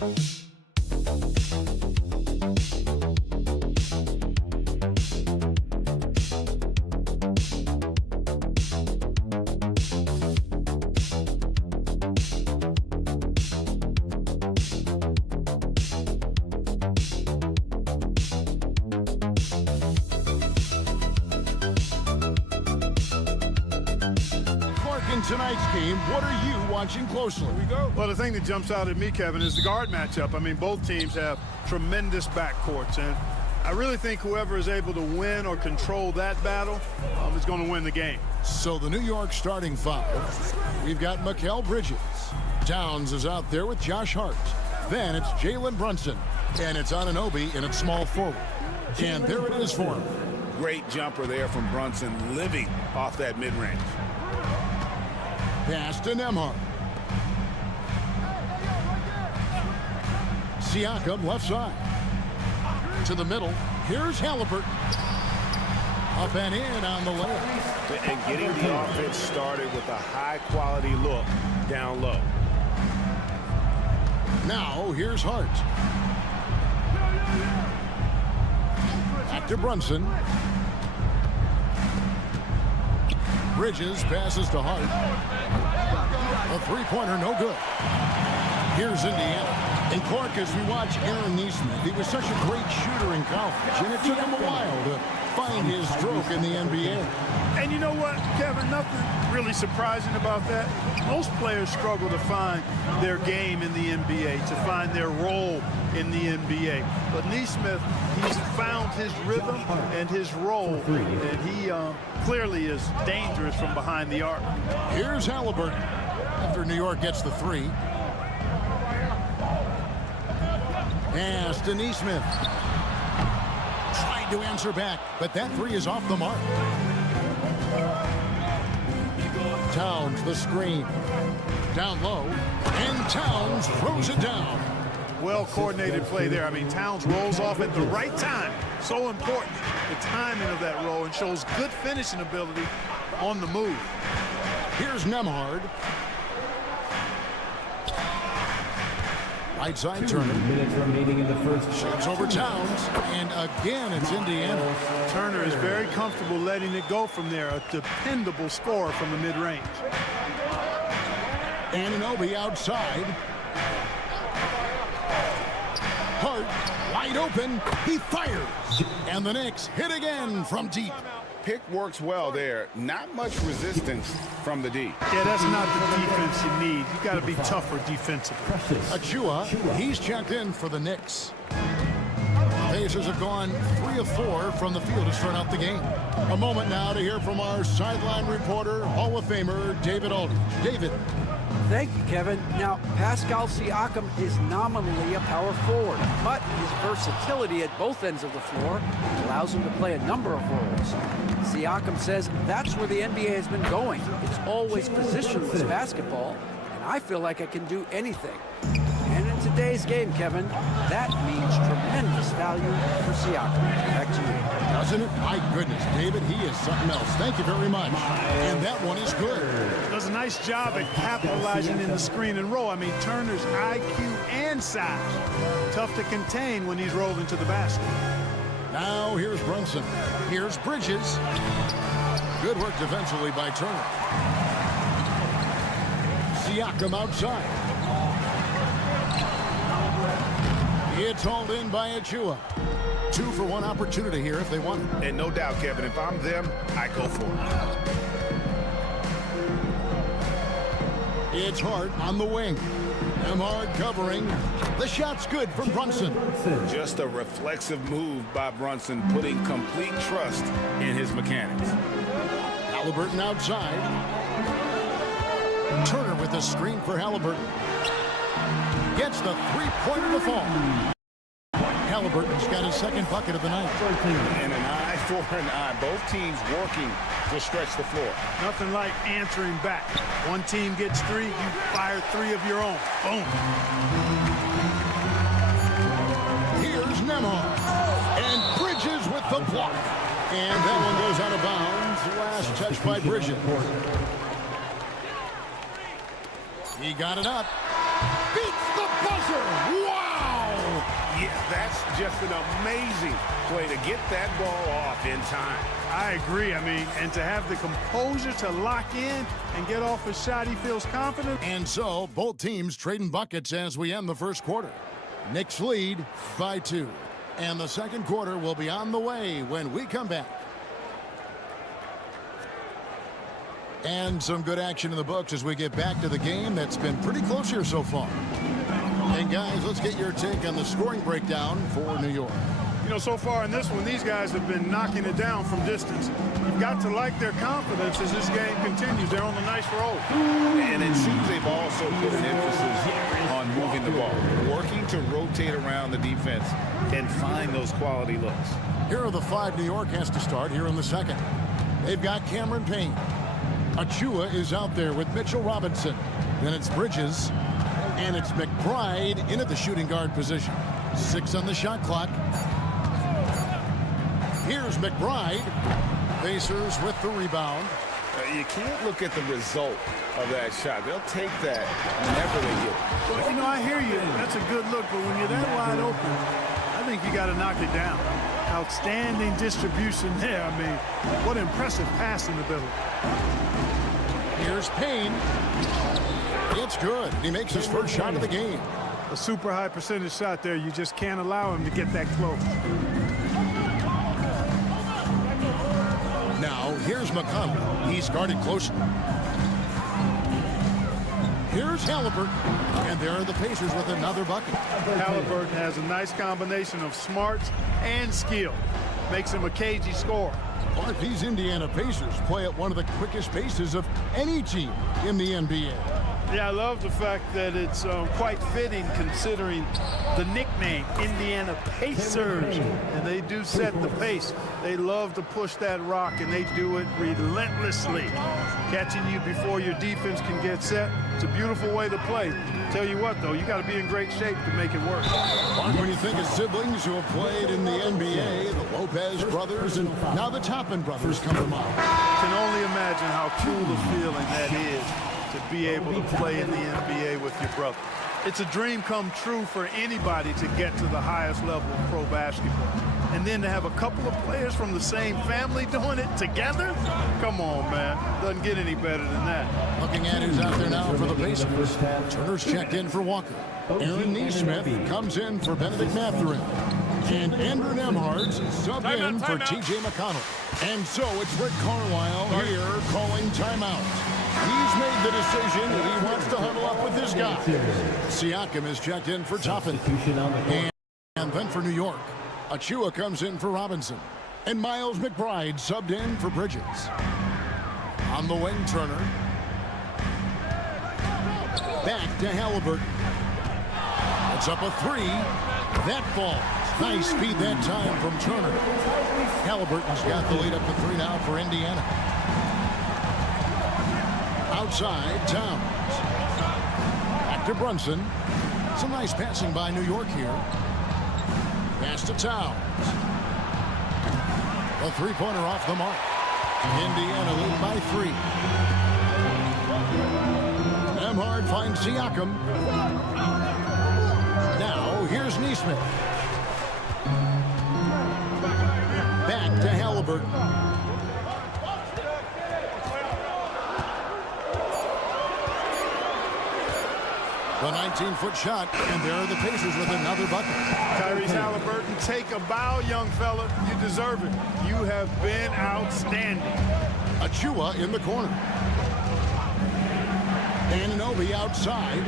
In tonight's game, what are you watching closely? Well, the thing that jumps out at me, Kevin, is the guard matchup. I mean, both teams have tremendous backcourts, and I really think whoever is able to win or control that battle is going to win the game. So the New York starting five, we've got Mikal Bridges. Towns is out there with Josh Hart. Then it's Jalen Brunson, and it's Anunoby in its small forward. And there it is for him. Great jumper there from Brunson, living off that mid-range. Pass to Nembhard. Siakam left side. To the middle. Here's Halliburton. Up and in on the layup. And getting the offense started with a high-quality look down low. Now here's Hart. Back to Brunson. Bridges passes to Hart. A three-pointer, no good. Here's Indiana. And Clark, as we watch Aaron Nesmith, he was such a great shooter in college, and it took him a while to find his stroke in the NBA. And you know what, Kevin, nothing really surprising about that. Most players struggle to find their game in the NBA, to find their role in the NBA. But Nesmith, he's found his rhythm and his role, and he clearly is dangerous from behind the arc. Here's Halliburton after New York gets the three. Pass to Nesmith. Tried to answer back, but that three is off the mark. Towns the screen. Down low, and Towns throws it down. Well-coordinated play there. I mean, Towns rolls off at the right time. So important, the timing of that roll, and shows good finishing ability on the move. Here's Nembhard. Right side Turner. Minutes remaining in the first. Shoots over Towns, and again it's Indiana. Turner is very comfortable letting it go from there. A dependable scorer from the mid-range. Anunoby outside. Hart wide open. He fires. And the Knicks hit again from deep. Pick works well there. Not much resistance from the D. Yeah, that's not the defense you need. You got to be tougher defensively. Achua, he's checked in for the Knicks. Pacers have gone 3 of 4 from the field to start out the game. A moment now to hear from our sideline reporter, Hall of Famer David Aldridge. David. Thank you, Kevin. Now, Pascal Siakam is nominally a power forward, but his versatility at both ends of the floor allows him to play a number of roles. Siakam says that's where the NBA has been going. It's always positionless basketball, and I feel like I can do anything. And in today's game, Kevin, that means tremendous value for Siakam. Back to you. Doesn't it? My goodness, David, he is something else. Thank you very much. And that one is good. Does a nice job at capitalizing in the screen and roll. I mean, Turner's IQ and size. Tough to contain when he's rolled into the basket. Now here's Brunson. Here's Bridges. Good work defensively by Turner. Siakam outside. It's hauled in by Achua. 2 for 1 opportunity here if they want it. And no doubt, Kevin, if I'm them, I go for it. It's Hart on the wing. Nembhard covering. The shot's good from Brunson. Just a reflexive move by Brunson, putting complete trust in his mechanics. Halliburton outside. Turner with the screen for Halliburton. Gets the three-pointer to fall. Halliburton's got his second bucket of the night. And an eye for an eye. Both teams working to stretch the floor. Nothing like answering back. One team gets 3, you fire 3 of your own. Boom. Here's Nembhard. And Bridges with the block. And that one goes out of bounds. Last touch by Bridges. He got it up. beats the buzzer. Wow! Yeah, that's just an amazing play to get that ball off in time. I agree. I mean, and to have the composure to lock in and get off a shot he feels confident. And so, both teams trading buckets as we end the first quarter. Knicks lead by 2. And the second quarter will be on the way when we come back. And some good action in the books as we get back to the game that's been pretty close here so far. And guys, let's get your take on the scoring breakdown for New York. You know, so far in this one, these guys have been knocking it down from distance. You've got to like their confidence as this game continues. They're on a nice roll. And it seems they've also put an emphasis on moving the ball, working to rotate around the defense and find those quality looks. Here are the 5 New York has to start here in the second. They've got Cameron Payne. Achua is out there with Mitchell Robinson. Then it's Bridges. And it's McBride in at the shooting guard position. 6 on the shot clock. Here's McBride. Pacers with the rebound. You can't look at the result of that shot. They'll take that whenever they get it. Well, you know, I hear you. That's a good look, but when you're that wide open, I think you got to knock it down. Outstanding distribution there. I mean, what impressive passing ability. Here's Payne. It's good. He makes his first shot of the game. A super high percentage shot there. You just can't allow him to get that close. Now, here's McConnell. He's guarded closely. Here's Halliburton. And there are the Pacers with another bucket. Halliburton has a nice combination of smarts and skill. Makes him a cagey scorer. But these Indiana Pacers play at one of the quickest paces of any team in the NBA. Yeah, I love the fact that it's quite fitting considering the nickname, Indiana Pacers. And they do set the pace. They love to push that rock, and they do it relentlessly. Catching you before your defense can get set. It's a beautiful way to play. Tell you what, though, you got to be in great shape to make it work. When you think of siblings who have played in the NBA, the Lopez brothers and now the Toppin brothers come to mind. Can only imagine how cool a feeling that is to be able to play in the NBA with your brother. It's a dream come true for anybody to get to the highest level of pro basketball. And then to have a couple of players from the same family doing it together? Come on, man. Doesn't get any better than that. Looking at who's out there now for the Pacers. Turner's checked in for Walker. Aaron Nesmith comes in for Benedict Mathurin. And Andrew Nembhard's subbed in for T.J. McConnell. And so it's Rick Carlisle here calling timeout. He's made the decision that he wants to huddle up with this guy. Siakam is checked in for Toppin. And then for New York, Achua comes in for Robinson. And Miles McBride subbed in for Bridges. On the wing, Turner. Back to Halliburton. It's up a 3. That falls. Nice speed that time from Turner. Halliburton's got the lead up to 3 now for Indiana. Outside, Towns. Back to Brunson. Some nice passing by New York here. Pass to Towns. A three-pointer off the mark. Indiana lead by 3. Nembhard finds Siakam. Now, here's Nesmith. Back to Halliburton. The 19-foot shot, and there are the Pacers with another bucket. Tyrese Halliburton, take a bow, young fella. You deserve it. You have been outstanding. Achua in the corner. Anunoby outside.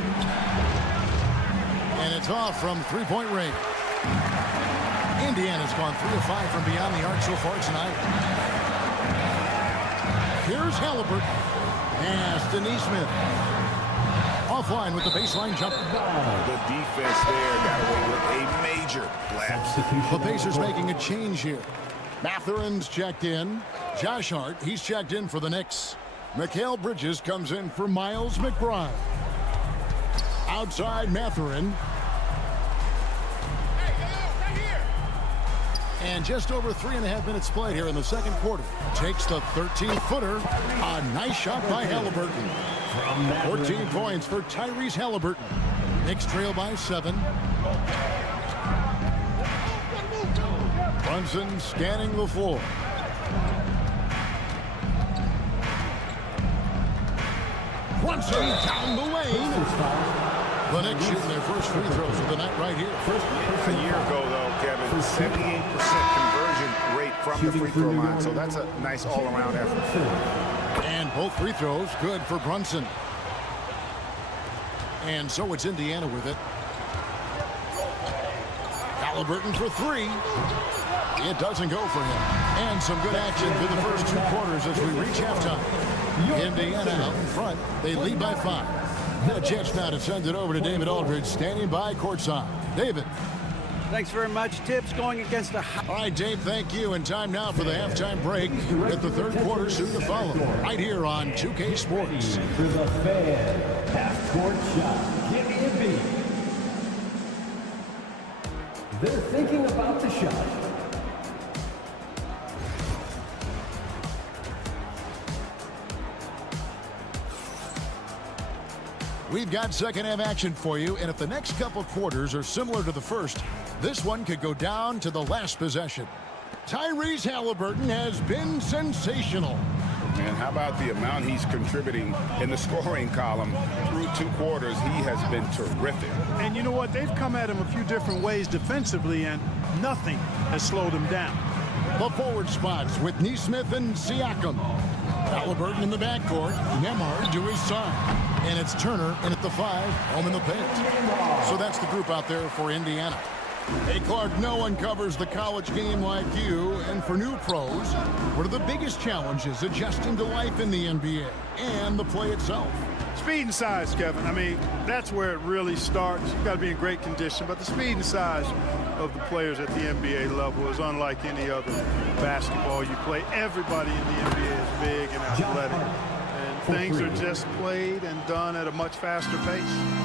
And it's off from three-point range. Indiana's gone 3 of 5 from beyond the arc so far tonight. Here's Halliburton. Pass to Nesmith. Offline with the baseline jumper. The defense there got away with a major lapse. The Pacers making a change here. Mathurin's checked in. Josh Hart, he's checked in for the Knicks. Mikal Bridges comes in for Miles McBride. Outside Mathurin. And just over 3.5 minutes played here in the second quarter. Takes the 13-footer. A nice shot by Halliburton. 14 points for Tyrese Halliburton. Knicks trail by 7. Brunson scanning the floor. Brunson down the lane. The Knicks shooting their first free throws of the night right here. A year ago, though, Kevin, 78% conversion rate from the free throw line. So that's a nice all-around effort. And both free throws good for Brunson. And so it's Indiana with it. Halliburton for 3. It doesn't go for him. And some good action through the first 2 quarters as we reach halftime. Indiana out in front. They lead by 5. The chance now to send it over to David Aldridge, standing by courtside. David. Thanks very much. Tibbs going against a... All right, Dave, thank you. And time now for the halftime break with the third quarter soon to follow. Right here on 2K Sports. For the fan, half-court shot. Give me a beat. They're thinking about the shot. We've got second half action for you, and if the next couple quarters are similar to the first, this one could go down to the last possession. Tyrese Halliburton has been sensational. And how about the amount he's contributing in the scoring column through 2 quarters? He has been terrific. And you know what? They've come at him a few different ways defensively, and nothing has slowed him down. The forward spots with Nesmith and Siakam. Halliburton in the backcourt. Nembhard to his side. And it's Turner in at the 5, home in the paint. So that's the group out there for Indiana. Hey, Clark, no one covers the college game like you. And for new pros, what are the biggest challenges adjusting to life in the NBA and the play itself? Speed and size, Kevin. I mean, that's where it really starts. You've got to be in great condition. But the speed and size of the players at the NBA level is unlike any other basketball you play. Everybody in the NBA is big and athletic. And things are just played and done at a much faster pace.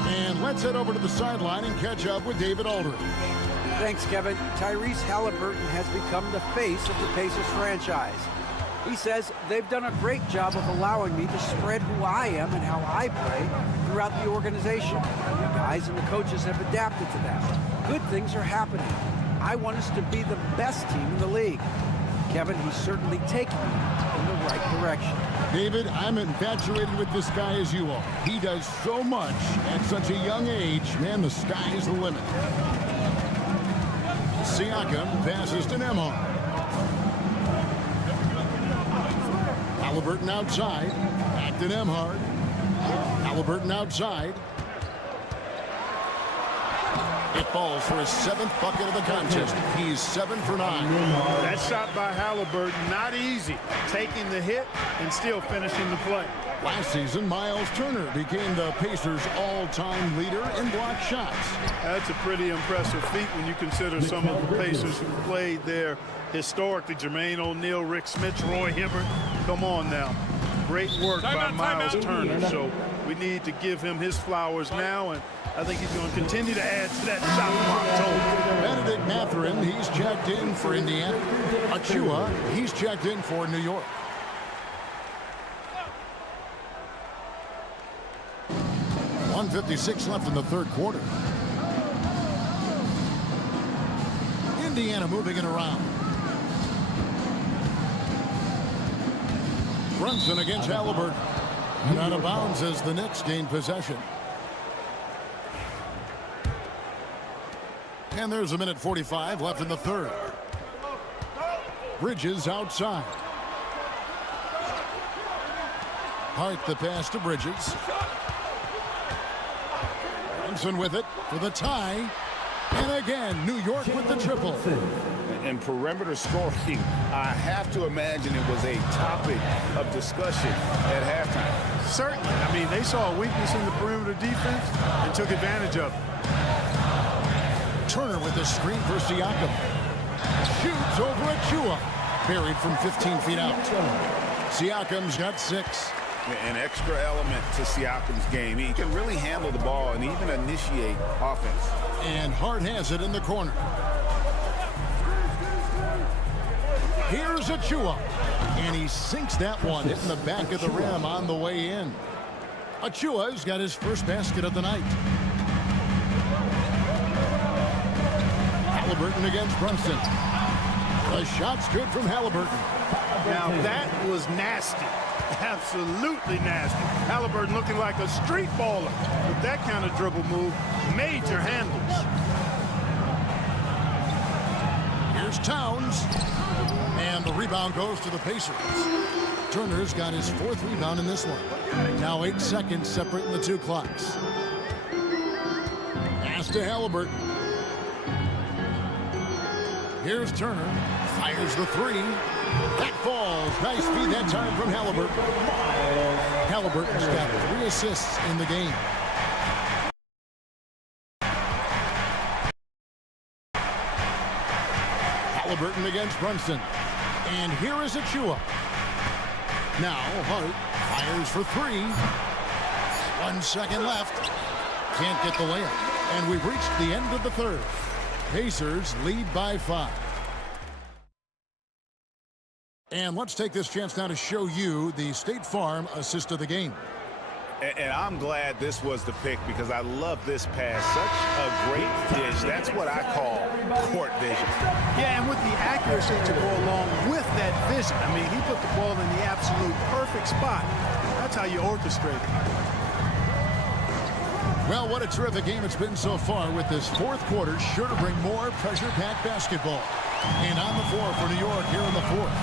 And let's head over to the sideline and catch up with David Aldridge. Thanks, Kevin. Tyrese Halliburton has become the face of the Pacers franchise. He says they've done a great job of allowing me to spread who I am and how I play throughout the organization. The guys and the coaches have adapted to that. Good things are happening. I want us to be the best team in the league. Kevin, he's certainly taking me in the right direction. David, I'm infatuated with this guy as you are. He does so much at such a young age. Man, the sky is the limit. Siakam passes to Nembhard. Halliburton outside. Back to Nembhard. Halliburton outside. It falls for his 7th bucket of the contest. He's 7 for 9. That shot by Halliburton, not easy. Taking the hit and still finishing the play. Last season, Miles Turner became the Pacers' all-time leader in block shots. That's a pretty impressive feat when you consider some of the Pacers who played there historically. Jermaine O'Neal, Rick Smith, Roy Hibbert. Come on now. Great work by Miles Turner. So we need to give him his flowers now, and I think he's going to continue to add to that shot clock total. Benedict Mathurin, he's checked in for Indiana. Achua, he's checked in for New York. .156 left in the third quarter. Indiana moving it around. Brunson against Halliburton. And out of bounds as the Knicks gain possession. And there's a minute 45 left in the third. Bridges outside. Hart the pass to Bridges. Brunson with it for the tie. And again, New York with the triple. In perimeter scoring, I have to imagine it was a topic of discussion at halftime. Certainly. I mean, they saw a weakness in the perimeter defense and took advantage of it. Turner with the screen for Siakam. Shoots over Achua. Buried from 15 feet out. Siakam's got 6. An extra element to Siakam's game. He can really handle the ball and even initiate offense. And Hart has it in the corner. Here's Achua. And he sinks that one, hitting the back of the rim on the way in. Achua's got his first basket of the night. Halliburton against Brunson. The shot's good from Halliburton. Now that was nasty. Absolutely nasty. Halliburton looking like a street baller with that kind of dribble move. Major handles. Here's Towns. And the rebound goes to the Pacers. Turner's got his 4th rebound in this one. Now 8 seconds separating the two clocks. Pass to Halliburton. Here's Turner. Fires the 3. That falls. Nice feed that time from Halliburton. Halliburton's got 3 assists in the game. Halliburton against Brunson. And here is Achua. Now Hart fires for 3. 1 second left. Can't get the layup. And we've reached the end of the third. Pacers lead by 5. And let's take this chance now to show you the State Farm assist of the game. And I'm glad this was the pick because I love this pass. Such a great dish. That's what I call court vision. Yeah, and with the accuracy to go along with that vision. I mean, he put the ball in the absolute perfect spot. That's how you orchestrate it. Well, what a terrific game it's been so far, with this 4th quarter sure to bring more pressure-packed basketball. And on the floor for New York here in the 4th.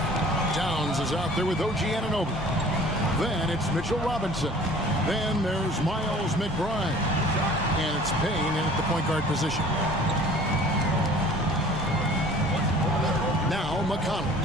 Towns is out there with OG Anunoby. Then it's Mitchell Robinson. Then there's Miles McBride. And it's Payne in at the point guard position. Now McConnell.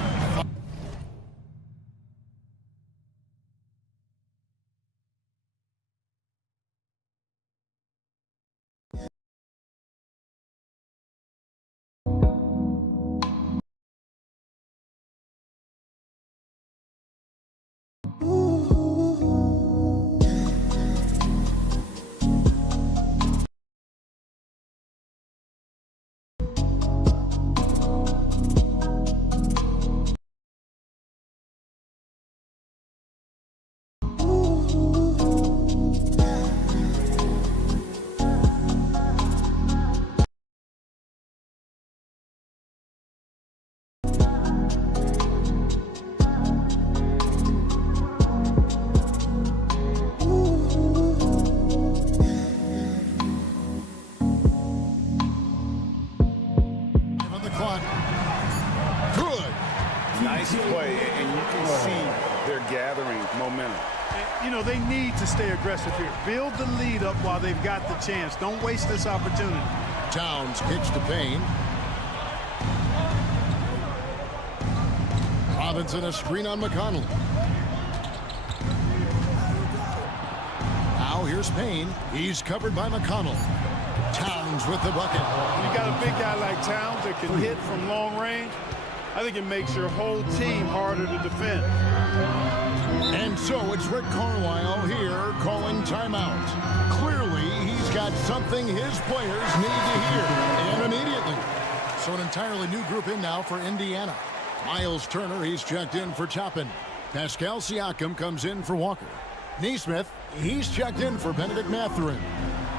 Nice play, and you can see they're gathering momentum. You know, they need to stay aggressive here. Build the lead up while they've got the chance. Don't waste this opportunity. Towns kicks to Payne. Robinson a screen on McConnell. Now here's Payne. He's covered by McConnell. Towns with the bucket. You got a big guy like Towns that can hit from long range. I think it makes your whole team harder to defend. And so it's Rick Carlisle here calling timeout. Clearly, he's got something his players need to hear, and immediately. So an entirely new group in now for Indiana. Miles Turner, he's checked in for Toppin. Pascal Siakam comes in for Walker. Nesmith, he's checked in for Benedict Mathurin.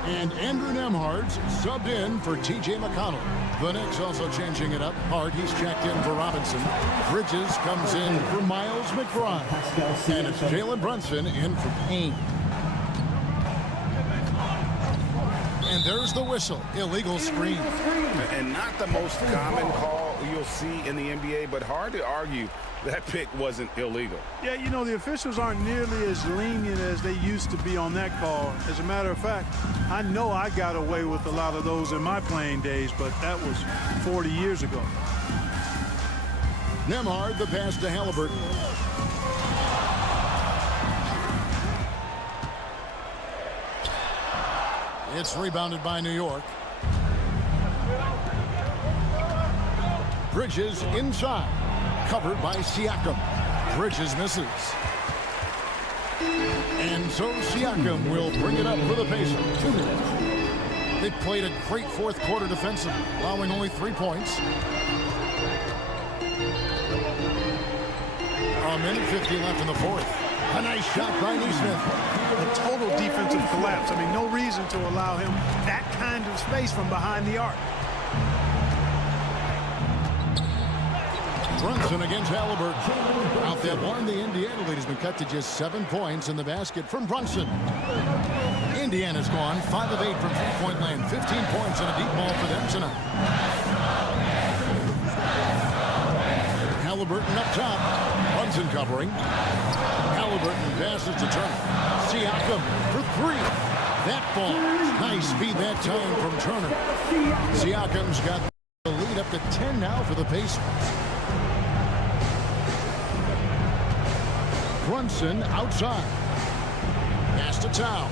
And Andrew Nembhard's subbed in for T.J. McConnell. The Knicks also changing it up. Hart, he's checked in for Robinson. Bridges comes in for Miles McBride. And it's Jalen Brunson in for Payne. And there's the whistle. Illegal screen. And not the most common call you'll see in the NBA, but hard to argue that pick wasn't illegal. Yeah, you know, the officials aren't nearly as lenient as they used to be on that call. As a matter of fact, I know I got away with a lot of those in my playing days, but that was 40 years ago. Nembhard, the pass to Halliburton. It's rebounded by New York. Bridges inside. Covered by Siakam. Bridges misses. And so Siakam will bring it up for the Pacers. 2 minutes. They played a great 4th quarter defensively, allowing only 3 points. A minute 50 left in the 4th. A nice shot by Nesmith. A total defensive collapse. I mean, no reason to allow him that kind of space from behind the arc. Brunson against Halliburton. Out that one, the Indiana lead has been cut to just 7 points in the basket from Brunson. Indiana's gone 5 of 8 from three-point land. 15 points and a deep ball for them tonight. Halliburton up top. Brunson covering. Halliburton passes to Turner. Siakam for three. That falls. Nice speed that time from Turner. Siakam's got the lead up to 10 now for the Pacers. Brunson outside. Pass to Towns.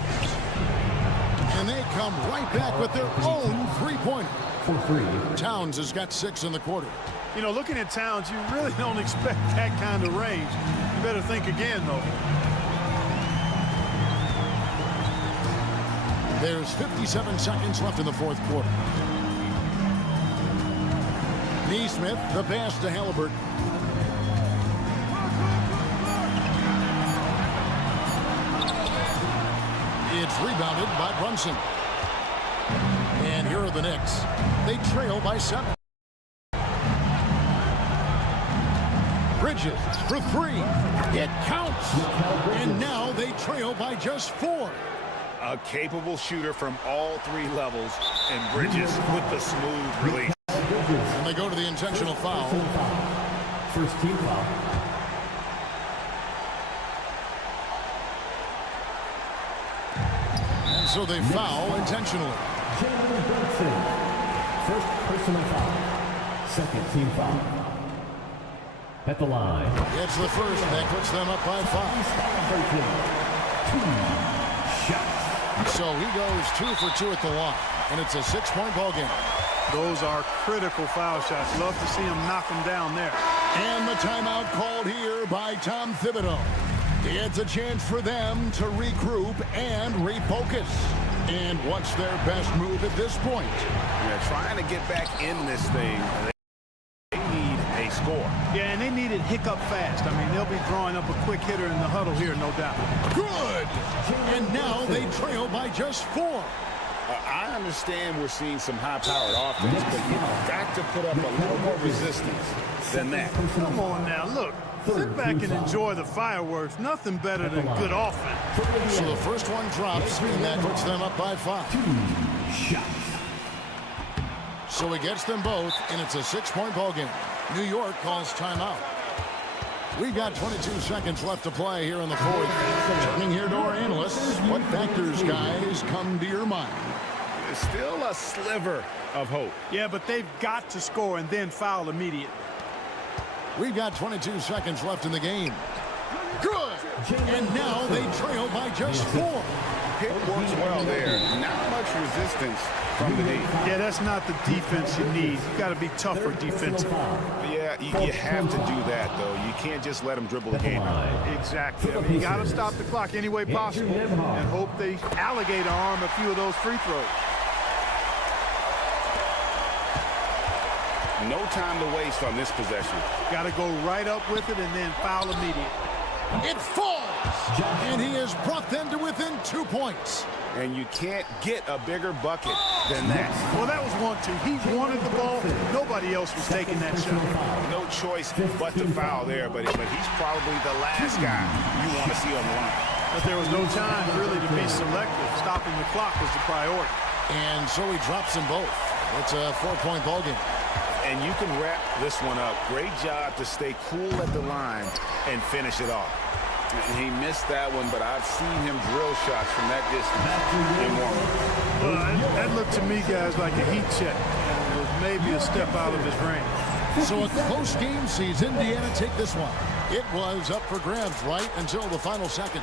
And they come right back with their own three-pointer. Towns has got 6 in the quarter. You know, looking at Towns, you really don't expect that kind of range. You better think again, though. There's 57 seconds left in the fourth quarter. Neesmith, the pass to Halliburton. It's rebounded by Brunson. And here are the Knicks. They trail by 7. Bridges for 3. It counts. And now they trail by just 4. A capable shooter from all 3 levels, and Bridges with the smooth release. And they go to the intentional foul. First team foul. And so they foul intentionally. Jalen Brunson. First personal foul. Second team foul. At the line. It's the first, and that puts them up by 5. 2 shots. So he goes 2 for 2 at the line, and it's a 6-point ball game. Those are critical foul shots. Love to see him knock them down there. And the timeout called here by Tom Thibodeau. It's a chance for them to regroup and refocus. And what's their best move at this point? Yeah, trying to get back in this thing. They need a score. Yeah, and they need it hiccup fast. I mean, they'll be drawing up a quick hitter in the huddle here, no doubt. Good! And now they trail by just 4. I understand we're seeing some high-powered offense, but you've got to put up a little more resistance than that. Come on now, look. Sit back and enjoy the fireworks. Nothing better than good offense. So the first one drops, and that puts them up by 5. 2 shots. So he gets them both, and it's a 6-point ball game. New York calls timeout. We've got 22 seconds left to play here in the fourth. Turning here to our analysts, what factors, guys, come to your mind? There's still a sliver of hope. Yeah, but they've got to score and then foul immediately. We've got 22 seconds left in the game. Good! And now they trail by just 4. Pick works well there. Not much resistance from the knee. Yeah, that's not the defense you need. You got to be tougher defensively. Yeah, you have to do that, though. You can't just let them dribble the game out. Exactly. I mean, you got to stop the clock any way possible and hope they alligator arm a few of those free throws. No time to waste on this possession. Got to go right up with it and then foul immediately. It falls! And he has brought them to within 2 points. And you can't get a bigger bucket than that. Well, that was 1-2. He wanted the ball. Nobody else was taking that shot. No choice but to foul there, but he's probably the last guy you want to see on the line. But there was no time really to be selective. Stopping the clock was the priority. And so he drops them both. It's a 4-point ball game. And you can wrap this one up. Great job to stay cool at the line and finish it off. And he missed that one, but I've seen him drill shots from that distance in warm-up. That looked to me, guys, like a heat check. It was maybe a step out of his range. So a close game sees Indiana take this one. It was up for grabs right until the final second.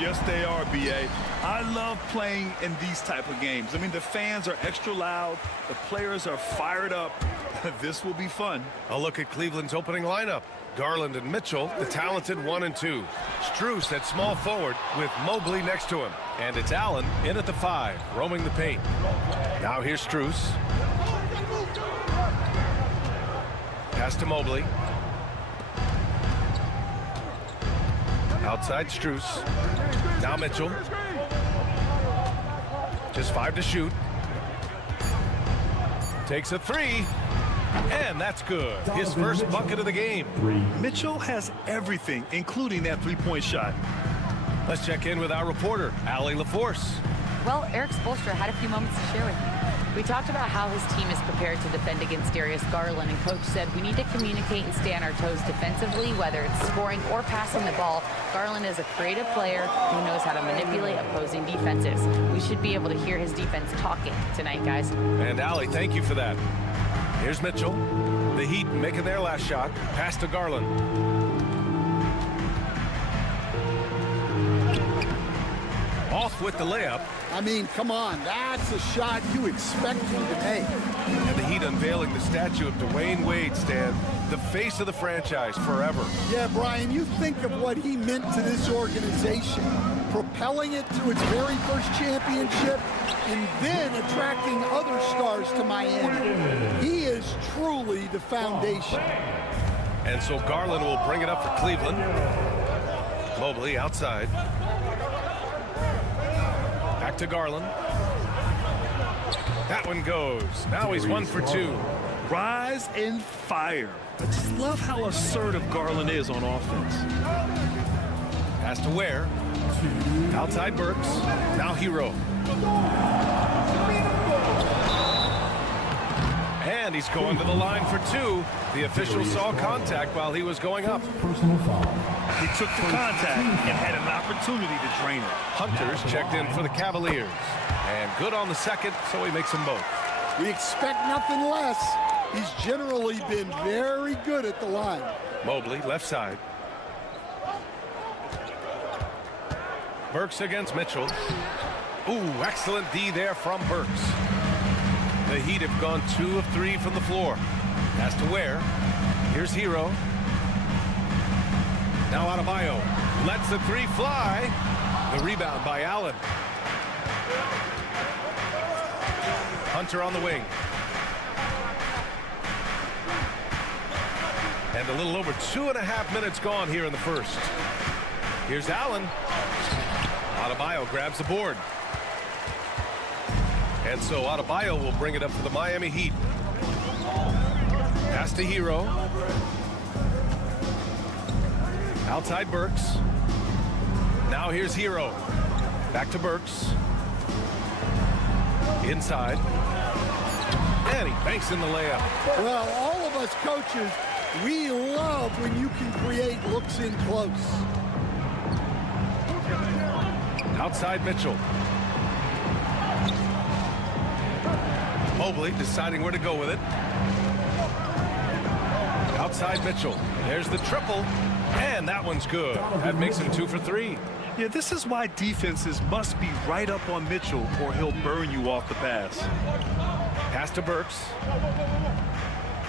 Yes, they are, B.A. I love playing in these type of games. I mean, the fans are extra loud. The players are fired up. This will be fun. A look at Cleveland's opening lineup. Garland and Mitchell, the talented 1 and 2. Strus at small forward with Mobley next to him. And it's Allen in at the 5, roaming the paint. Now here's Strus. Pass to Mobley. Outside Strus. Now Mitchell. Just 5 to shoot. Takes a 3. And that's good. His first bucket of the game. Mitchell has everything, including that three-point shot. Let's check in with our reporter, Allie LaForce. Well, Eric Spoelstra had a few moments to share with me. We talked about how his team is prepared to defend against Darius Garland, and Coach said we need to communicate and stay on our toes defensively, whether it's scoring or passing the ball. Garland is a creative player who knows how to manipulate opposing defenses. We should be able to hear his defense talking tonight, guys. And Allie, thank you for that. Here's Mitchell. The Heat making their last shot. Pass to Garland. Off with the layup. I mean, come on, that's a shot you expect him to make. And the Heat unveiling the statue of Dwayne Wade, Stan, the face of the franchise forever. Yeah, Brian, you think of what he meant to this organization, propelling it to its very first championship, and then attracting other stars to Miami. He is truly the foundation. And so Garland will bring it up for Cleveland. Mobley outside. Back to Garland. That one goes. Now he's 1 for 2. Rise and fire. I just love how assertive Garland is on offense. Pass to Ware. Outside Burks. Now Hero. And he's going to the line for two. The official saw contact while he was going up. Personal foul. He took the contact and had an opportunity to drain it. Hunter's checked in for the Cavaliers. And good on the second, so he makes them both. We expect nothing less. He's generally been very good at the line. Mobley, left side. Burks against Mitchell. Ooh, excellent D there from Burks. The Heat have gone 2 of 3 from the floor. Has to Ware. Here's Hero. Now Adebayo. Lets the three fly. The rebound by Allen. Hunter on the wing. And a little over 2.5 minutes gone here in the first. Here's Allen. Adebayo grabs the board. And so Adebayo will bring it up for the Miami Heat. Pass to Hero. Outside Burks. Now here's Hero. Back to Burks. Inside. And he banks in the layup. Well, all of us coaches, we love when you can create looks in close. Outside Mitchell. Mobley deciding where to go with it. Outside Mitchell. There's the triple. And that one's good. That makes him 2 for 3. Yeah, this is why defenses must be right up on Mitchell or he'll burn you off the pass. Pass to Burks.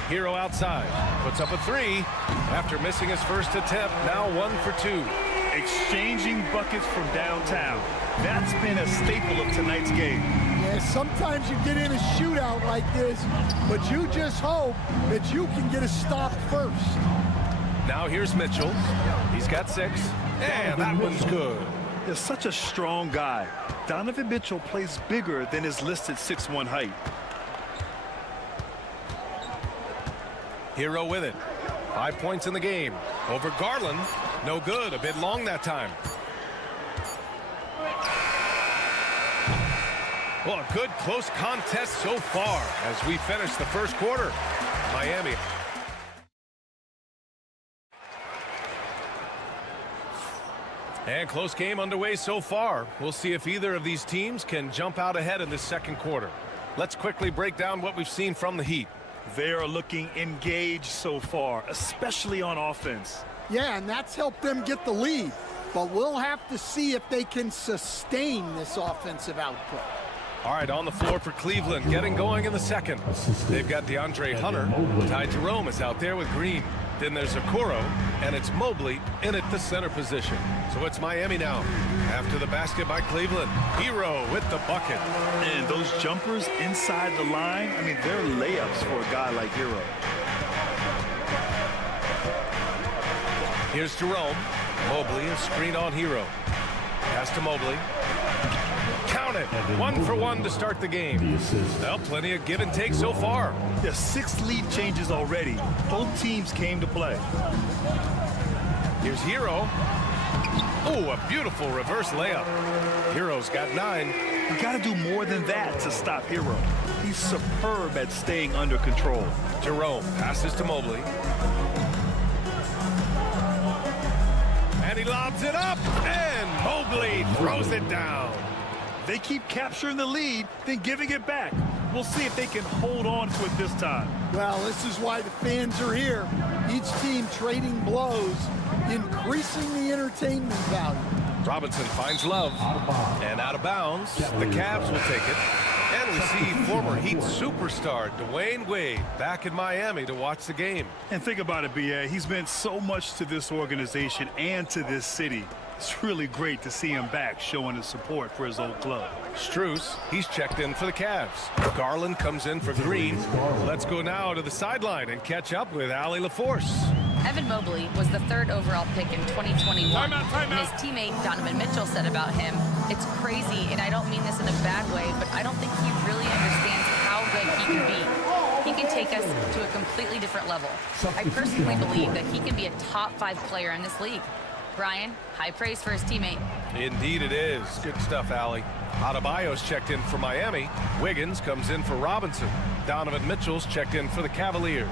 Hero outside. Puts up a 3 after missing his first attempt. Now 1 for 2. Exchanging buckets from downtown. That's been a staple of tonight's game. Yeah, sometimes you get in a shootout like this, but you just hope that you can get a stop first. Now here's Mitchell. He's got 6. And that one's good. He's such a strong guy. Donovan Mitchell plays bigger than his listed 6'1" height. Hero with it. 5 points in the game. Over Garland. No good. A bit long that time. Well, a good close contest so far as we finish the first quarter. Miami. And close game underway so far. We'll see if either of these teams can jump out ahead in this second quarter. Let's quickly break down what we've seen from the Heat. They are looking engaged so far, especially on offense. Yeah, and that's helped them get the lead. But we'll have to see if they can sustain this offensive output. All right, on the floor for Cleveland, getting going in the second. They've got DeAndre Hunter. Ty Jerome is out there with Green. Then there's Okoro, and it's Mobley in at the center position. So it's Miami now. After the basket by Cleveland. Hero with the bucket. And those jumpers inside the line, I mean, they're layups for a guy like Hero. Here's Jerome. Mobley, a screen on Hero. Pass to Mobley. Count it. 1 for 1 to start the game. Well, plenty of give and take so far. There's 6 lead changes already. Both teams came to play. Here's Hero. Oh, a beautiful reverse layup. Hero's got 9. You got to do more than that to stop Hero. He's superb at staying under control. Jerome passes to Mobley. And he lobs it up. And Mobley throws it down. They keep capturing the lead, then giving it back. We'll see if they can hold on to it this time. Well, this is why the fans are here. Each team trading blows, increasing the entertainment value. Robinson finds Love. And out of bounds. The Cavs will take it. And we see former Heat superstar Dwayne Wade back in Miami to watch the game. And think about it, B.A. He's meant so much to this organization and to this city. It's really great to see him back showing his support for his old club. Strus, he's checked in for the Cavs. Garland comes in for Green. Let's go now to the sideline and catch up with Allie LaForce. Evan Mobley was the 3rd overall pick in 2021. And his teammate Donovan Mitchell said about him, "It's crazy, and I don't mean this in a bad way, but I don't think he really understands how good he can be. He can take us to a completely different level. I personally believe that he can be a top 5 player in this league." Brian, high praise for his teammate. Indeed it is. Good stuff, Allie. Adebayo's checked in for Miami. Wiggins comes in for Robinson. Donovan Mitchell's checked in for the Cavaliers.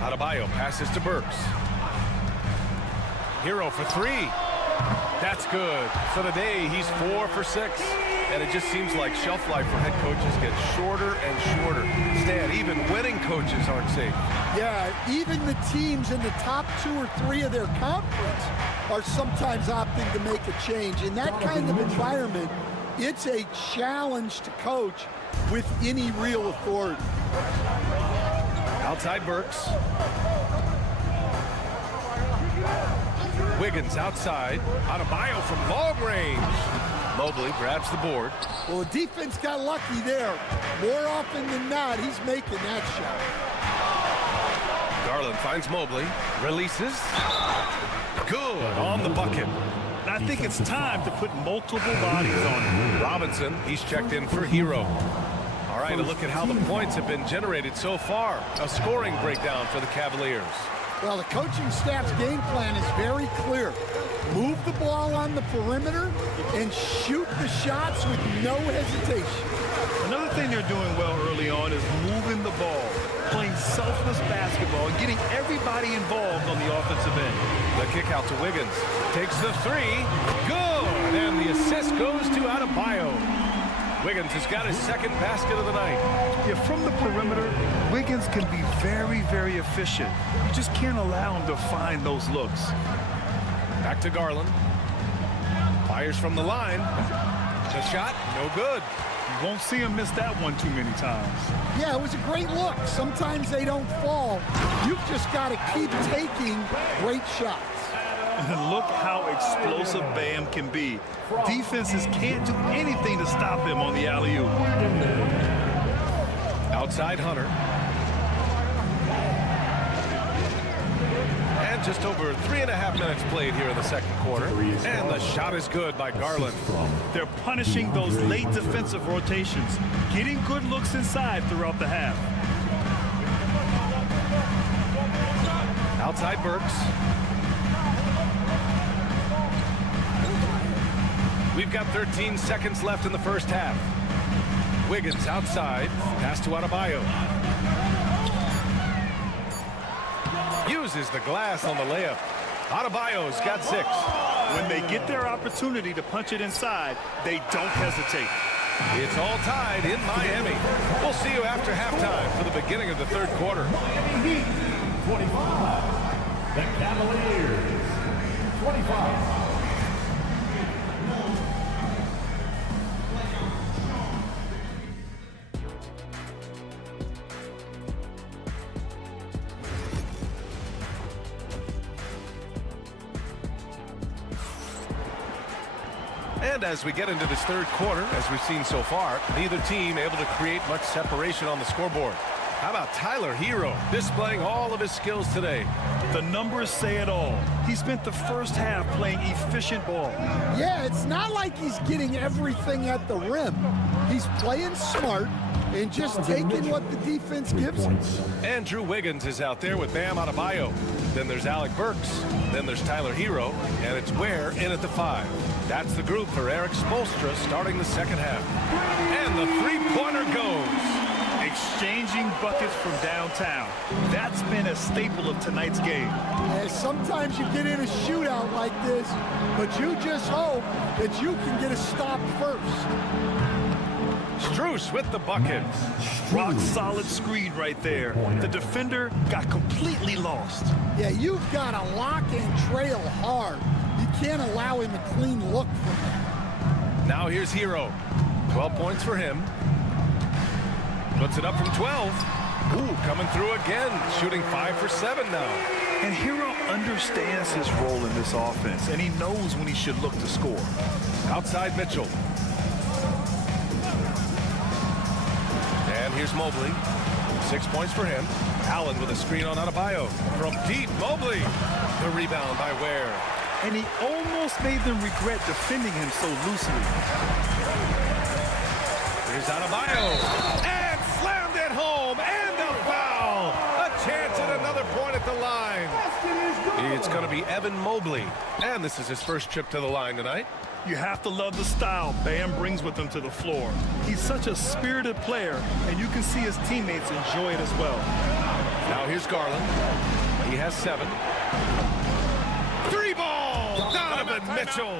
Adebayo passes to Burks. Hero for three. That's good. For the day, he's 4 for 6. And it just seems like shelf life for head coaches gets shorter and shorter. Stan, even winning coaches aren't safe. Yeah, even the teams in the top 2 or 3 of their conference are sometimes opting to make a change. In that kind of environment, it's a challenge to coach with any real authority. Outside Burks. Wiggins outside. Adebayo from long range. Mobley grabs the board. Well, the defense got lucky there. More often than not, he's making that shot. Garland finds Mobley. Releases. Good on the bucket. I think it's time to put multiple bodies on him. Robinson, he's checked in for Hero. All right, a look at how the points have been generated so far. A scoring breakdown for the Cavaliers. Well, the coaching staff's game plan is very clear. Move the ball on the perimeter and shoot the shots with no hesitation. Another thing they're doing well early on is moving the ball, playing selfless basketball, and getting everybody involved on the offensive end. The kick out to Wiggins. Takes the three. Good! And the assist goes to Adebayo. Wiggins has got his second basket of the night. Yeah, from the perimeter, Wiggins can be very, very efficient. You just can't allow him to find those looks. Back to Garland. Fires from the line. The shot, no good. You won't see him miss that one too many times. Yeah, it was a great look. Sometimes they don't fall. You've just got to keep taking great shots. And look how explosive Bam can be. Defenses can't do anything to stop him on the alley-oop. Outside Hunter. And just over 3.5 minutes played here in the second quarter. And the shot is good by Garland. They're punishing those late defensive rotations, getting good looks inside throughout the half. Outside Burks. We've got 13 seconds left in the first half. Wiggins outside. Pass to Adebayo. Uses the glass on the layup. Adebayo's got 6. When they get their opportunity to punch it inside, they don't hesitate. It's all tied in Miami. We'll see you after halftime for the beginning of the third quarter. 25. The Cavaliers. 25. And as we get into this third quarter, as we've seen so far, neither team able to create much separation on the scoreboard. How about Tyler Hero displaying all of his skills today? The numbers say it all. He spent the first half playing efficient ball. Yeah, it's not like he's getting everything at the rim. He's playing smart and just taking what the defense gives him. And Drew Wiggins is out there with Bam Adebayo. Then there's Alec Burks. Then there's Tyler Hero. And it's Ware in at the 5. That's the group for Eric Spoelstra starting the second half. And the three-pointer goes. Exchanging buckets from downtown. That's been a staple of tonight's game. Yeah, sometimes you get in a shootout like this, but you just hope that you can get a stop first. Strus with the bucket. Rock solid screen right there. The defender got completely lost. Yeah, you've got to lock and trail hard. You can't allow him a clean look from him. Now here's Hero. 12 points for him. Puts it up from 12. Ooh, coming through again. Shooting 5 for 7 now. And Hero understands his role in this offense, and he knows when he should look to score. Outside Mitchell. And here's Mobley. 6 points for him. Allen with a screen on Adebayo. From deep, Mobley. The rebound by Ware. And he almost made them regret defending him so loosely. Here's Adebayo. And slammed it home. And a foul. A chance at another point at the line. It's going to be Evan Mobley, and this is his first trip to the line tonight. You have to love the style Bam brings with him to the floor. He's such a spirited player, and you can see his teammates enjoy it as well. Now here's Garland. He has 7. 3 ball! Donovan Mitchell!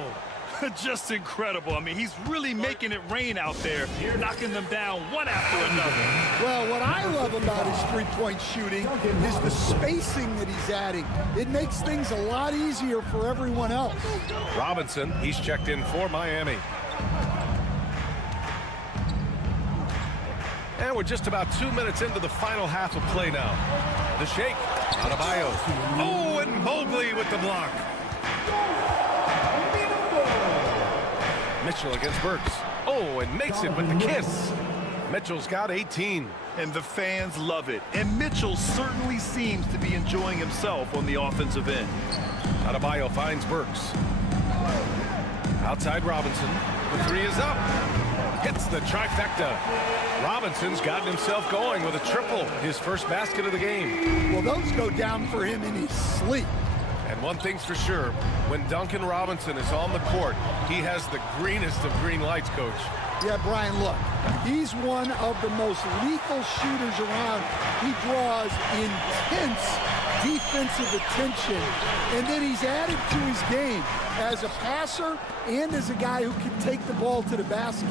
Just incredible. I mean, he's really making it rain out there, knocking them down one after another. Well, what I love about his three-point shooting is the spacing that he's adding. It makes things a lot easier for everyone else. Robinson, he's checked in for Miami. And we're just about 2 minutes into the final half of play now. The shake, Adebayo. Oh, and Mobley with the block. Mitchell against Burks. Oh, and makes it with the kiss. Mitchell's got 18. And the fans love it. And Mitchell certainly seems to be enjoying himself on the offensive end. Adebayo finds Burks. Outside Robinson. The 3 is up. Hits the trifecta. Robinson's gotten himself going with a triple. His first basket of the game. Well, those go down for him in his sleep. And one thing's for sure, when Duncan Robinson is on the court, he has the greenest of green lights, Coach. Yeah, Brian, look, he's one of the most lethal shooters around. He draws intense defensive attention, and then he's added to his game as a passer and as a guy who can take the ball to the basket.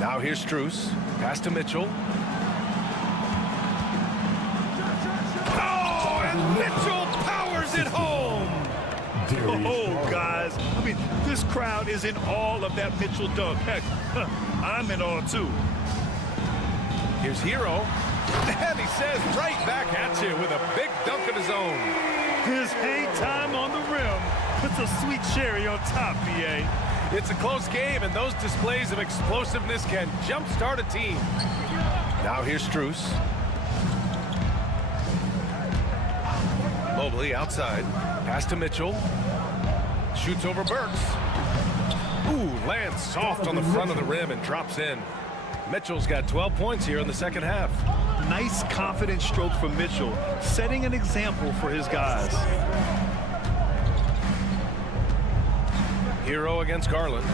Now here's Strus. Pass to Mitchell. Oh, and Mitchell powers it home. Oh, guys. I mean, this crowd is in awe of that Mitchell dunk. Heck, I'm in awe, too. Here's Hero. And he says right back at you with a big dunk of his own. His hang time on the rim puts a sweet cherry on top, B.A. It's a close game, and those displays of explosiveness can jumpstart a team. Now here's Strus. Mobley outside. Pass to Mitchell. Shoots over Burks. Ooh, lands soft on the front of the rim and drops in. Mitchell's got 12 points here in the second half. Nice, confident stroke from Mitchell, setting an example for his guys. Hero against Garland.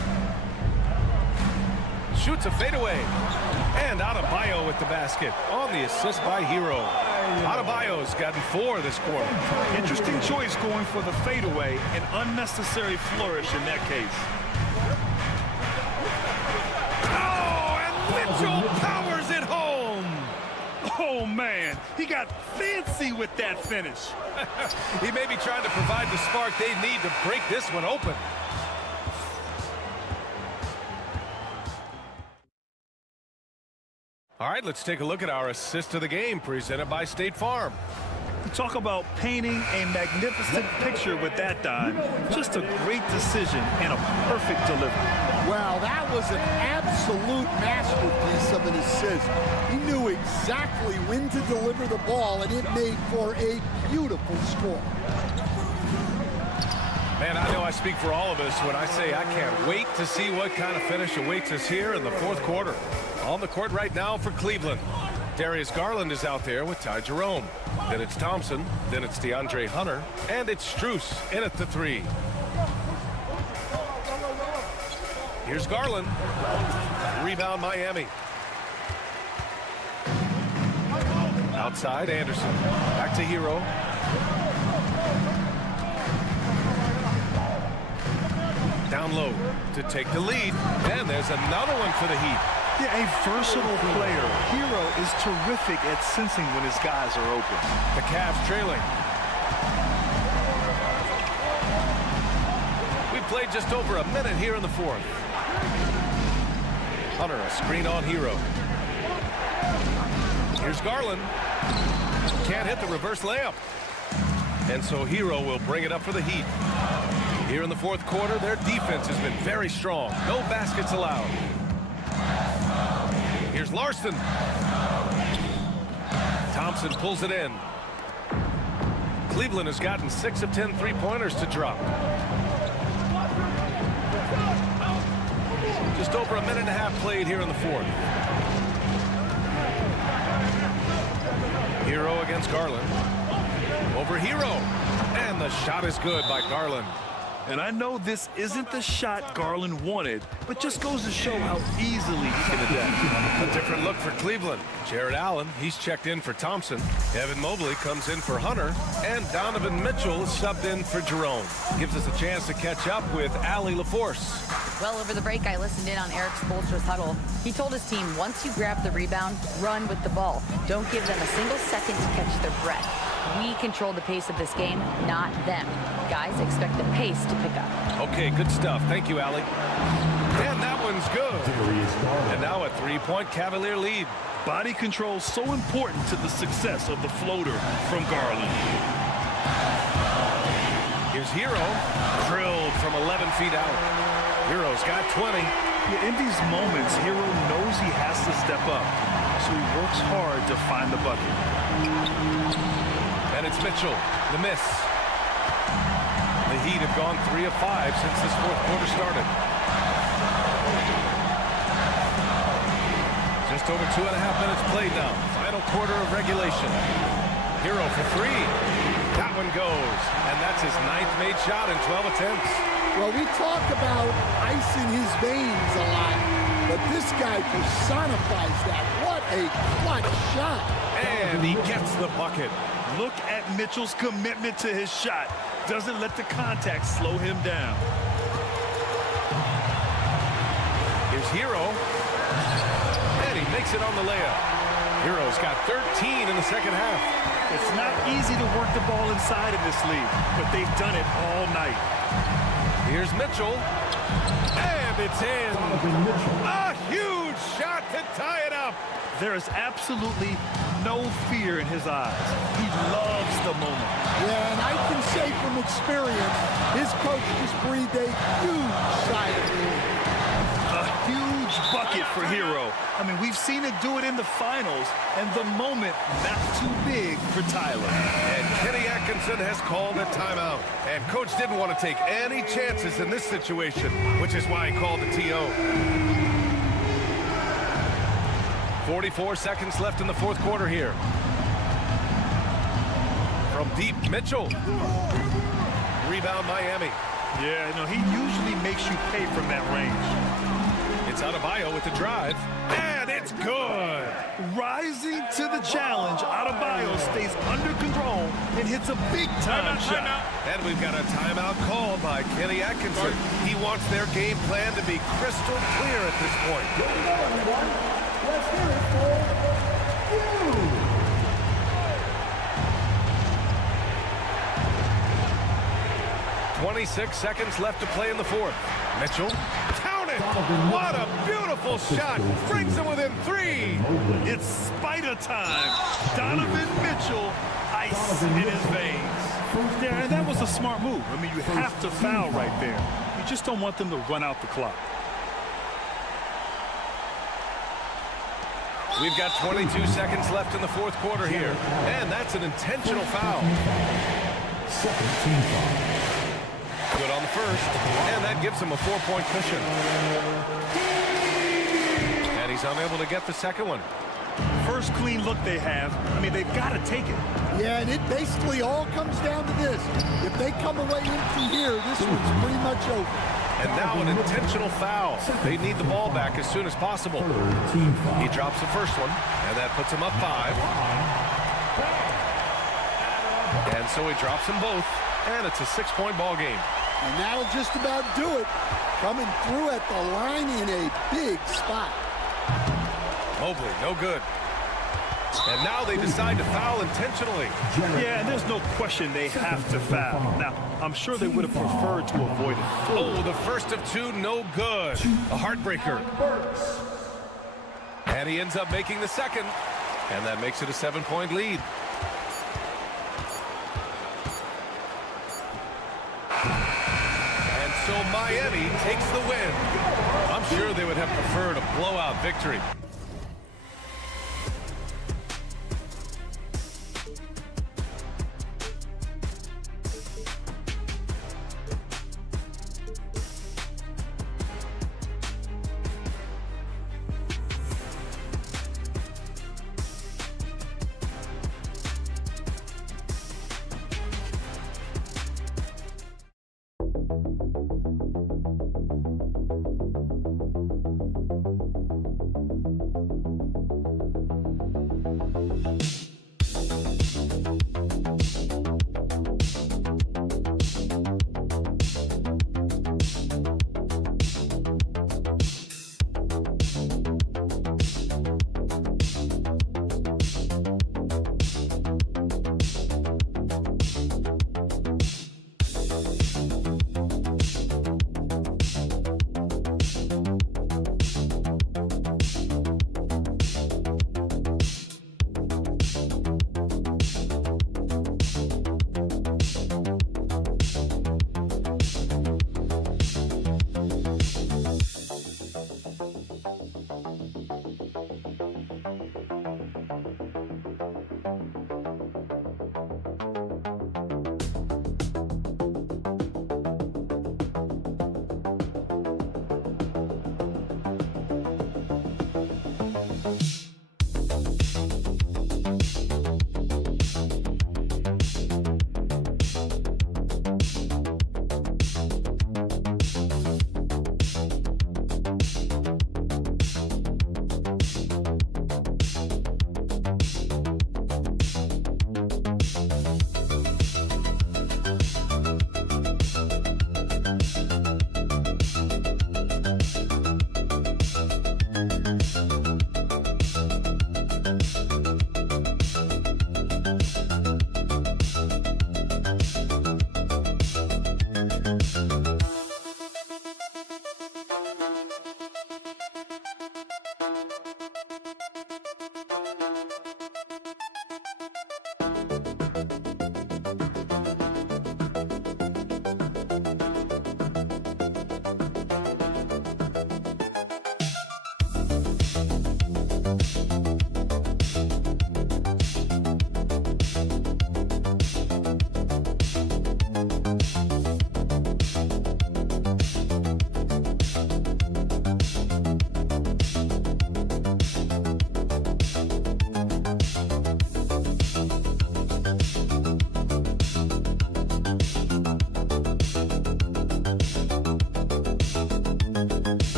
Shoots a fadeaway. And Adebayo with the basket on the assist by Hero. Adebayo's gotten 4 this quarter. Interesting choice going for the fadeaway, an unnecessary flourish in that case. Oh, and Mitchell powers it home. Oh, man, he got fancy with that finish. He may be trying to provide the spark they need to break this one open. All right, let's take a look at our assist of the game presented by State Farm. You talk about painting a magnificent picture with that dime. Just a great decision and a perfect delivery. Well, that was an absolute masterpiece of an assist. He knew exactly when to deliver the ball, and it made for a beautiful score. Man, I know I speak for all of us when I say I can't wait to see what kind of finish awaits us here in the fourth quarter. On the court right now for Cleveland, Darius Garland is out there with Ty Jerome. Then it's Thompson, then it's DeAndre Hunter, and it's Strus in at the 3. Here's Garland. Rebound Miami. Outside Anderson. Back to Hero. Down low to take the lead. And there's another one for the Heat. Yeah, a versatile player. Hero is terrific at sensing when his guys are open. The Cavs trailing. We played just over a minute here in the fourth. Hunter, a screen on Hero. Here's Garland. Can't hit the reverse layup. And so Hero will bring it up for the Heat. Here in the fourth quarter, their defense has been very strong. No baskets allowed. Here's Larson. Thompson pulls it in. Cleveland has gotten 6 of 10 three-pointers to drop. Just over a minute and a half played here in the fourth. Hero against Garland. Over Hero. And the shot is good by Garland. And I know this isn't the shot Garland wanted, but just goes to show how easily he can adapt. A different look for Cleveland. Jared Allen, he's checked in for Thompson. Evan Mobley comes in for Hunter. And Donovan Mitchell is subbed in for Jerome. Gives us a chance to catch up with Allie LaForce. Well, over the break, I listened in on Eric Spoelstra's huddle. He told his team, once you grab the rebound, run with the ball. Don't give them a single second to catch their breath. We control the pace of this game, not them. Guys, expect the pace to pick up. Okay, good stuff. Thank you, Allie. And that one's good. And now a three-point Cavalier lead. Body control so important to the success of the floater from Garland. Here's Hero, drilled from 11 feet out. Hero's got 20. Yeah, in these moments, Hero knows he has to step up, so he works hard to find the bucket. And it's Mitchell, the miss. The Heat have gone 3 of 5 since this fourth quarter started. Just over 2.5 minutes played now. Final quarter of regulation. Hero for 3. That one goes. And that's his 9th made shot in 12 attempts. Well, we talk about ice in his veins a lot, but this guy personifies that. What a clutch shot. And he gets the bucket. Look at Mitchell's commitment to his shot. Doesn't let the contact slow him down. Here's Hero. And he makes it on the layup. Hero's got 13 in the second half. It's not easy to work the ball inside in this league, but they've done it all night. Here's Mitchell. And it's in. A huge shot to tie it up. There is absolutely no fear in his eyes. He loves the moment. Yeah, and I can say from experience, his coach just breathed a huge sigh of relief. A huge bucket for Hero. I mean, we've seen it do it in the finals, and the moment not too big for Tyler. And Kenny Atkinson has called a timeout. And coach didn't want to take any chances in this situation, which is why he called the TO. 44 seconds left in the fourth quarter here. From deep, Mitchell. Rebound, Miami. Yeah, no, he usually makes you pay from that range. It's Adebayo with the drive. And it's good. Rising to the challenge, Adebayo stays under control and hits a big-time shot. And we've got a timeout called by Kenny Atkinson. He wants their game plan to be crystal clear at this point. Let's hear it for you. 26 seconds left to play in the fourth. Mitchell, count it! What a beautiful shot! Brings him within 3. It's spider time. Donovan Mitchell, ice in his veins. Yeah, and that was a smart move. I mean, you have to foul right there. You just don't want them to run out the clock. We've got 22 seconds left in the fourth quarter here. And that's an intentional foul. Good on the first. And that gives him a 4-point cushion. And he's unable to get the second one. First clean look they have. I mean, they've got to take it. Yeah, and it basically all comes down to this. If they come away empty here, this one's pretty much over. And now an intentional foul. They need the ball back as soon as possible. He drops the first one, and that puts him up 5. And so he drops them both, and it's a 6-point ball game. And that'll just about do it. Coming through at the line in a big spot. Mobley, no good. And now they decide to foul intentionally. Yeah, and there's no question they have to foul. Now, I'm sure they would have preferred to avoid it. Oh, the first of 2, no good. A heartbreaker. And he ends up making the second. And that makes it a 7-point lead. And so Miami takes the win. I'm sure they would have preferred a blowout victory.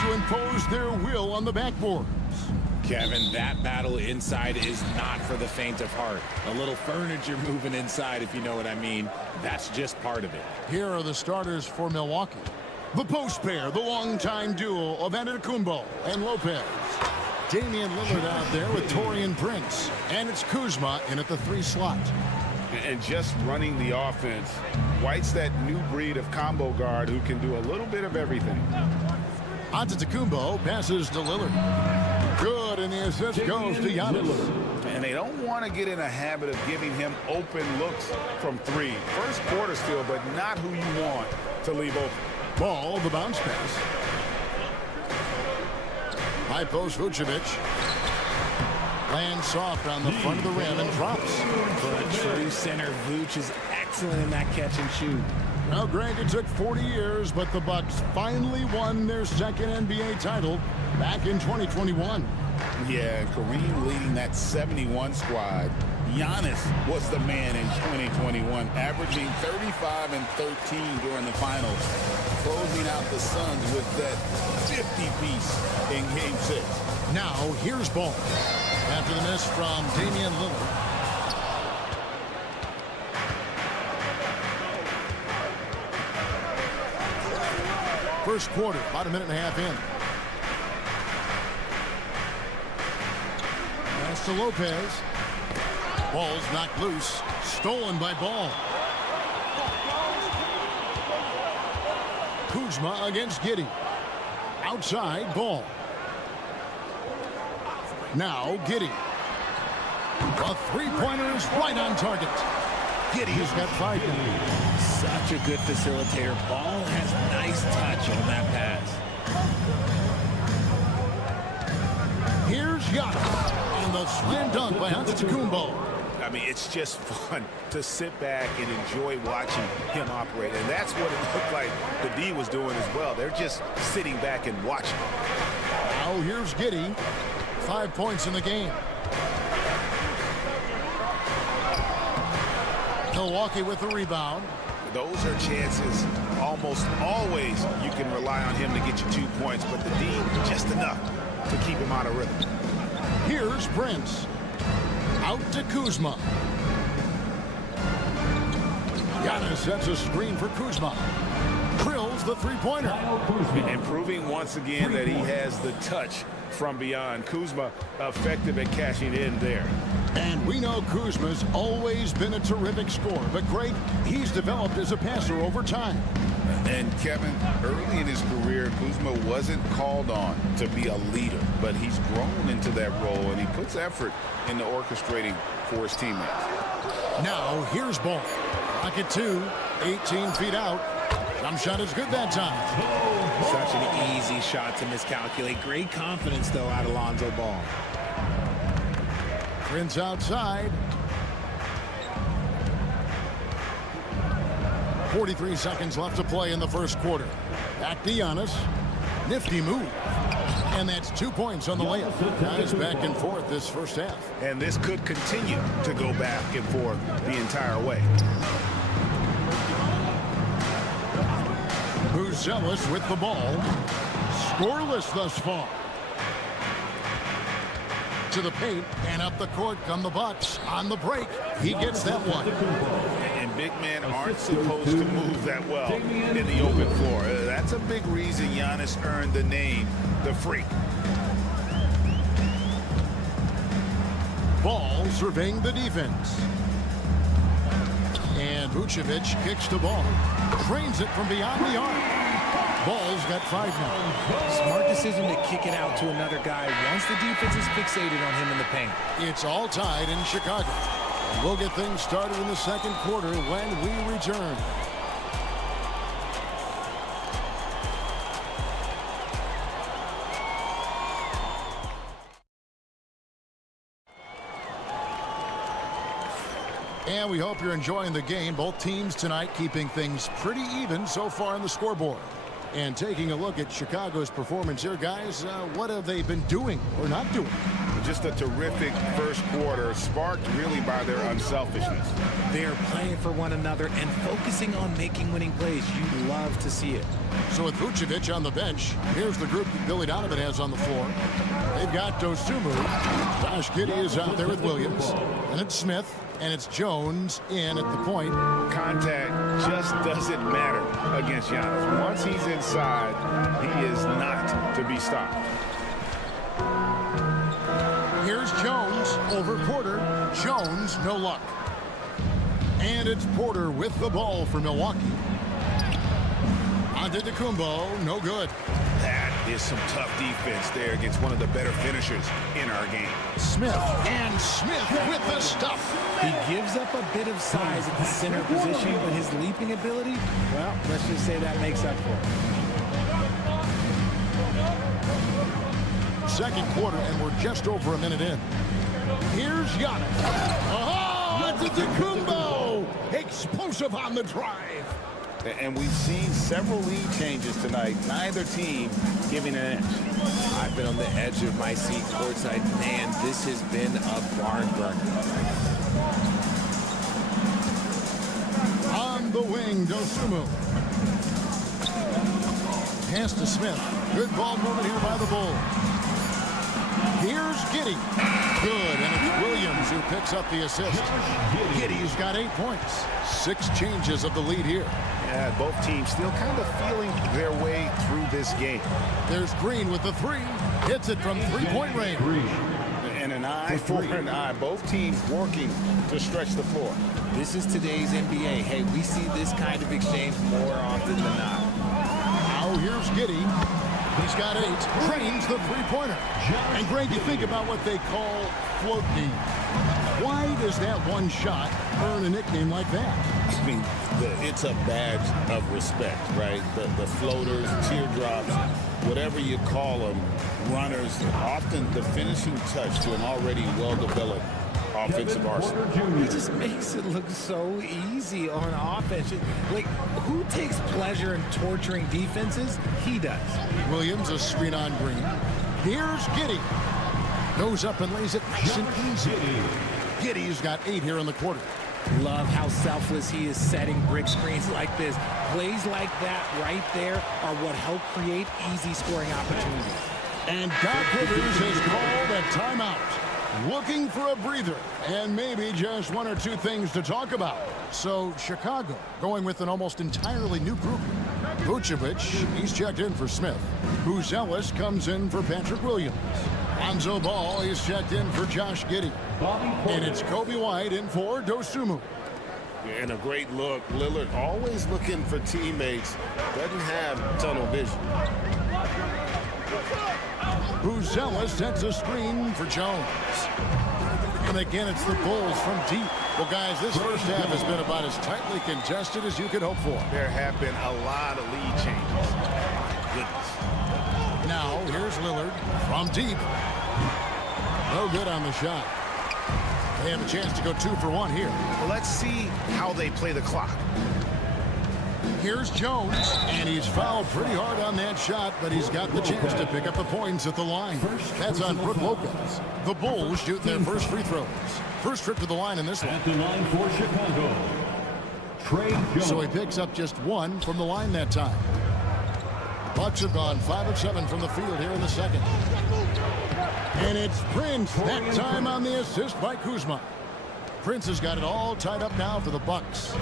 To impose their will on the backboards. Kevin, that battle inside is not for the faint of heart. A little furniture moving inside, if you know what I mean. That's just part of it. Here are the starters for Milwaukee. The post pair, the longtime duo of Antetokounmpo and Lopez. Damian Lillard out there with Taurean Prince. And it's Kuzma in at the 3 slot. And just running the offense, White's that new breed of combo guard who can do a little bit of everything. Antetokounmpo passes to Lillard. Good, and the assist goes to Giannis. And they don't want to get in a habit of giving him open looks from 3. First quarter still, but not who you want to leave open. Ball, the bounce pass. High post, Vucevic. Lands soft on the front of the rim and drops. For a true center, Vuce is excellent in that catch and shoot. Well, Greg, it took 40 years, but the Bucks finally won their second NBA title back in 2021. Yeah, Kareem leading that 71 squad. Giannis was the man in 2021, averaging 35 and 13 during the finals, closing out the Suns with that 50-piece in Game 6. Now, here's Ball. After the miss from Damian Lillard. First quarter, about a minute and a half in. Pass to Lopez. Ball's knocked loose. Stolen by Ball. Kuzma against Giddey. Outside, Ball. Now, Giddey. A three-pointer is right on target. Giddey's got 5 now. Such a good facilitator. Ball has nice touch on that pass. Here's Giannis on the slam dunk by Antetokounmpo. I mean, it's just fun to sit back and enjoy watching him operate. And that's what it looked like the D was doing as well. They're just sitting back and watching. Now here's Giddey. 5 points in the game. Milwaukee with the rebound. Those are chances almost always you can rely on him to get you 2 points, but the D just enough to keep him out of rhythm. Here's Prince. Out to Kuzma. Giannis sets a screen for Kuzma. Drills the three-pointer. And proving once again that he has the touch from beyond. Kuzma effective at cashing in there. And we know Kuzma's always been a terrific scorer, but Greg, he's developed as a passer over time. And Kevin, early in his career, Kuzma wasn't called on to be a leader, but he's grown into that role, and he puts effort into orchestrating for his teammates. Now, here's Ball. Pocket 2, 18 feet out. Jump shot is good that time. Such an easy shot to miscalculate. Great confidence, though, out of Lonzo Ball. Prince outside. 43 seconds left to play in the first quarter. Back to Giannis. Nifty move. And that's 2 points on the layup. Guys back and forth this first half. And this could continue to go back and forth the entire way. Buzelis with the ball. Scoreless thus far. To the paint and up the court come the Bucks. On the break, he gets that one. And big men aren't supposed to move that well in the open floor. That's a big reason Giannis earned the name the Freak. Ball surveying the defense. And Vucevic kicks the ball. Drains it from beyond the arc. Ball's got 5 now. Smart decision to kick it out to another guy once the defense is fixated on him in the paint. It's all tied in Chicago. And we'll get things started in the second quarter when we return. And we hope you're enjoying the game. Both teams tonight keeping things pretty even so far on the scoreboard. And taking a look at Chicago's performance here, guys, what have they been doing or not doing? Just a terrific first quarter, sparked really by their unselfishness. They're playing for one another and focusing on making winning plays. You love to see it. So with Vucevic on the bench, here's the group that Billy Donovan has on the floor. They've got Dosunmu. Josh Giddey is out there with Williams. And it's Smith. And it's Jones in at the point. Contact just doesn't matter against Giannis. Once he's inside, he is not to be stopped. Here's Jones over Porter. Jones, no luck. And it's Porter with the ball for Milwaukee. Antetokounmpo, no good. That is some tough defense there against one of the better finishers in our game. Smith, and Smith with the stuff. He gives up a bit of size at the center position, but his leaping ability, well, let's just say that makes up for it. Second quarter, and we're just over a minute in. Here's Giannis. Oh, Antetokounmpo! Explosive on the drive. And we've seen several lead changes tonight. Neither team giving an edge. I've been on the edge of my seat courtside. Man, this has been a barn burner. On the wing, Dosunmu. Pass to Smith. Good ball movement here by the Bulls. Here's Giddey. Good, and it's Williams who picks up the assist. Giddey's got 8 points. 6 changes of the lead here. Yeah, both teams still kind of feeling their way through this game. There's Green with the 3. Hits it from three-point range. And an eye for an eye. Both teams working to stretch the floor. This is today's NBA. Hey, we see this kind of exchange more often than not. Now here's Giddey. He's got 8. Drains the three-pointer. And Greg, you think about what they call float D. Why does that one shot earn a nickname like that? I mean, it's a badge of respect, right? The floaters, teardrops, whatever you call them, runners, often the finishing touch to an already well-developed offensive arsenal. He just makes it look so easy on offense. Like, who takes pleasure in torturing defenses? He does. Williams, a screen on Green. Here's Giddey. Goes up and lays it nice and easy. Giddey's got 8 here in the quarter. Love how selfless he is setting brick screens like this. Plays like that right there are what help create easy scoring opportunities. And Doc Rivers has called a timeout. looking for a breather and maybe just one or two things to talk about. So Chicago going with an almost entirely new group. Vucevic, he's checked in for Smith. Buzelis comes in for Patrick Williams. Lonzo Ball is checked in for Josh Giddey. And it's Kobe White in for Dosunmu. And a great look. Lillard always looking for teammates. Doesn't have tunnel vision. Buzelis sets a screen for Jones. And again, it's the Bulls from deep. Well, guys, this first half has been about as tightly contested as you could hope for. There have been a lot of lead changes. My goodness. Now, here's Lillard from deep. No good on the shot. They have a chance to go 2 for 1 here. Well, let's see how they play the clock. Here's Jones, and he's fouled pretty hard on that shot, but he's got the chance to pick up the points at the line. That's on Brook Lopez. The Bulls shooting their first free throws. First trip to the line in this one. At the line for Chicago, Trey Jones. So he picks up just 1 from the line that time. Bucks have gone 5 of 7 from the field here in the second. And it's Prince, that time on the assist by Kuzma. Prince has got it all tied up now for the Bucks.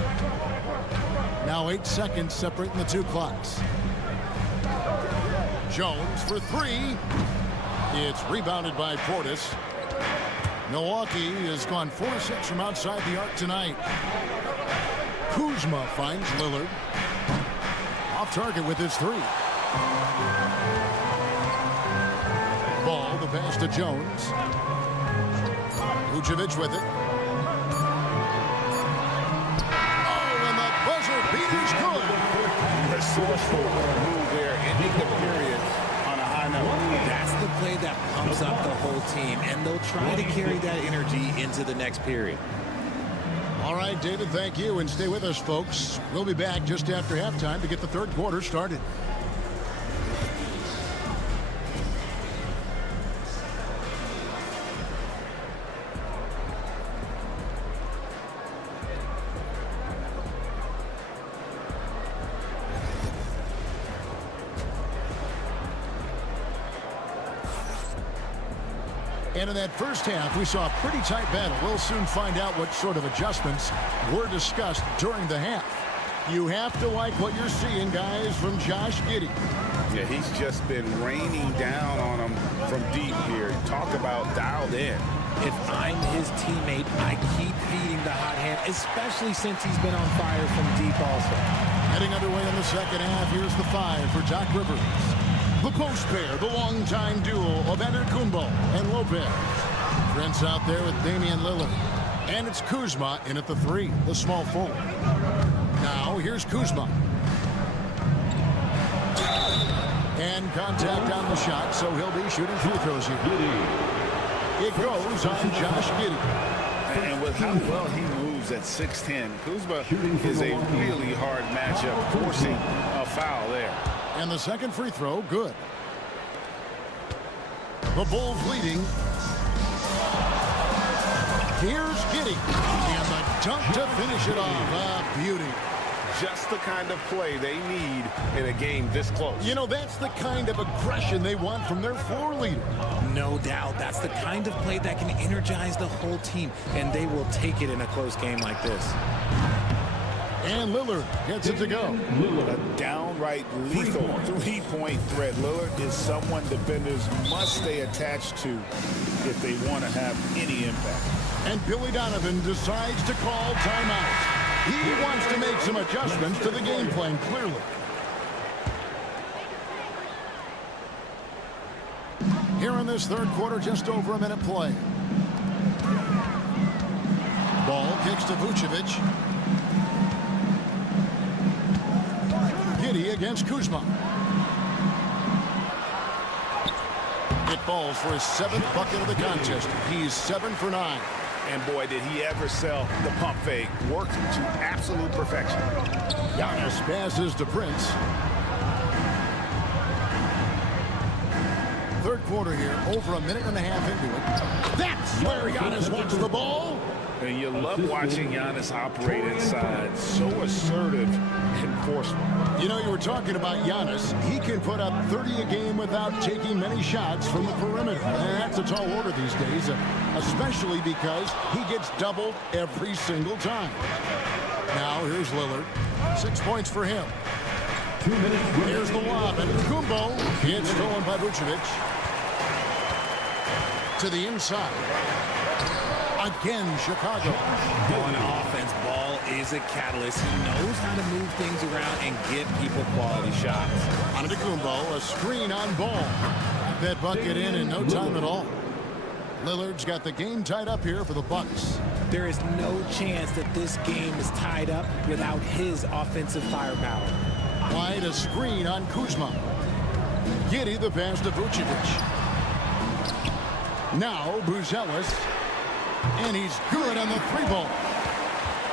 Now 8 seconds separating the two clocks. Jones for 3. It's rebounded by Portis. Milwaukee has gone 4-6 from outside the arc tonight. Kuzma finds Lillard. Off target with his 3. Ball, the pass to Jones. Vucevic with it. Beater's good. Resourceful move there, ending the period on a high note. That's the play that pumps up the whole team, and they'll try to carry that energy into the next period. All right, David, thank you, and stay with us, folks. We'll be back just after halftime to get the third quarter started. And in that first half, we saw a pretty tight battle. We'll soon find out what sort of adjustments were discussed during the half. You have to like what you're seeing, guys, from Josh Giddey. Yeah, he's just been raining down on them from deep here. Talk about dialed in. If I'm his teammate, I keep feeding the hot hand, especially since he's been on fire from deep also. Heading underway in the second half, here's the 5 for Doc Rivers. The post pair, the longtime duo of Antetokounmpo and Lopez. Prince out there with Damian Lillard. And it's Kuzma in at the 3, the small forward. Now, here's Kuzma. And contact on the shot, so he'll be shooting free throws here. It goes on Josh Giddey. And with how well he moves at 6'10", Kuzma is a really hard matchup, forcing a foul there. And the second free throw, good. The Bulls leading. Here's Giddey. And the dunk to finish it off. Ah, beauty. Just the kind of play they need in a game this close. You know, that's the kind of aggression they want from their floor leader. No doubt. That's the kind of play that can energize the whole team, and they will take it in a close game like this. And Lillard gets it to go. A downright lethal three-point threat. Lillard is someone defenders must stay attached to if they want to have any impact. And Billy Donovan decides to call timeout. He wants to make some adjustments to the game plan, clearly. Here in this third quarter, just over a minute play. Ball kicks to Vucevic. Giddey against Kuzma. It falls for his 7th bucket of the contest. He's 7 for 9. And boy, did he ever sell the pump fake. Worked to absolute perfection. Giannis passes to Prince. Third quarter here, over a minute and a half into it. That's where Giannis wants the ball. And you love watching Giannis operate inside. So assertive and forceful. forceful. You know, you were talking about Giannis. He can put up 30 a game without taking many shots from the perimeter. And that's a tall order these days, especially because he gets doubled every single time. Now, here's Lillard. 6 points for him. 2 minutes. Here's the lob, and Kumbo. It's stolen by Vucevic. To the inside. Again, Chicago. On offense, Ball is a catalyst. He knows how to move things around and get people quality shots. Antetokounmpo, a screen on Ball. That bucket in no time at all. Lillard's got the game tied up here for the Bucks. There is no chance that this game is tied up without his offensive firepower. Wide, a screen on Kuzma. Giddey the pass to Vucevic. Now Buzelis. And he's good on the 3-ball.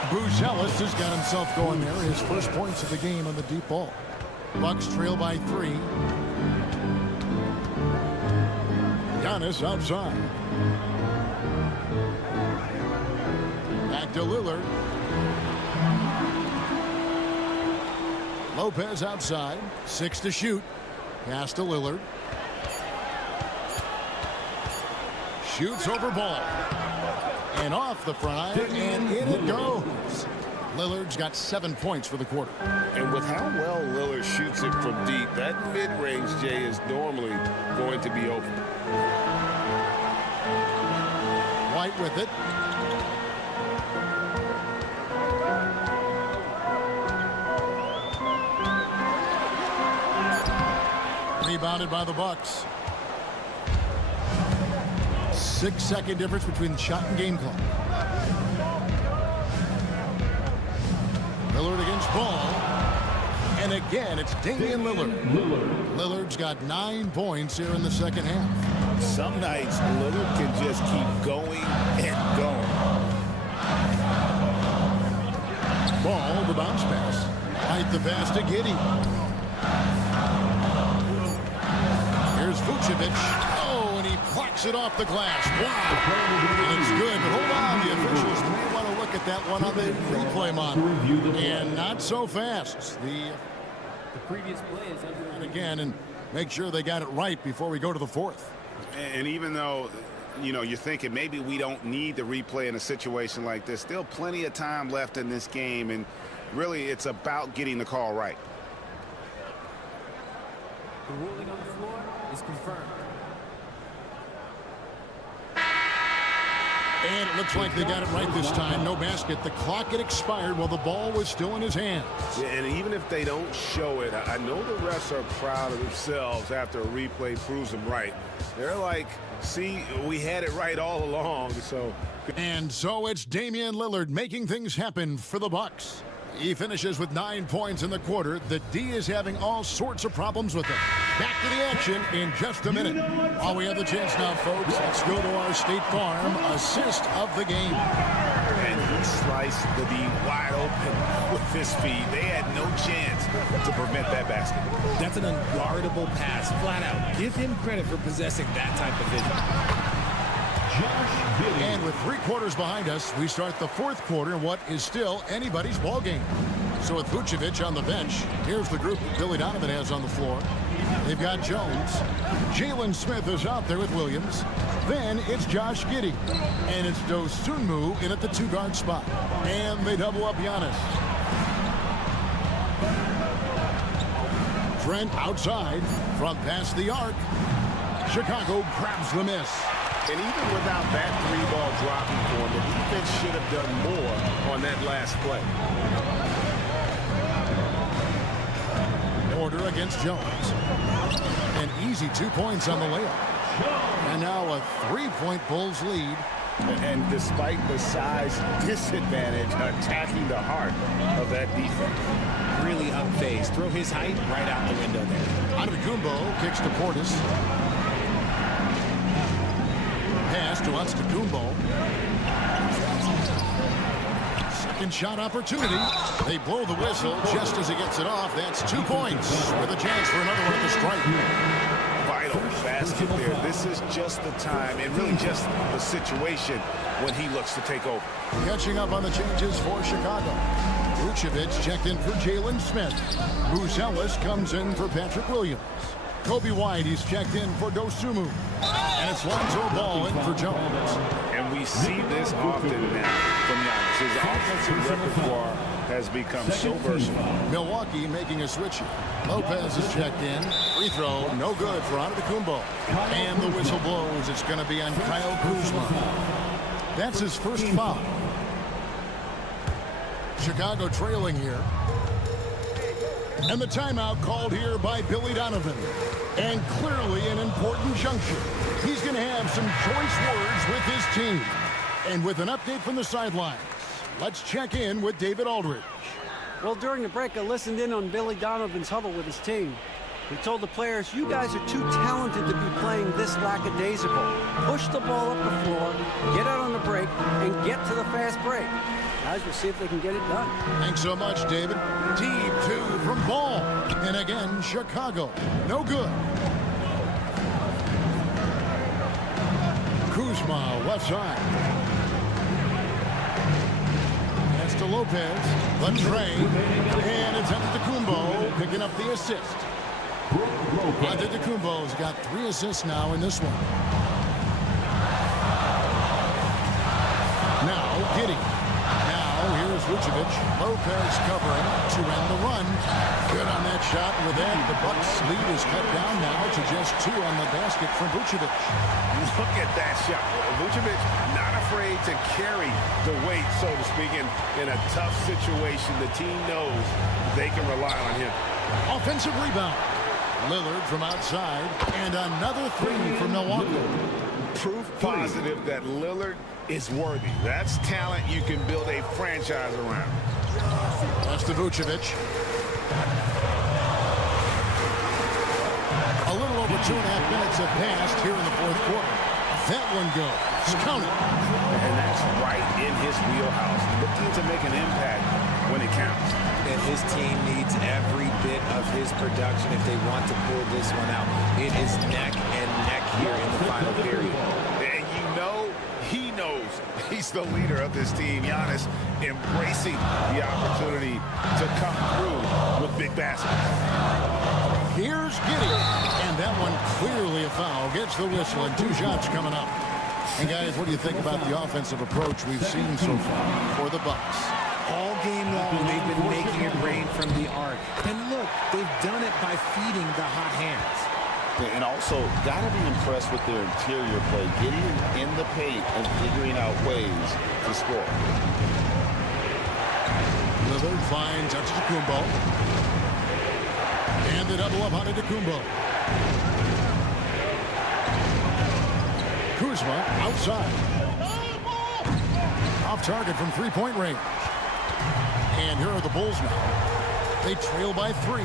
Buzelis has got himself going there. His first points of the game on the deep ball. Bucks trail by 3. Giannis outside. Back to Lillard. Lopez outside. 6 to shoot. Pass to Lillard. Shoots over Ball. And off the front, and in it goes. Lillard's got 7 points for the quarter. And with how well Lillard shoots it from deep, that mid-range, Jay, is normally going to be open. White with it. Rebounded by the Bucks. 6-second difference between the shot and game clock. Lillard against Ball. And again, it's Damian Lillard. Lillard's got 9 points here in the second half. Some nights, Lillard can just keep going and going. Ball, the bounce pass. Right the pass to Giddey. Here's Vucevic. Plucks it off the glass. Wow. And it's good, but hold on. The officials may want to look at that one on the replay monitor. And not so fast. The previous play is under again, and make sure they got it right before we go to the fourth. And even though, you know, you're thinking maybe we don't need the replay in a situation like this, still plenty of time left in this game, and really it's about getting the call right. The ruling on the floor is confirmed. And it looks like they got it right this time. No basket. The clock had expired while the ball was still in his hands. Yeah, and even if they don't show it, I know the refs are proud of themselves after a replay proves them right. They're like, see, we had it right all along. And so it's Damian Lillard making things happen for the Bucks. He finishes with 9 points in the quarter. The D is having all sorts of problems with him. Back to the action in just a minute. While we have the chance now, folks, let's go to our State Farm assist of the game. And he sliced the D wide open with his feet. They had no chance to prevent that basket. That's an unguardable pass, flat out. Give him credit for possessing that type of vision. And with 3 quarters behind us, we start the fourth quarter in what is still anybody's ball game. So with Vucevic on the bench, here's the group that Billy Donovan has on the floor. They've got Jones. Jalen Smith is out there with Williams. Then it's Josh Giddey. And it's Dosunmu in at the 2-guard spot. And they double up Giannis. Trent outside from past the arc. Chicago grabs the miss. And even without that 3-ball dropping for him, the defense should have done more on that last play. Order against Jones. An easy 2 points on the layup. And now a 3-point Bulls lead. And despite the size disadvantage, attacking the heart of that defense. Really unfazed. Throw his height right out the window there. Antetokounmpo kicks to Portis. Pass to Antetokounmpo. Second shot opportunity. They blow the whistle just as he gets it off. That's 2 points with a chance for another one at the strike. Vital basket there. This is just the time and really just the situation when he looks to take over. Catching up on the changes for Chicago. Vucevic checked in for Jalen Smith. Buzelis comes in for Patrick Williams. Kobe White, he's checked in for Dosunmu. And it's Lonzo Ball in for Jones. And we see this often now from Giannis. His offensive repertoire has become so versatile. Milwaukee making a switch here. Lopez is checked in. Free throw, no good for Antetokounmpo. And the whistle blows. It's going to be on Kyle Kuzma. That's his first foul. Chicago trailing here. And the timeout called here by Billy Donovan. And clearly an important junction. He's going to have some choice words with his team. And with an update from the sidelines, let's check in with David Aldridge. Well, during the break, I listened in on Billy Donovan's huddle with his team. He told the players, you guys are too talented to be playing this lackadaisical. Push the ball up the floor, get out on the break, and get to the fast break. Guys, we'll see if they can get it done. Thanks so much, David. Team 2 from Ball. And again, Chicago. No good. Kuzma, left side. Pass to Lopez. The train. And it's Antetokounmpo picking up the assist. Antetokounmpo's got 3 assists now in this one. Now, Giddey. Here's Vucevic. Lopez covering to end the run. Good on that shot. With that, the Bucks lead is cut down now to just 2 on the basket from Vucevic. Look at that shot. Vucevic not afraid to carry the weight, so to speak, in a tough situation. The team knows they can rely on him. Offensive rebound. Lillard from outside. And another 3 from Milwaukee. Proof positive that Lillard is worthy. That's talent you can build a franchise around. That's to Vucevic. A little over 2.5 minutes have passed here in the fourth quarter. That one goes. Count it. And that's right in his wheelhouse. Looking to make an impact when it counts. And his team needs every bit of his production if they want to pull this one out. It is neck and neck here in the final period. And you know, he knows he's the leader of this team. Giannis embracing the opportunity to come through with big baskets. Here's Giddey. And that one clearly a foul. Gets the whistle and 2 shots coming up. And guys, what do you think about the offensive approach we've seen so far for the Bucks? All game long, they've been making it rain from the arc. And look, they've done it by feeding the hot hands. And also, got to be impressed with their interior play, getting in the paint and figuring out ways to score. Lillard finds Antetokounmpo. And the double up on Antetokounmpo. Kuzma outside. Off target from 3-point range. And here are the Bulls now. They trail by 3.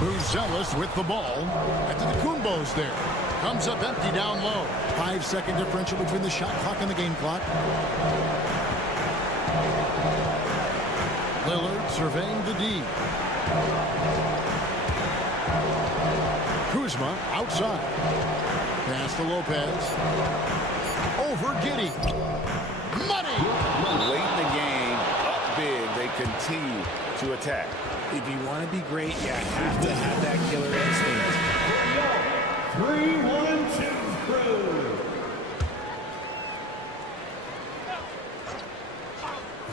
Buzelis with the ball. Antetokounmpo's there. Comes up empty down low. 5-second differential between the shot clock and the game clock. Lillard surveying the D. Kuzma outside. Pass to Lopez. Over Giddey. Money! Late in the game, up big, they continue to attack. If you want to be great, you have to have that killer instinct. 3-1-2 crew.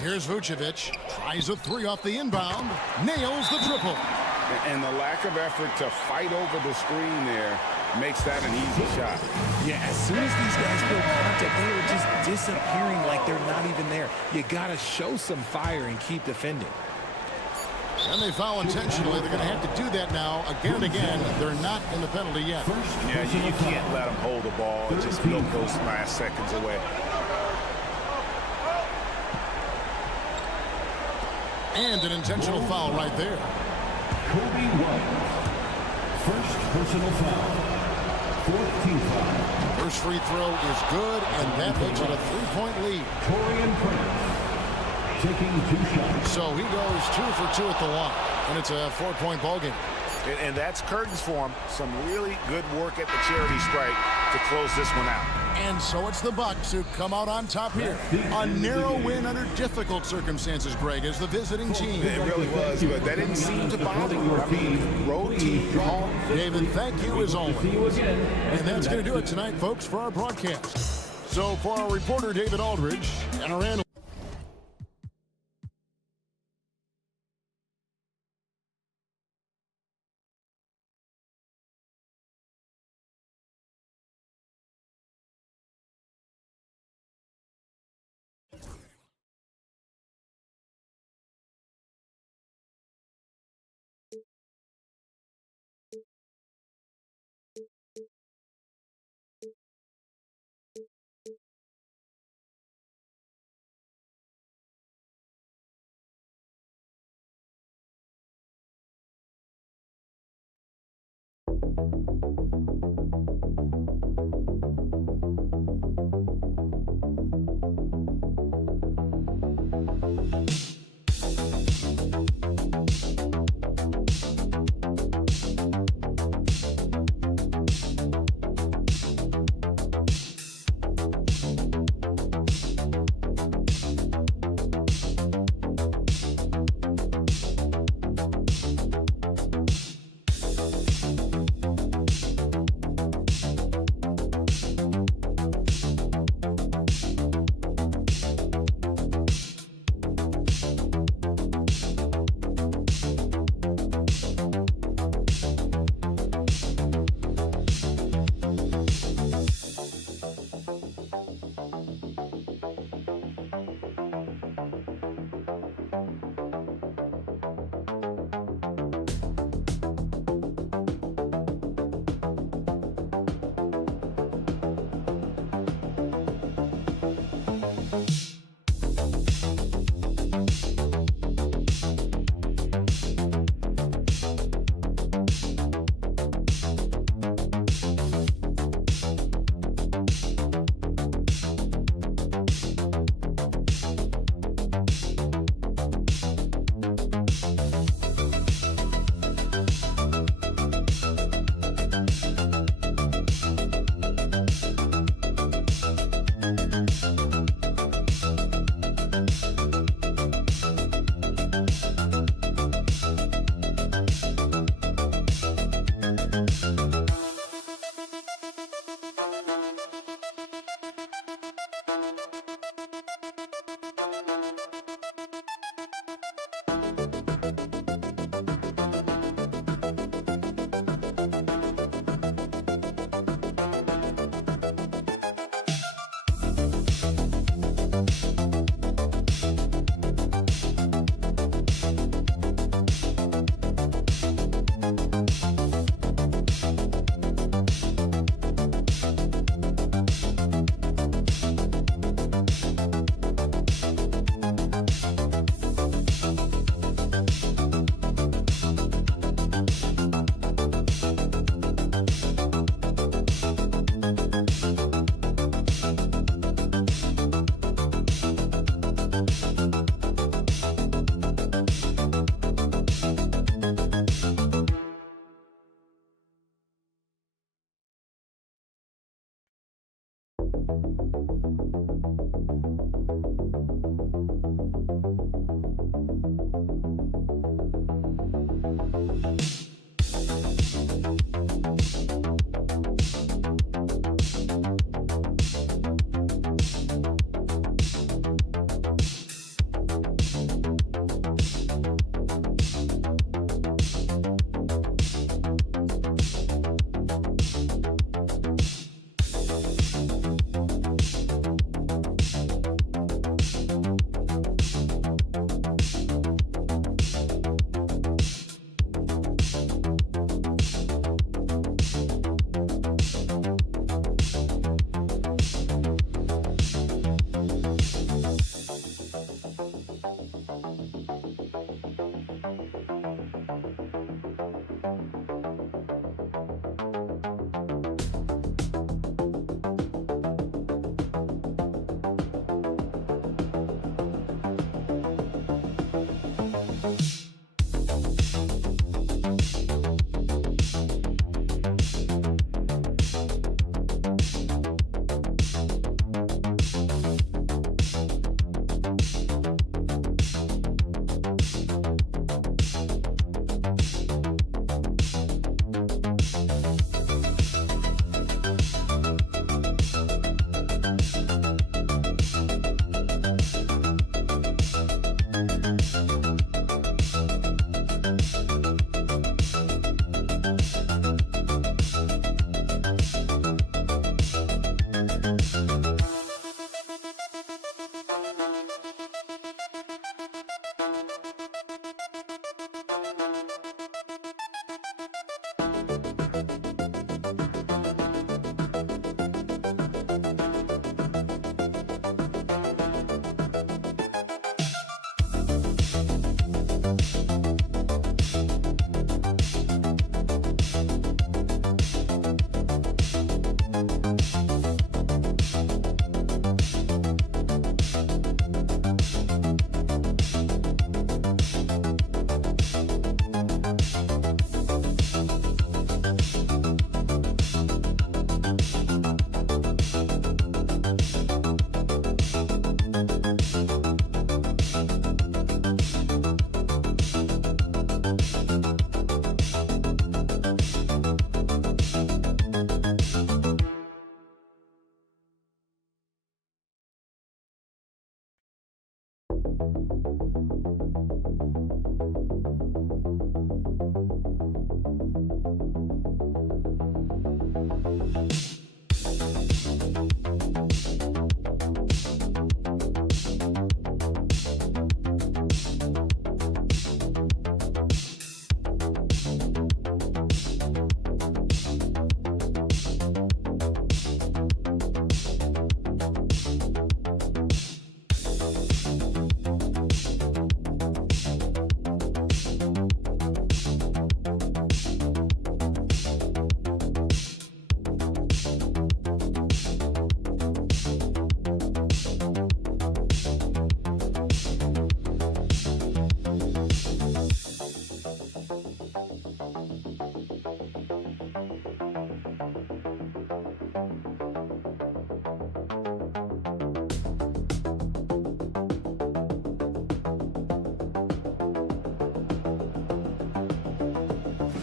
Here's Vucevic. Tries a 3 off the inbound. Nails the triple. And the lack of effort to fight over the screen there makes that an easy shot. Yeah, as soon as these guys feel contact, they are just disappearing like they're not even there. You got to show some fire and keep defending. And they foul intentionally. They're going to have to do that now again and again. They're not in the penalty yet. Yeah, you can't let them hold the ball and just milk those last seconds away. And an intentional foul right there. Kobe White. First personal foul. 14th foul. First free throw is good, and that makes it a 3-point lead. Torian Prince taking 2 shots. So he goes 2 for 2 at the line, and it's a 4-point ball game. And that's curtains for him. Some really good work at the charity stripe to close this one out. And so it's the Bucks who come out on top here. A narrow win under difficult circumstances, Greg, as the visiting team. It really was, but that didn't seem to bother him. I mean, road team, home. David, thank you as always. And that's going to do it tonight, folks, for our broadcast. So for our reporter, David Aldridge, and our analyst,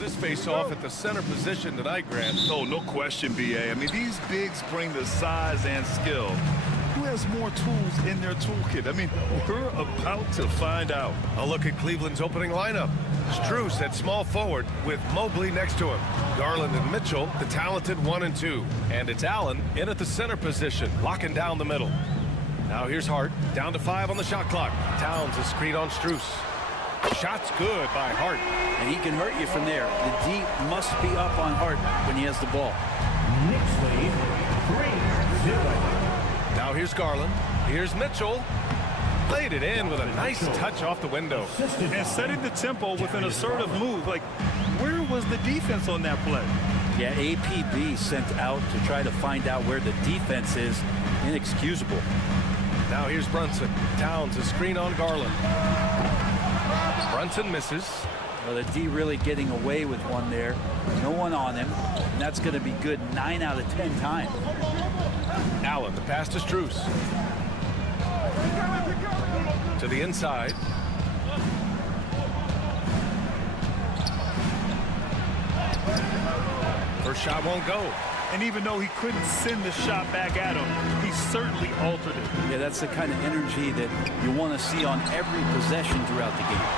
this face-off at the center position tonight, Grant. Oh, no question, B.A. I mean, these bigs bring the size and skill. Who has more tools in their toolkit? I mean, we're about to find out. A look at Cleveland's opening lineup. Strus at small forward with Mobley next to him. Garland and Mitchell, the talented 1 and 2. And it's Allen in at the center position, locking down the middle. Now here's Hart, down to 5 on the shot clock. Towns a screen on Strus. Shot's good by Hart. And he can hurt you from there. The D must be up on Hart when he has the ball. Knicks lead 3-0. Now here's Garland. Here's Mitchell. Laid it in with a nice touch off the window. And setting the tempo with an assertive move. Like, where was the defense on that play? Yeah, APB sent out to try to find out where the defense is. Inexcusable. Now here's Brunson. Towns a screen on Garland. Brunson misses. Well, the D really getting away with one there. No one on him. And that's going to be good 9 out of 10 times. Allen, the pass to Strus. To the inside. First shot won't go. And even though he couldn't send the shot back at him, he certainly altered it. Yeah, that's the kind of energy that you want to see on every possession throughout the game.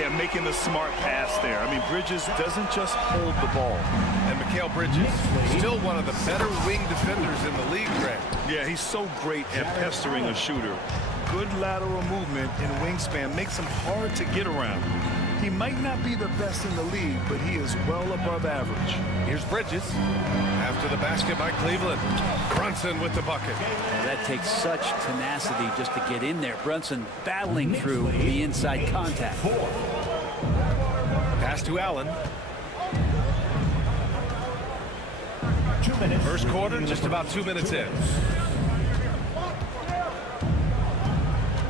Yeah, making the smart pass there. I mean, Bridges doesn't just hold the ball. And Mikal Bridges, still one of the better wing defenders in the league, Grant. Yeah, he's so great at pestering a shooter. Good lateral movement and wingspan makes him hard to get around. He might not be the best in the league, but he is well above average. Here's Bridges. After the basket by Cleveland. Brunson with the bucket. That takes such tenacity just to get in there. Brunson battling through the inside contact. Pass to Allen. First quarter, just about 2 minutes in.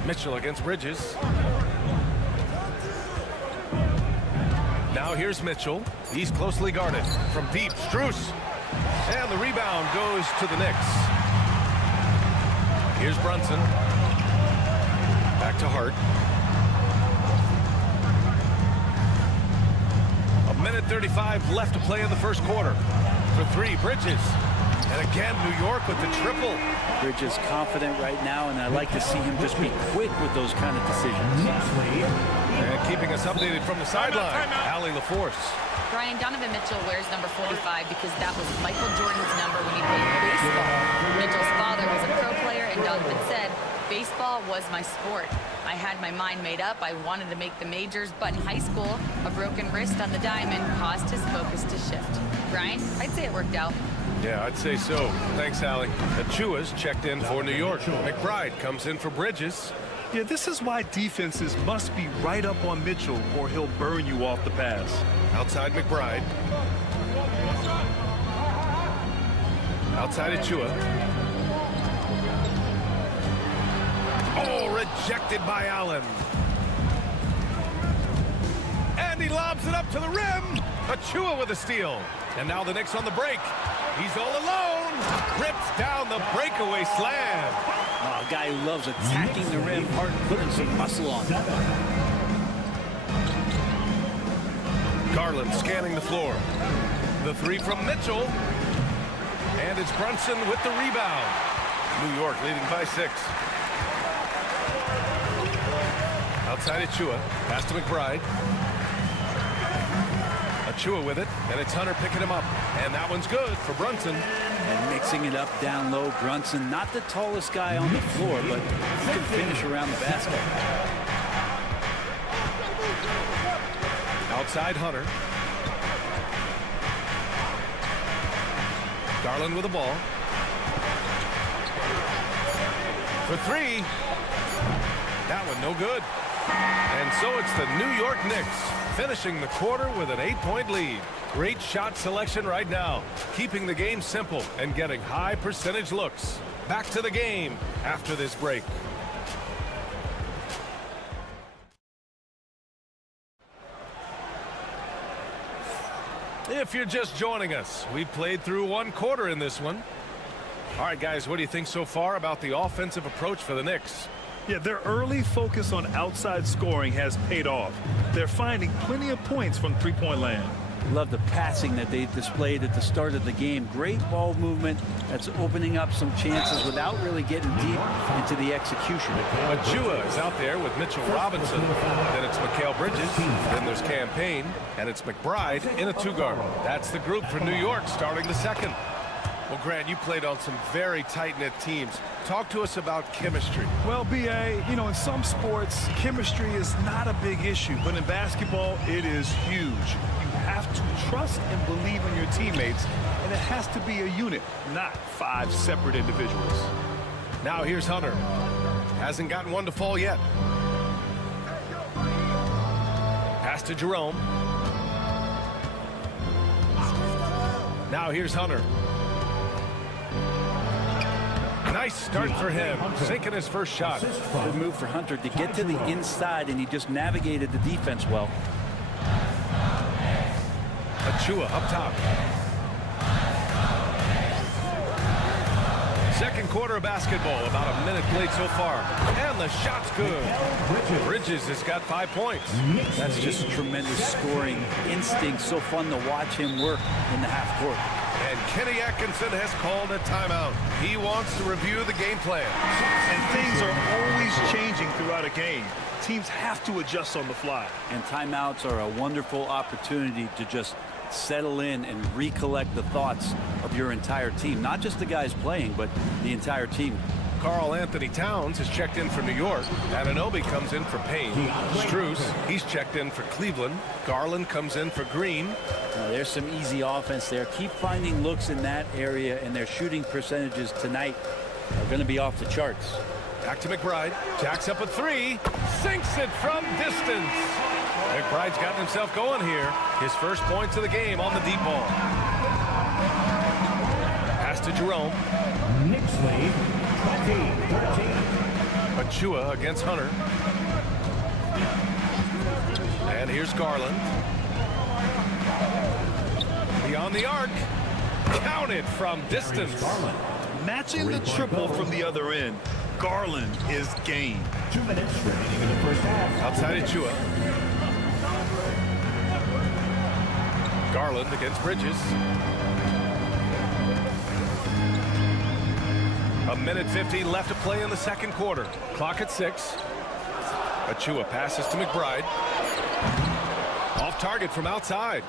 Mitchell against Bridges. Now here's Mitchell. He's closely guarded. From deep, Strus. And the rebound goes to the Knicks. Here's Brunson. Back to Hart. 1:35 left to play in the first quarter. For 3, Bridges. And again, New York with the triple. Bridges confident right now, and I like to see him just be quick with those kind of decisions. And keeping us updated from the sideline, Allie LaForce. Brian, Donovan Mitchell wears number 45 because that was Michael Jordan's number when he played baseball. Mitchell's father was a pro player, and Donovan said, baseball was my sport. I had my mind made up. I wanted to make the majors, but in high school, a broken wrist on the diamond caused his focus to shift. Brian, I'd say it worked out. Yeah, I'd say so. Thanks, Allie. Achua's checked in for New York. McBride comes in for Bridges. Yeah, this is why defenses must be right up on Mitchell or he'll burn you off the pass. Outside McBride. Outside Achua. Oh, rejected by Allen. And he lobs it up to the rim. Achua with a steal. And now the Knicks on the break. He's all alone. Rips down the breakaway slam. Oh, a guy who loves attacking the rim, Hart putting some muscle on it. Garland scanning the floor. The 3 from Mitchell. And it's Brunson with the rebound. New York leading by 6. Outside Achua. Pass to McBride. Achua with it, and it's Hunter picking him up. And that one's good for Brunson. And mixing it up down low. Brunson, not the tallest guy on the floor, but he can finish around the basket. Outside Hunter. Garland with the ball. For 3. That one no good. And so it's the New York Knicks finishing the quarter with an 8-point lead. Great shot selection right now, keeping the game simple and getting high percentage looks. Back to the game after this break. If you're just joining us, we played through 1 quarter in this one. All right, guys, what do you think so far about the offensive approach for the Knicks? Yeah, their early focus on outside scoring has paid off. They're finding plenty of points from three-point land. Love the passing that they displayed at the start of the game. Great ball movement that's opening up some chances without really getting deep into the execution. Achua is out there with Mitchell Robinson. Then it's Mikal Bridges. Then there's Campaign. And it's McBride in a two-guard. That's the group for New York starting the second. Well, Grant, you played on some very tight-knit teams. Talk to us about chemistry. Well, B.A., you know, in some sports, chemistry is not a big issue. But in basketball, it is huge. You have to trust and believe in your teammates, and it has to be a unit, not 5 separate individuals. Now here's Hunter. Hasn't gotten one to fall yet. Pass to Jerome. Now here's Hunter. Nice start for him, sinking his first shot. Good move for Hunter to get to the inside, and he just navigated the defense well. Achua up top. Second quarter of basketball, about a minute played so far. And the shot's good. Bridges has got 5 points. That's just tremendous scoring instinct. So fun to watch him work in the half court. And Kenny Atkinson has called a timeout. He wants to review the game plan. And things are always changing throughout a game. Teams have to adjust on the fly. And timeouts are a wonderful opportunity to just settle in and recollect the thoughts of your entire team. Not just the guys playing, but the entire team. Karl Anthony Towns has checked in for New York. Anunoby comes in for Payne. Strus, he's checked in for Cleveland. Garland comes in for Green. There's some easy offense there. Keep finding looks in that area, and their shooting percentages tonight are going to be off the charts. Back to McBride. Jacks up a 3. Sinks it from distance. McBride's gotten himself going here. His first points of the game on the deep ball. Pass to Jerome. Knicks lead 20-13. Achua against Hunter. And here's Garland. Beyond the arc. Counted from distance. Matching the triple from the other end. Garland is game. 2 minutes remaining in the first half. Outside Achua. Garland against Bridges. A minute 15 left to play in the second quarter. Clock at 6. Achua passes to McBride. Off target from outside.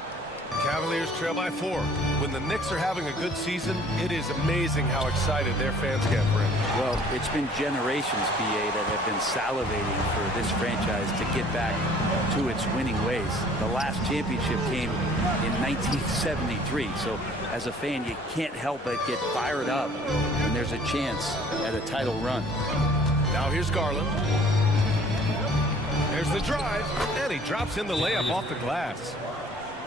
Cavaliers trail by 4. When the Knicks are having a good season, it is amazing how excited their fans get, Brent. Well, it's been generations, BA, that have been salivating for this franchise to get back to its winning ways. The last championship came in 1973, so as a fan, you can't help but get fired up when there's a chance at a title run. Now here's Garland. There's the drive, and he drops in the layup off the glass.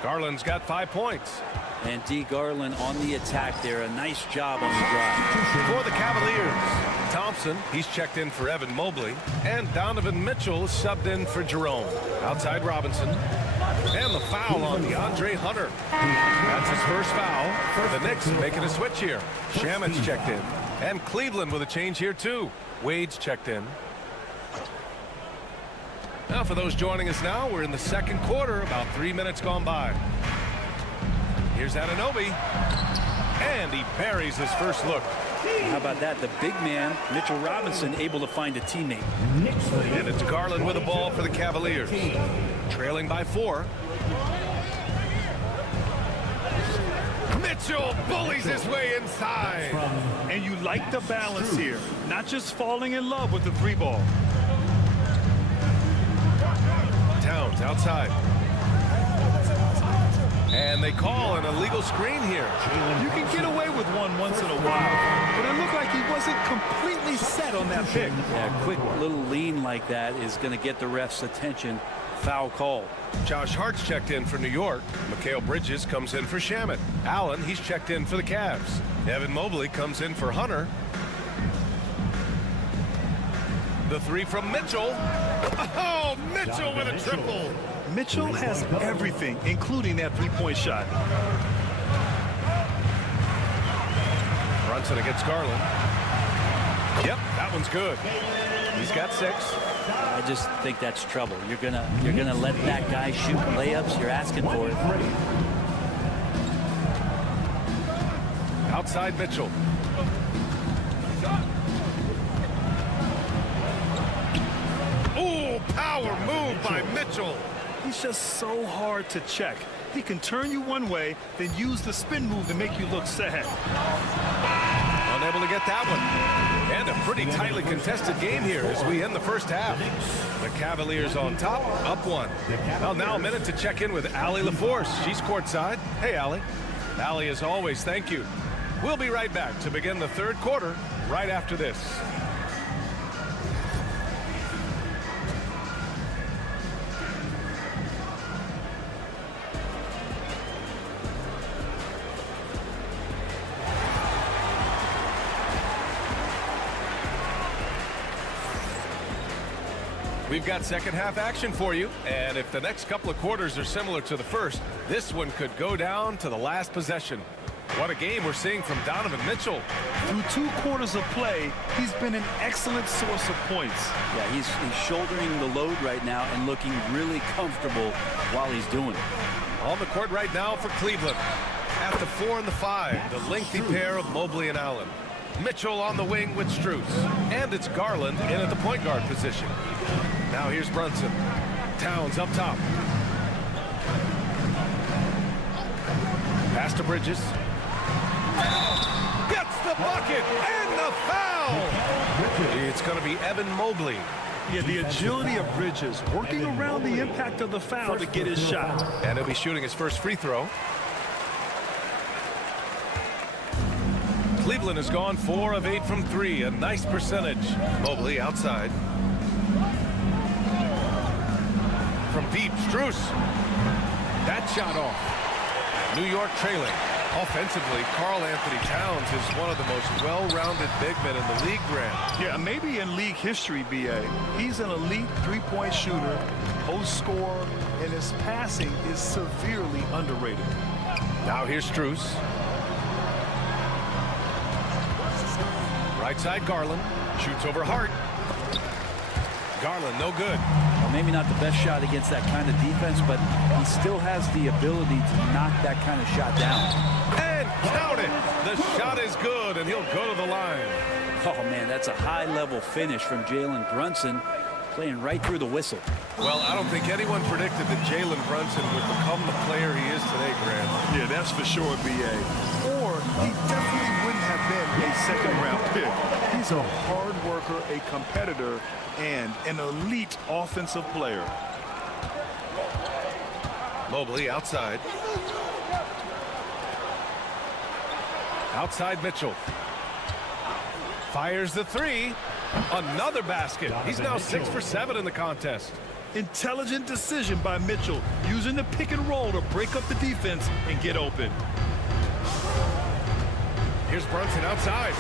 Garland's got 5 points. And D. Garland on the attack there. A nice job on the drive. For the Cavaliers, Thompson, he's checked in for Evan Mobley. And Donovan Mitchell is subbed in for Jerome. Outside Robinson. And the foul on DeAndre Hunter. That's his first foul. For the Knicks making a switch here. Shamit's checked in. And Cleveland with a change here too. Wade's checked in. Now for those joining us now, we're in the second quarter, about 3 minutes gone by. Here's Anunoby, and he buries his first look. How about that? The big man, Mitchell Robinson, able to find a teammate. And it's Garland with the ball for the Cavaliers. Trailing by 4. Mitchell bullies his way inside. And you like the balance here, not just falling in love with the 3-ball. Towns outside. And they call an illegal screen here. You can get away with one once in a while, but it looked like he wasn't completely set on that pick. Yeah, a quick little lean like that is going to get the ref's attention. Foul call. Josh Hart's checked in for New York. Mikal Bridges comes in for Shamit. Allen, he's checked in for the Cavs. Evan Mobley comes in for Hunter. The 3 from Mitchell. Oh, Mitchell with a triple. Mitchell has everything, including that 3-point shot. Brunson against Garland. Yep, that one's good. He's got 6. I just think that's trouble. You're gonna let that guy shoot layups. You're asking for it. Outside Mitchell. Ooh, power move by Mitchell. He's just so hard to check. He can turn you one way, then use the spin move to make you look sad. Unable to get that one. And a pretty tightly contested game here as we end the first half. The Cavaliers on top, up 1. Well, now a minute to check in with Allie LaForce. She's courtside. Hey, Allie. Allie, as always, thank you. We'll be right back to begin the third quarter right after this. We've got second half action for you, and if the next couple of quarters are similar to the first, this one could go down to the last possession. What a game we're seeing from Donovan Mitchell. Through 2 quarters of play, he's been an excellent source of points. Yeah, he's shouldering the load right now and looking really comfortable while he's doing it. On the court right now for Cleveland. At the 4 and the 5, the lengthy pair of Mobley and Allen. Mitchell on the wing with Strus. And it's Garland in at the point guard position. Now here's Brunson. Towns up top. Pass to Bridges. Gets the bucket and the foul. It's going to be Evan Mobley. Yeah, the agility of Bridges working around the impact of the foul to get his shot. And he'll be shooting his first free throw. Cleveland has gone 4 of 8 from 3. A nice percentage. Mobley outside. From deep, Strus. That shot off. New York trailing. Offensively, Karl Anthony Towns is one of the most well-rounded big men in the league, Grant. Yeah, maybe in league history, B.A. He's an elite three-point shooter, post scorer, and his passing is severely underrated. Now here's Strus. Right side Garland. Shoots over Hart. Garland, no good. Well, maybe not the best shot against that kind of defense, but he still has the ability to knock that kind of shot down. And count it. The shot is good, and he'll go to the line. Oh, man, that's a high-level finish from Jalen Brunson, playing right through the whistle. Well, I don't think anyone predicted that Jalen Brunson would become the player he is today, Grant. Yeah, that's for sure, B.A. Or he definitely wouldn't have been a second-round pick. He's a hard worker, a competitor, and an elite offensive player. Mobley outside. Outside Mitchell. Fires the 3. Another basket. He's now 6 for 7 in the contest. Intelligent decision by Mitchell, using the pick and roll to break up the defense and get open. Here's Brunson outside.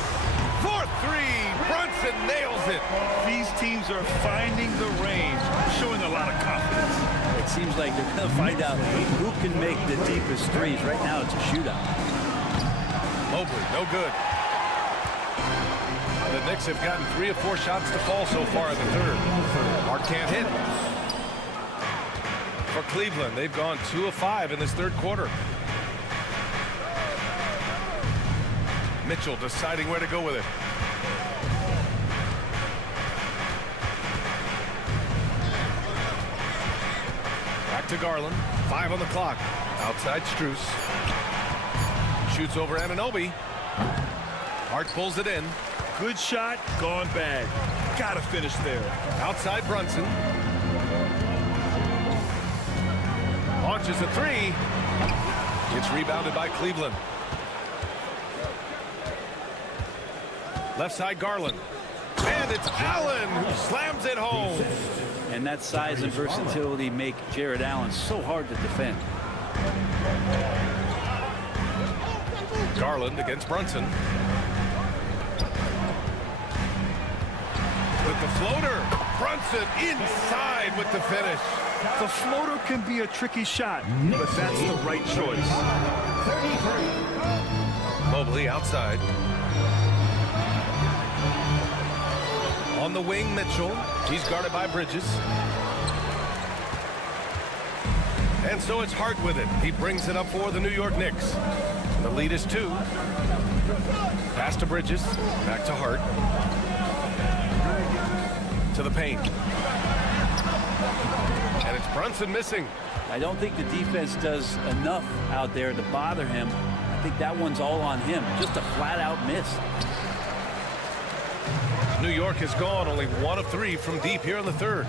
For 3. Brunson nails it. These teams are finding the range, showing a lot of confidence. It seems like they're going to find out who can make the deepest threes. Right now, it's a shootout. Mobley, no good. The Knicks have gotten 3 of 4 shots to fall so far in the third. Hart can't hit. For Cleveland, they've gone 2 of 5 in this third quarter. Mitchell deciding where to go with it. Back to Garland. 5 on the clock. Outside Strus. Shoots over Anunoby. Hart pulls it in. Good shot, gone bad. Gotta finish there. Outside Brunson. Launches a 3. It's rebounded by Cleveland. Left side Garland. And it's Allen who slams it home. And that size and versatility make Jared Allen so hard to defend. Garland against Brunson. With the floater. Brunson inside with the finish. The floater can be a tricky shot, but that's the right choice. 33. Mobley outside. On the wing, Mitchell. He's guarded by Bridges. And so it's Hart with it. He brings it up for the New York Knicks. The lead is 2. Pass to Bridges. Back to Hart. To the paint. And it's Brunson missing. I don't think the defense does enough out there to bother him. I think that one's all on him. Just a flat-out miss. New York has gone only 1 of 3 from deep here in the third.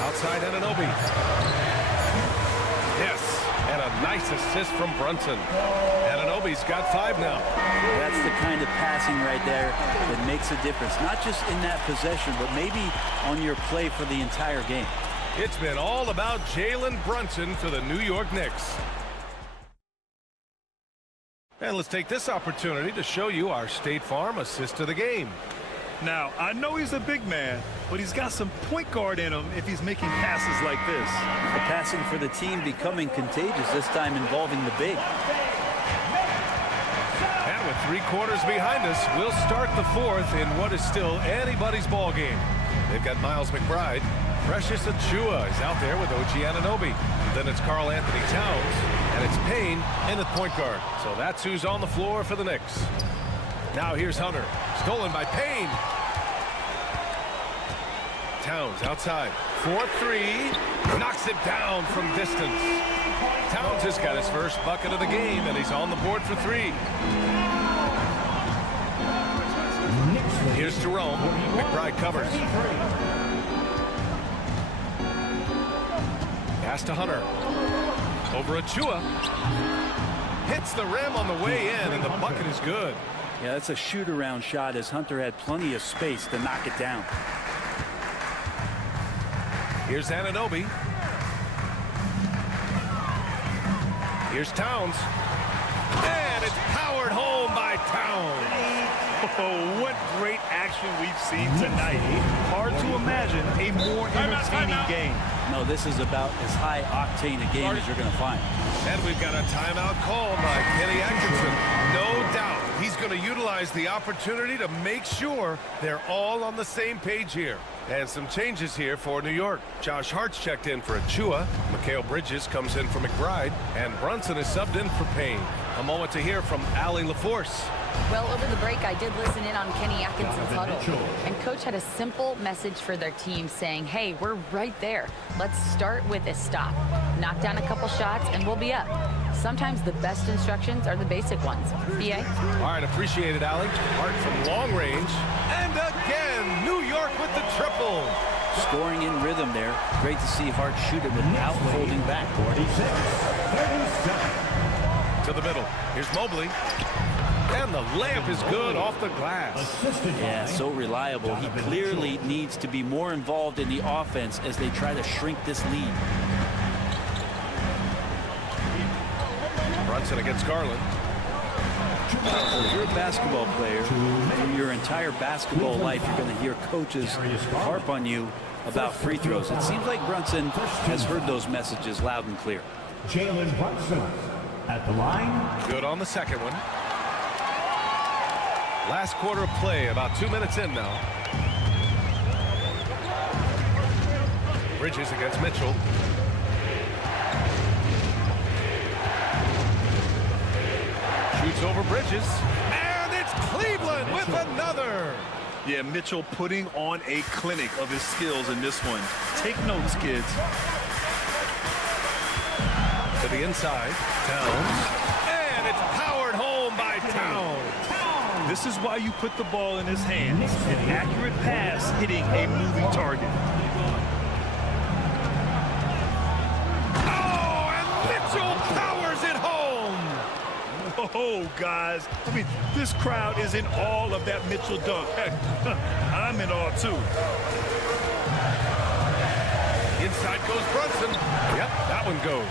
Outside Anunoby. Yes, and a nice assist from Brunson. Anunoby's got 5 now. That's the kind of passing right there that makes a difference. Not just in that possession, but maybe on your play for the entire game. It's been all about Jalen Brunson for the New York Knicks. And let's take this opportunity to show you our State Farm assist of the game. Now, I know he's a big man, but he's got some point guard in him if he's making passes like this. The passing for the team becoming contagious, this time involving the big. And with 3 quarters behind us, we'll start the 4th in what is still anybody's ball game. They've got Miles McBride. Precious Achua is out there with OG Anunoby. Then it's Karl Anthony Towns, and it's Payne in at point guard. So that's who's on the floor for the Knicks. Now here's Hunter. Stolen by Payne. Towns outside. 4-3. Knocks it down from distance. Towns has got his first bucket of the game, and he's on the board for 3. Here's Jerome. McBride covers. Pass to Hunter. Over Achua. Hits the rim on the way in, and the bucket is good. Yeah, that's a shoot-around shot as Hunter had plenty of space to knock it down. Here's Anunoby. Here's Towns. And it's powered home by Towns. Oh, what great action we've seen tonight. Hard to imagine a more entertaining game. No, this is about as high-octane a game as you're going to find. And we've got a timeout called by Kenny Atkinson. No doubt he's going to utilize the opportunity to make sure they're all on the same page here. And some changes here for New York. Josh Hart's checked in for Achua. Mikal Bridges comes in for McBride. And Brunson is subbed in for Payne. A moment to hear from Allie LaForce. Well, over the break, I did listen in on Kenny Atkinson's huddle. And Coach had a simple message for their team saying, hey, we're right there. Let's start with a stop. Knock down a couple shots, and we'll be up. Sometimes the best instructions are the basic ones. BA? All right, appreciate it, Allie. Hart from long range. And again, New York with the triple. Scoring in rhythm there. Great to see Hart shoot it without holding back. 46. To the middle. Here's Mobley. And the layup is good off the glass. Yeah, so reliable. He clearly needs to be more involved in the offense as they try to shrink this lead. Brunson against Garland. If you're a basketball player, through your entire basketball life, you're going to hear coaches harp on you about free throws. It seems like Brunson has heard those messages loud and clear. Jalen Brunson at the line. Good on the second one. Last quarter of play, about 2 minutes in now. Bridges against Mitchell. Shoots over Bridges. And it's Cleveland with another. Yeah, Mitchell putting on a clinic of his skills in this one. Take notes, kids. To the inside. Towns. And it's powered home by Towns. This is why you put the ball in his hands. An accurate pass hitting a moving target. Oh, and Mitchell powers it home. Oh, guys. I mean, this crowd is in awe of that Mitchell dunk. Heck, I'm in awe, too. Inside goes Brunson. Yep, that one goes.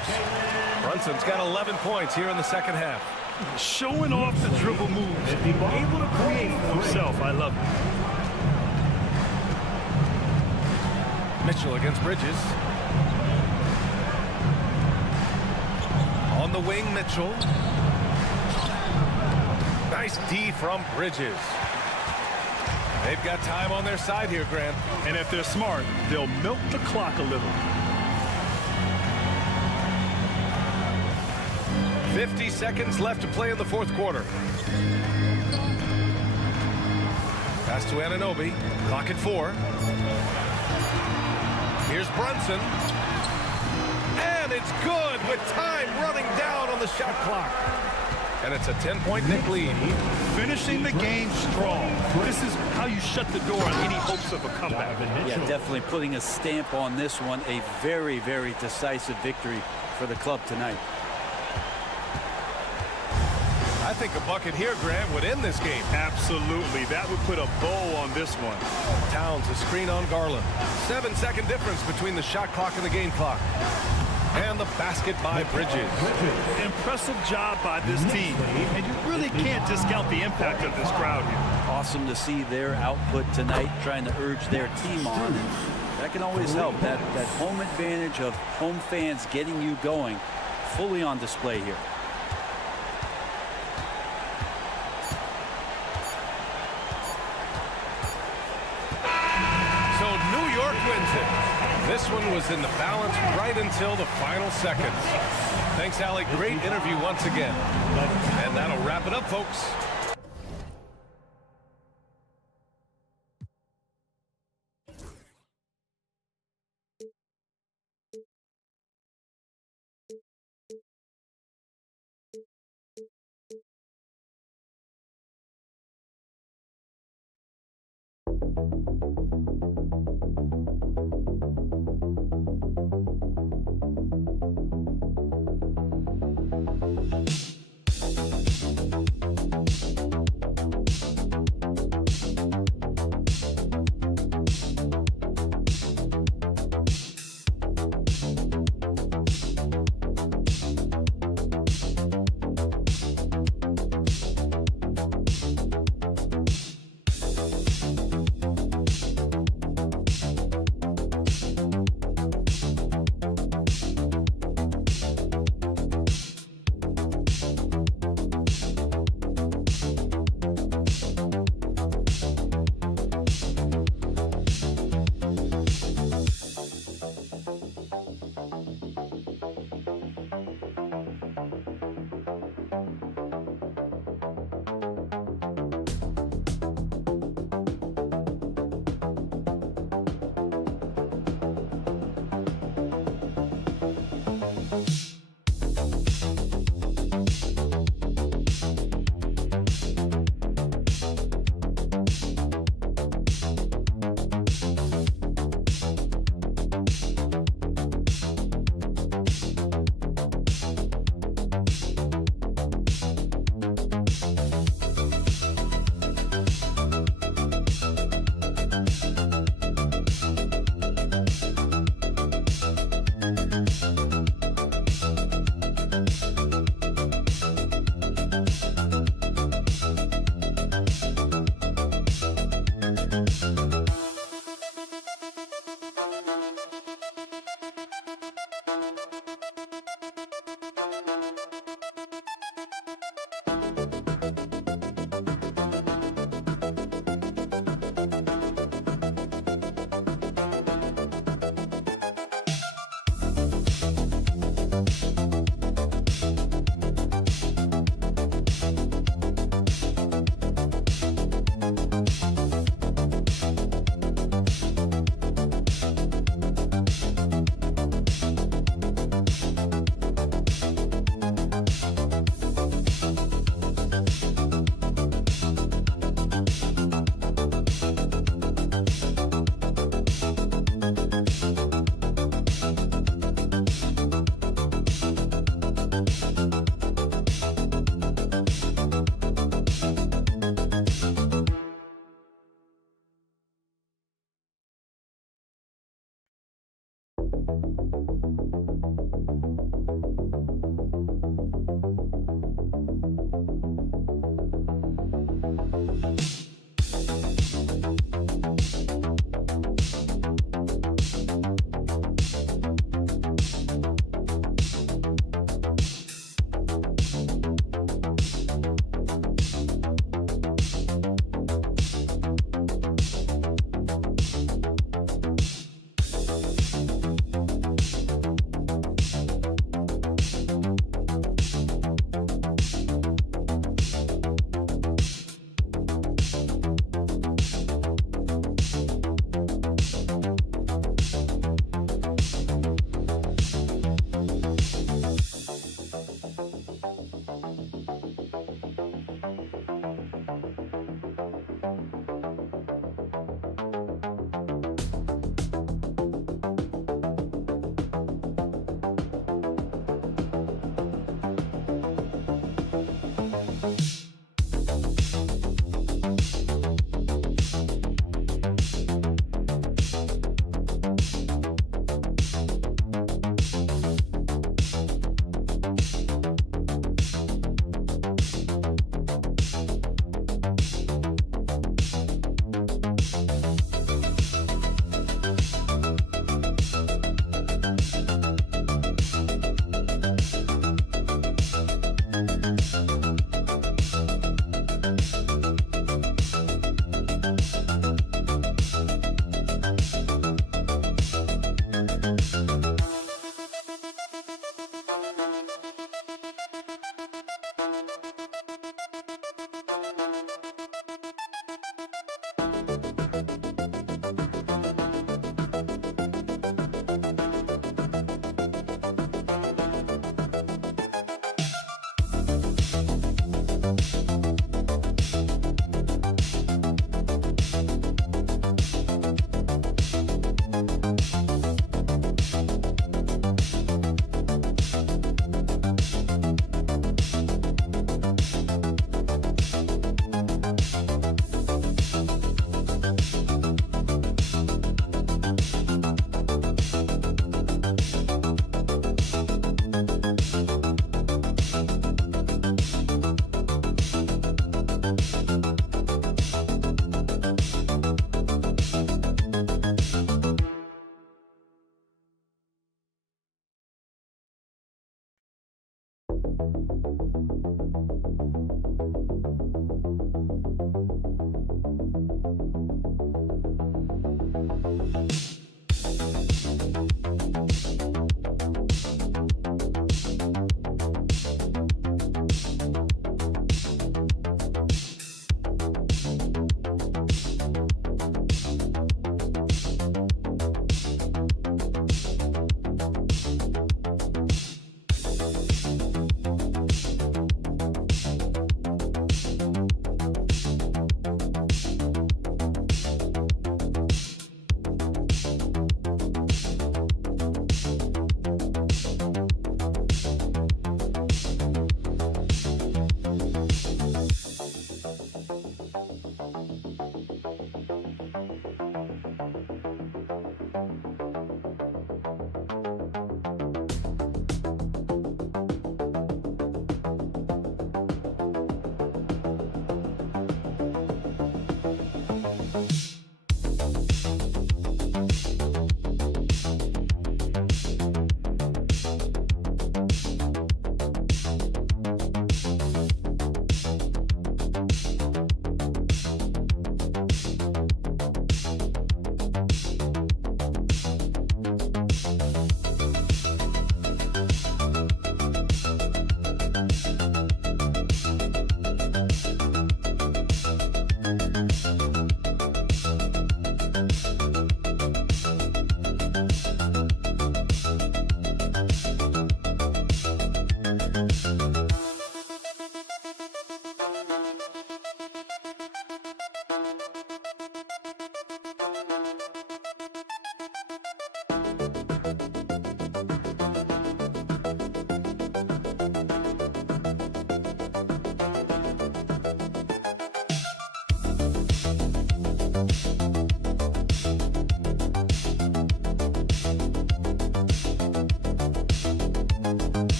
Brunson's got 11 points here in the second half. Showing off the dribble moves. Able to create for himself. I love it. Mitchell against Bridges. On the wing, Mitchell. Nice D from Bridges. They've got time on their side here, Grant. And if they're smart, they'll milk the clock a little. 50 seconds left to play in the fourth quarter. Pass to Anunoby. Clock at 4. Here's Brunson. And it's good with time running down on the shot clock. And it's a 10-point Knicks lead. Finishing the game strong. This is how you shut the door on any hopes of a comeback. Yeah, definitely putting a stamp on this one. A very, very decisive victory for the club tonight. I think a bucket here, Grant, would end this game. Absolutely. That would put a bow on this one. Towns a screen on Garland. 7-second difference between the shot clock and the game clock. And the basket by Bridges. Impressive job by this team. And you really can't discount the impact of this crowd here. Awesome to see their output tonight, trying to urge their team on. And that can always help. That home advantage of home fans getting you going, fully on display here. Wins it. This one was in the balance right until the final seconds. Thanks, Allie. Great interview once again. And that'll wrap it up, folks.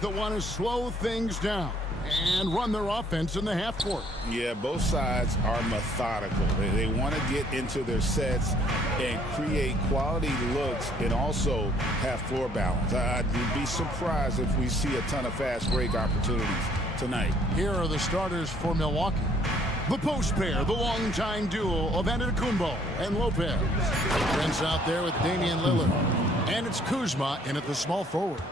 That want to slow things down and run their offense in the half court. Yeah, both sides are methodical. They want to get into their sets and create quality looks and also have floor balance. I'd be surprised if we see a ton of fast break opportunities tonight. Here are the starters for Milwaukee. The post pair, the longtime duo of Antetokounmpo and Lopez. Prince out there with Damian Lillard. And it's Kuzma in at the small forward.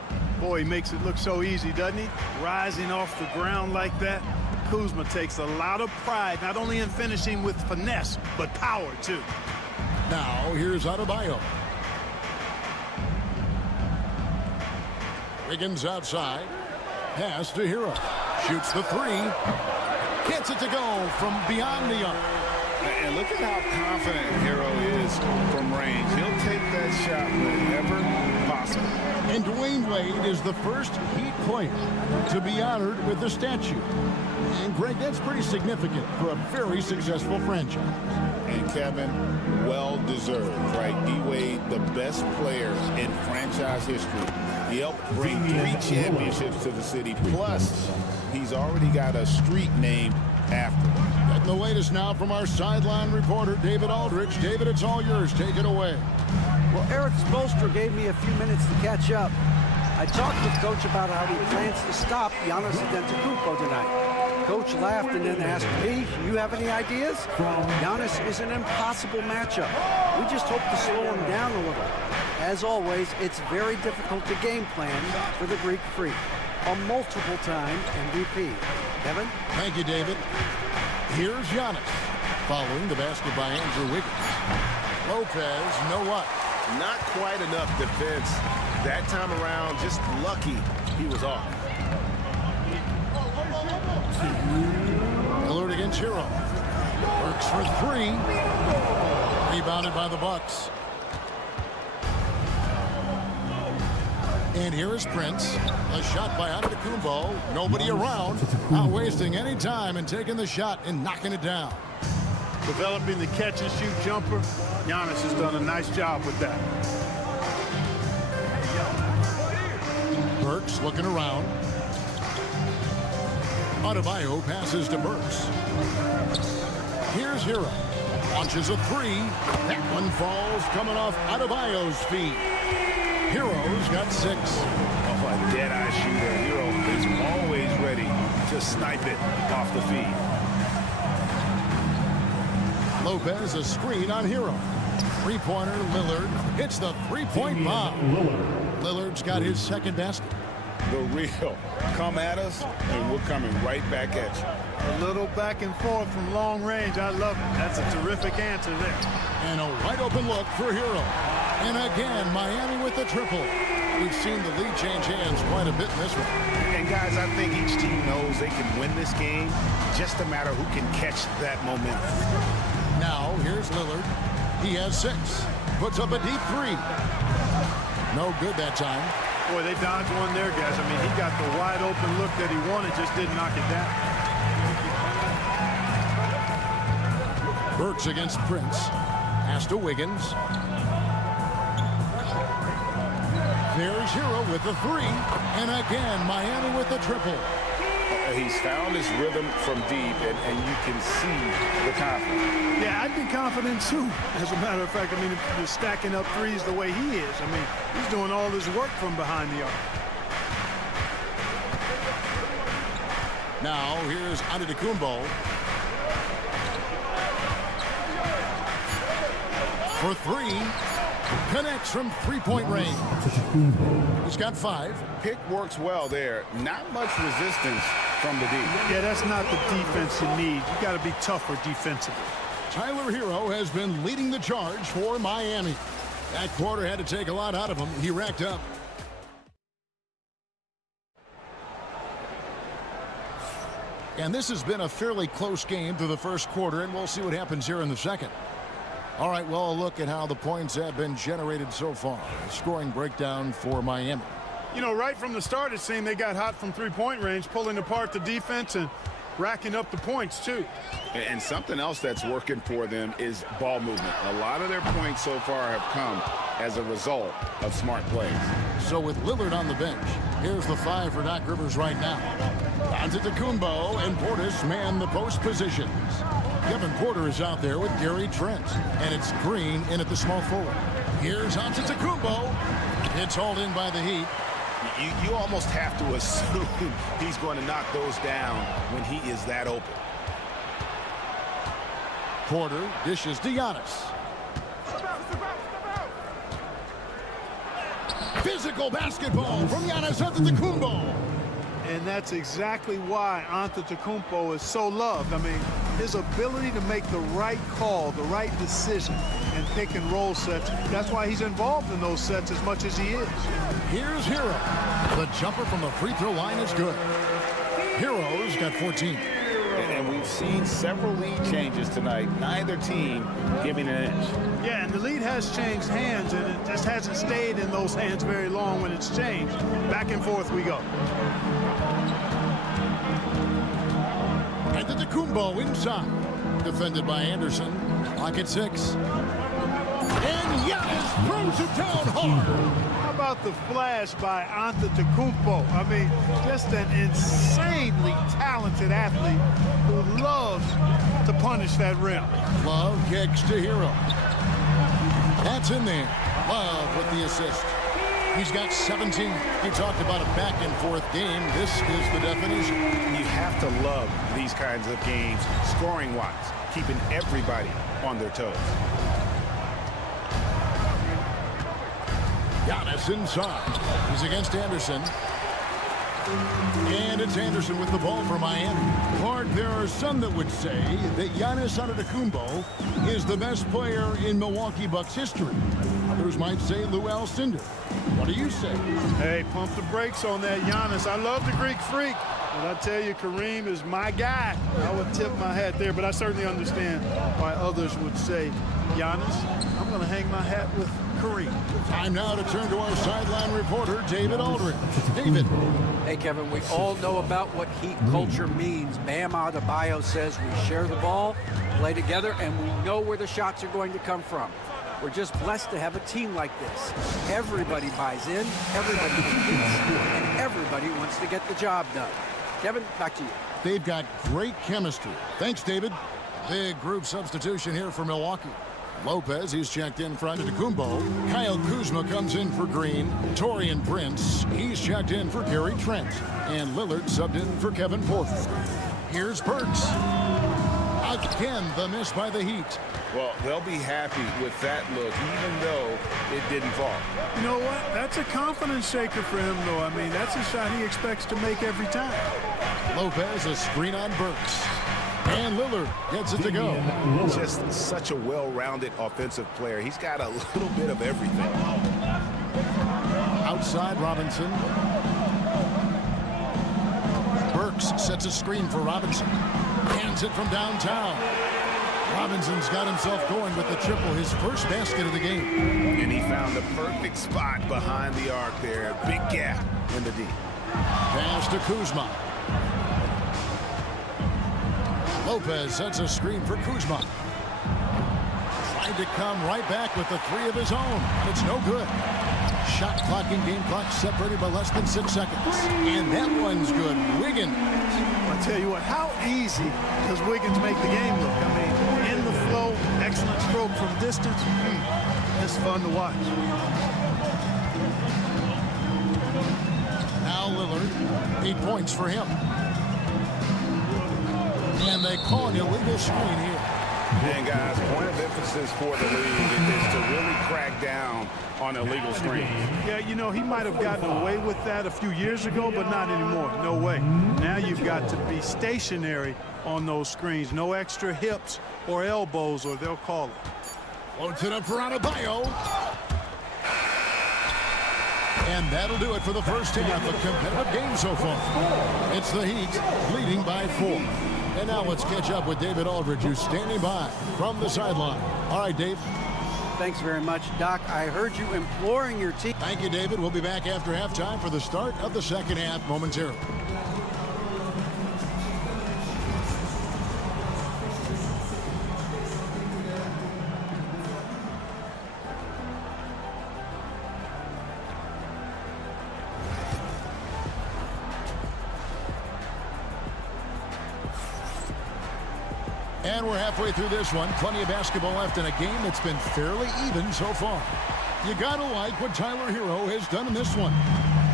Boy, he makes it look so easy, doesn't he? Rising off the ground like that. Kuzma takes a lot of pride, not only in finishing with finesse, but power, too. Now, here's Adebayo. Wiggins outside. Pass to Hero. Shoots the three. Gets it to go from beyond the arc. And look at how confident Hero is from range. He'll take that shot whenever possible. And Dwayne Wade is the first Heat player to be honored with a statue. And, Greg, that's pretty significant for a very successful franchise. And, Kevin, well-deserved, right? D-Wade, the best player in franchise history. He helped bring 3 championships to the city. Plus, he's already got a street named after him. Getting the latest now from our sideline reporter, David Aldridge. David, it's all yours. Take it away. Well, Eric Spoelstra gave me a few minutes to catch up. I talked with Coach about how he plans to stop Giannis Antetokounmpo tonight. Coach laughed and then asked me, "You have any ideas?" Giannis is an impossible matchup. We just hope to slow him down a little. As always, it's very difficult to game plan for the Greek Freak, a multiple-time MVP. Kevin? Thank you, David. Here's Giannis, following the basket by Andrew Wiggins. Lopez, no what? Not quite enough defense. That time around, just lucky he was off. Lillard against Hero. Works for 3. Rebounded by the Bucks. And here is Prince. A shot by Antetokounmpo. Nobody around. Not wasting any time and taking the shot and knocking it down. Developing the catch-and-shoot jumper. Giannis has done a nice job with that. Burks looking around. Adebayo passes to Burks. Here's Hero. Launches a three. That one falls coming off Adebayo's feet. Hero's got 6. Oh, a dead-eye shooter. Hero is always ready to snipe it off the feed. Lopez a screen on Hero. Three-pointer, Lillard hits the three-point bomb. Lillard's got his second basket. The real come at us, and we're coming right back at you. A little back and forth from long range. I love it. That's a terrific answer there. And a wide open look for Hero. And again, Miami with the triple. We've seen the lead change hands quite a bit in this one. And guys, I think each team knows they can win this game. Just a matter who can catch that momentum. Now, here's Lillard. He has 6. Puts up a deep 3. No good that time. Boy, they dodged one there, guys. I mean, he got the wide open look that he wanted, just didn't knock it down. Burks against Prince. Pass to Wiggins. There's Hero with the 3. And again, Miami with the triple. He's found his rhythm from deep, and you can see the confidence. Yeah, I'd be confident too. As a matter of fact, I mean, if you're stacking up threes the way he is, I mean, he's doing all his work from behind the arc. Now, here's Antetokounmpo. For 3. Connects from three-point range. He's got 5. Pick works well there. Not much resistance from the deep. Yeah, that's not the defense you need. You got to be tougher defensively. Tyler Hero has been leading the charge for Miami. That quarter had to take a lot out of him. He racked up. And this has been a fairly close game through the first quarter, and we'll see what happens here in the second. All right, well, a look at how the points have been generated so far. Scoring breakdown for Miami. You know, right from the start, it seemed they got hot from three-point range, pulling apart the defense and racking up the points, too. And something else that's working for them is ball movement. A lot of their points so far have come as a result of smart plays. So with Lillard on the bench, here's the 5 for Doc Rivers right now. Antetokounmpo and Portis man the post positions. Kevin Porter is out there with Gary Trent, and it's Green in at the small forward. Here's Antetokounmpo. It's hauled in by the Heat. You almost have to assume he's going to knock those down when he is that open. Porter dishes to Giannis. Physical basketball from Giannis Antetokounmpo. And that's exactly why Antetokounmpo is so loved. I mean, his ability to make the right call, the right decision, and pick and roll sets, that's why he's involved in those sets as much as he is. Here's Hero. The jumper from the free throw line is good. Hero's got 14. And we've seen several lead changes tonight, neither team giving an inch. Yeah, and the lead has changed hands, and it just hasn't stayed in those hands very long when it's changed. Back and forth we go. Antetokounmpo inside. Defended by Anderson. Clock at 6. And Giannis throws it down hard. How about the flash by Antetokounmpo? I mean, just an insanely talented athlete who loves to punish that rim. Love kicks to Hero. That's in there. Love with the assist. He's got 17. He talked about a back-and-forth game. This is the definition. You have to love these kinds of games, scoring-wise, keeping everybody on their toes. Giannis inside. He's against Anderson. And it's Anderson with the ball for Miami. Clark, there are some that would say that Giannis Antetokounmpo is the best player in Milwaukee Bucks history. Others might say Lou Alcindor. What do you say? Hey, pump the brakes on that Giannis. I love the Greek Freak. And I tell you, Kareem is my guy. I would tip my hat there, but I certainly understand why others would say Giannis. I'm going to hang my hat with Kareem. Time now to turn to our sideline reporter, David Aldridge. David. Hey, Kevin, we all know about what Heat culture means. Bam Adebayo says we share the ball, play together, and we know where the shots are going to come from. We're just blessed to have a team like this. Everybody buys in, everybody competes, and everybody wants to get the job done. Kevin, back to you. They've got great chemistry. Thanks, David. Big group substitution here for Milwaukee. Lopez, he's checked in front of Tecumbo. Kyle Kuzma comes in for Green. Taurean Prince, he's checked in for Gary Trent. And Lillard subbed in for Kevin Porter. Here's Burks. Again, the miss by the Heat. Well, they'll be happy with that look, even though it didn't fall. You know what? That's a confidence shaker for him, though. I mean, that's a shot he expects to make every time. Lopez, a screen on Burks. And Lillard gets it to go. Just such a well-rounded offensive player. He's got a little bit of everything. Outside Robinson. Burks sets a screen for Robinson. Hands it from downtown. Robinson's got himself going with the triple, his first basket of the game. And he found the perfect spot behind the arc there. Big gap in the D. Pass to Kuzma. Lopez sets a screen for Kuzma. Trying to come right back with the three of his own. It's no good. Shot clock and game clock separated by less than 6 seconds. And that one's good. Wiggins. I'll tell you what, how easy does Wiggins make the game look? I mean, in the flow, excellent stroke from distance. It's fun to watch. Now Lillard, 8 points for him. And they call an illegal screen here. And guys, point of emphasis for the league is to really crack down on illegal screens. Yeah, you know, he might have gotten away with that a few years ago, but not anymore. No way. Now you've got to be stationary on those screens. No extra hips or elbows, or they'll call it. Floats it up for Adebayo. And that'll do it for the first half. A competitive game so far. It's the Heat leading by 4. And now let's catch up with David Aldridge, who's standing by from the sideline. All right, Dave. Thanks very much, Doc. I heard you imploring your team. Thank you, David. We'll be back after halftime for the start of the second half momentarily. And we're halfway through this one. Plenty of basketball left in a game that's been fairly even so far. You gotta like what Tyler Hero has done in this one.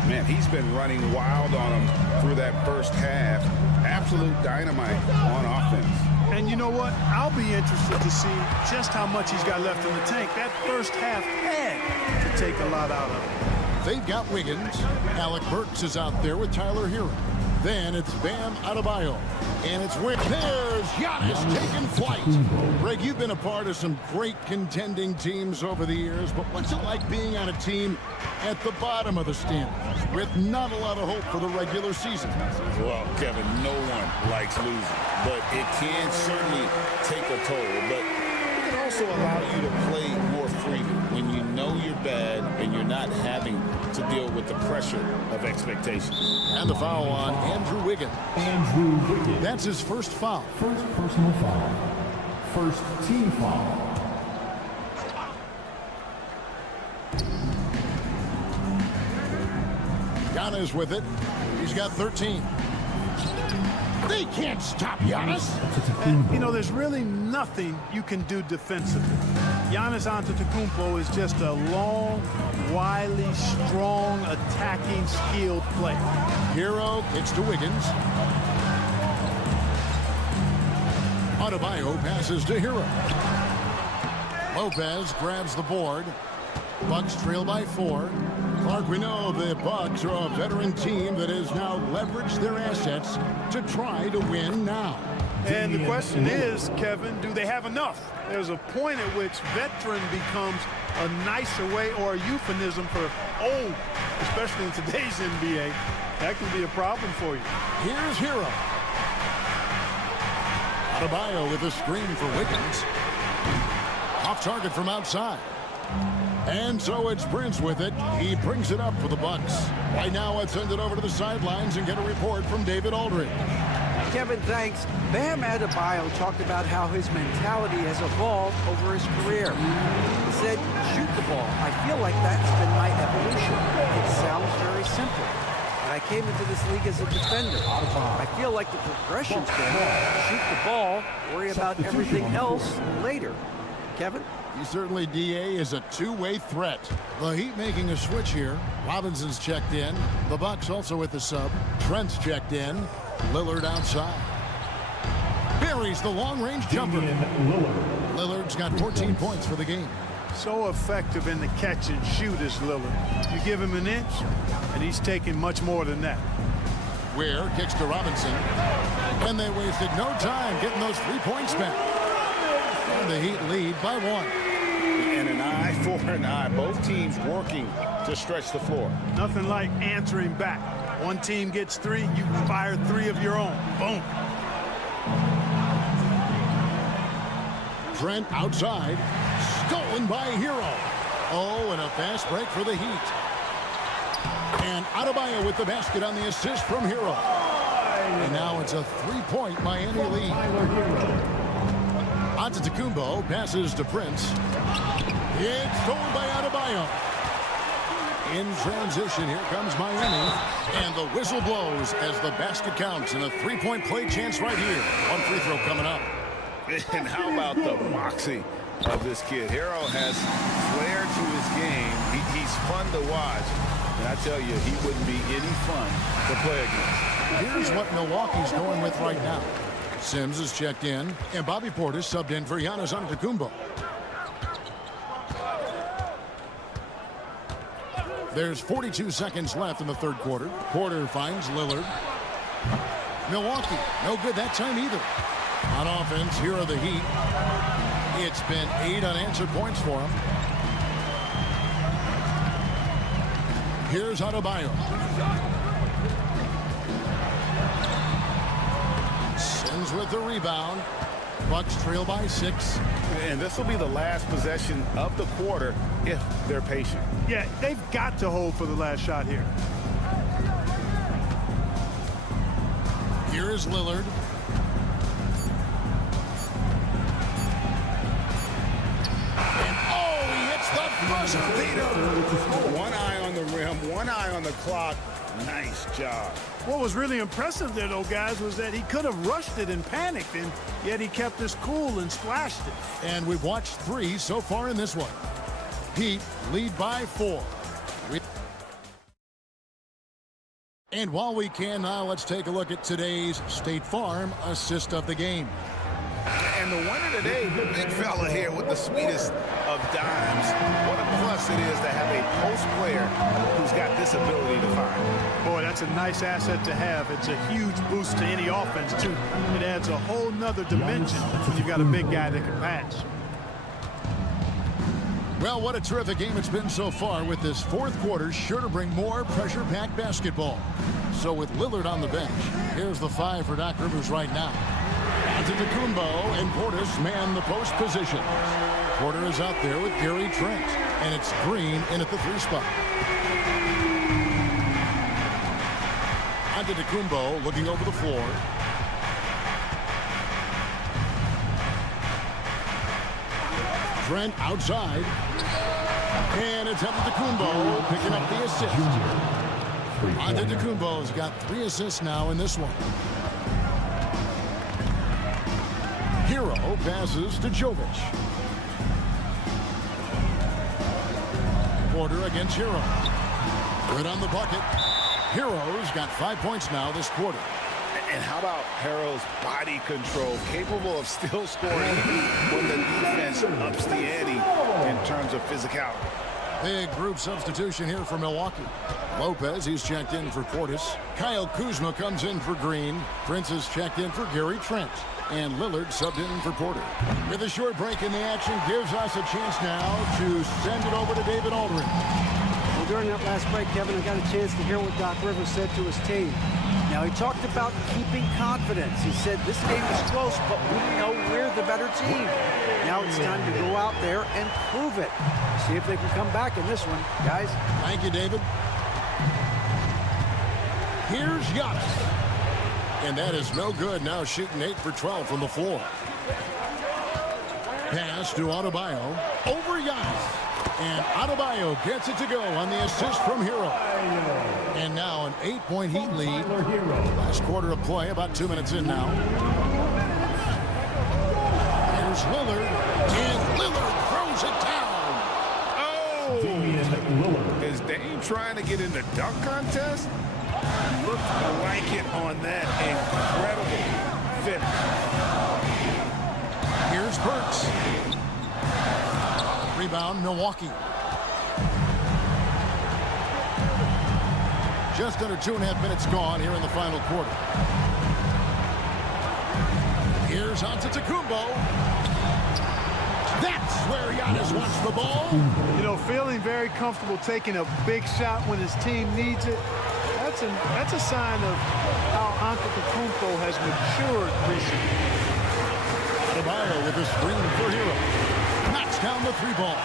Man, he's been running wild on him through that first half. Absolute dynamite on offense. And you know what? I'll be interested to see just how much he's got left in the tank. That first half had to take a lot out of him. They've got Wiggins. Alec Burks is out there with Tyler Hero. Then it's Bam Adebayo. And it's where there's Giannis taking flight. Greg, you've been a part of some great contending teams over the years, but what's it like being on a team at the bottom of the standings with not a lot of hope for the regular season? Well, Kevin, no one likes losing, but it can certainly take a toll. But it can also allow you to play more freely when you know you're bad and you're not having to deal with the pressure of expectations. And the foul on Andrew Wiggins. Andrew Wiggins. That's his first foul. First personal foul. First team foul. Giannis with it. He's got 13. They can't stop Giannis. And, you know, there's really nothing you can do defensively. Giannis Antetokounmpo is just a long, wily, strong, attacking, skilled player. Hero kicks to Wiggins. Adebayo passes to Hero. Lopez grabs the board. Bucks trail by 4. Clark, we know the Bucks are a veteran team that has now leveraged their assets to try to win now. And the question is, Kevin, do they have enough? There's a point at which veteran becomes a nicer way or a euphemism for old, especially in today's NBA. That can be a problem for you. Here's Hero. Adebayo with a screen for Wiggins. Off target from outside. And so it's Prince with it. He brings it up for the Bucks. Right now, let's send it over to the sidelines and get a report from David Aldridge. Kevin, thanks. Bam Adebayo talked about how his mentality has evolved over his career. He said, shoot the ball. I feel like that's been my evolution. It sounds very simple. But I came into this league as a defender. I feel like the progression's been shoot the ball, worry about everything else later. Kevin? He certainly, DA, is a two-way threat. The Heat making a switch here. Robinson's checked in. The Bucks also with the sub. Trent's checked in. Lillard outside. Buries the long-range jumper. Lillard's got 14 points for the game. So effective in the catch and shoot is Lillard. You give him an inch, and he's taking much more than that. Ware kicks to Robinson. And they wasted no time getting those 3 points back. And the Heat lead by 1. And an eye for an eye. Both teams working to stretch the floor. Nothing like answering back. One team gets 3, you fire 3 of your own. Boom. Trent outside. Stolen by Hero. Oh, and a fast break for the Heat. And Adebayo with the basket on the assist from Hero. And now it's a 3-point Miami lead. Antetokounmpo passes to Prince. It's stolen by Adebayo. In transition, here comes Miami. And the whistle blows as the basket counts. And a 3-point play chance right here. One free throw coming up. And how about the moxie of this kid? Hero has flair to his game. He's fun to watch. And I tell you, he wouldn't be any fun to play against. Here's what Milwaukee's going with right now. Sims is checked in, and Bobby Portis subbed in for Giannis Antetokounmpo. There's 42 seconds left in the third quarter. Porter finds Lillard. Milwaukee, no good that time either. On offense, here are the Heat. It's been 8 unanswered points for them. Here's Adebayo. Sims with the rebound. Bucks trail by 6. And this will be the last possession of the quarter if they're patient. Yeah, they've got to hold for the last shot here. Here is Lillard. And oh, he hits the buzzer beater. One eye on the rim, one eye on the clock. Nice job. What was really impressive there, though, guys, was that he could have rushed it and panicked, and yet he kept his cool and splashed it. And we've watched 3 so far in this one. Heat lead by 4. And while we can now, let's take a look at today's State Farm assist of the game. And the winner today, the big fella here with the sweetest of dimes. What a plus it is to have a post player who's got this ability to find. Boy, that's a nice asset to have. It's a huge boost to any offense, too. It adds a whole nother dimension when you've got a big guy that can pass. Well, what a terrific game it's been so far, with this fourth quarter sure to bring more pressure-packed basketball. So with Lillard on the bench, here's the 5 for Doc Rivers right now. Antetokounmpo and Portis man the post position. Porter is out there with Gary Trent, and it's Green in at the 3 spot. Antetokounmpo looking over the floor. Trent outside. And it's Antetokounmpo picking up the assist. Antetokounmpo's got 3 assists now in this one. Hero passes to Jovic. Porter against Hero. Good on the bucket. Hero's got 5 points now this quarter. And how about Harrell's body control, capable of still scoring when the defense ups the ante in terms of physicality. Big group substitution here for Milwaukee. Lopez, he's checked in for Portis. Kyle Kuzma comes in for Green. Prince is checked in for Gary Trent. And Lillard subbed in for Porter. With a short break in the action, gives us a chance now to send it over to David Aldridge. Well, during that last break, Kevin, I got a chance to hear what Doc Rivers said to his team. Now, he talked about keeping confidence. He said, this game is close, but we know we're the better team. Now it's time to go out there and prove it. See if they can come back in this one, guys. Thank you, David. Here's Giannis. And that is no good. Now shooting 8 for 12 from the floor. Pass to Adebayo. Over Giannis. And Adebayo gets it to go on the assist from Hero. And now an 8-point Heat lead. Last quarter of play, about 2 minutes in now. Here's Lillard. And Lillard throws it down. Oh! Is Dame trying to get in the dunk contest? Look like it on that incredible finish. Here's Burks. Rebound, Milwaukee. Just under 2.5 minutes gone here in the final quarter. Here's Antetokounmpo. That's where Giannis wants the ball. You know, feeling very comfortable taking a big shot when his team needs it. That's a sign of how Antetokounmpo has matured recently. Adebayo with a screen for Hero. Knocks down the 3-ball.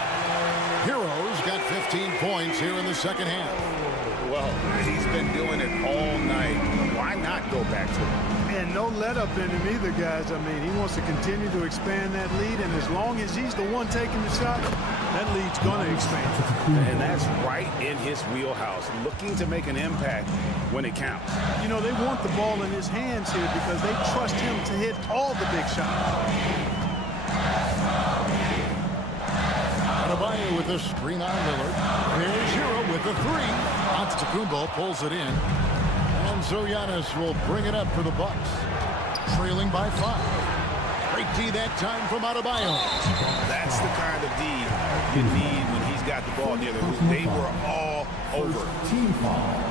Hero's got 15 points here in the second half. Well, he's been doing it all night. Why not go back to it? And no let up in him either, guys. I mean, he wants to continue to expand that lead, and as long as he's the one taking the shot, that lead's going to expand. And that's right in his wheelhouse, looking to make an impact when it counts. You know, they want the ball in his hands here because they trust him to hit all the big shots. Adebayo with a screen on Lillard. Here's Hero with the 3. Antetokounmpo pulls it in. And so Giannis will bring it up for the Bucks. Trailing by 5. Great D that time from Adebayo. That's the kind of D you need when he's got the ball near the hoop. They were all over. Team foul.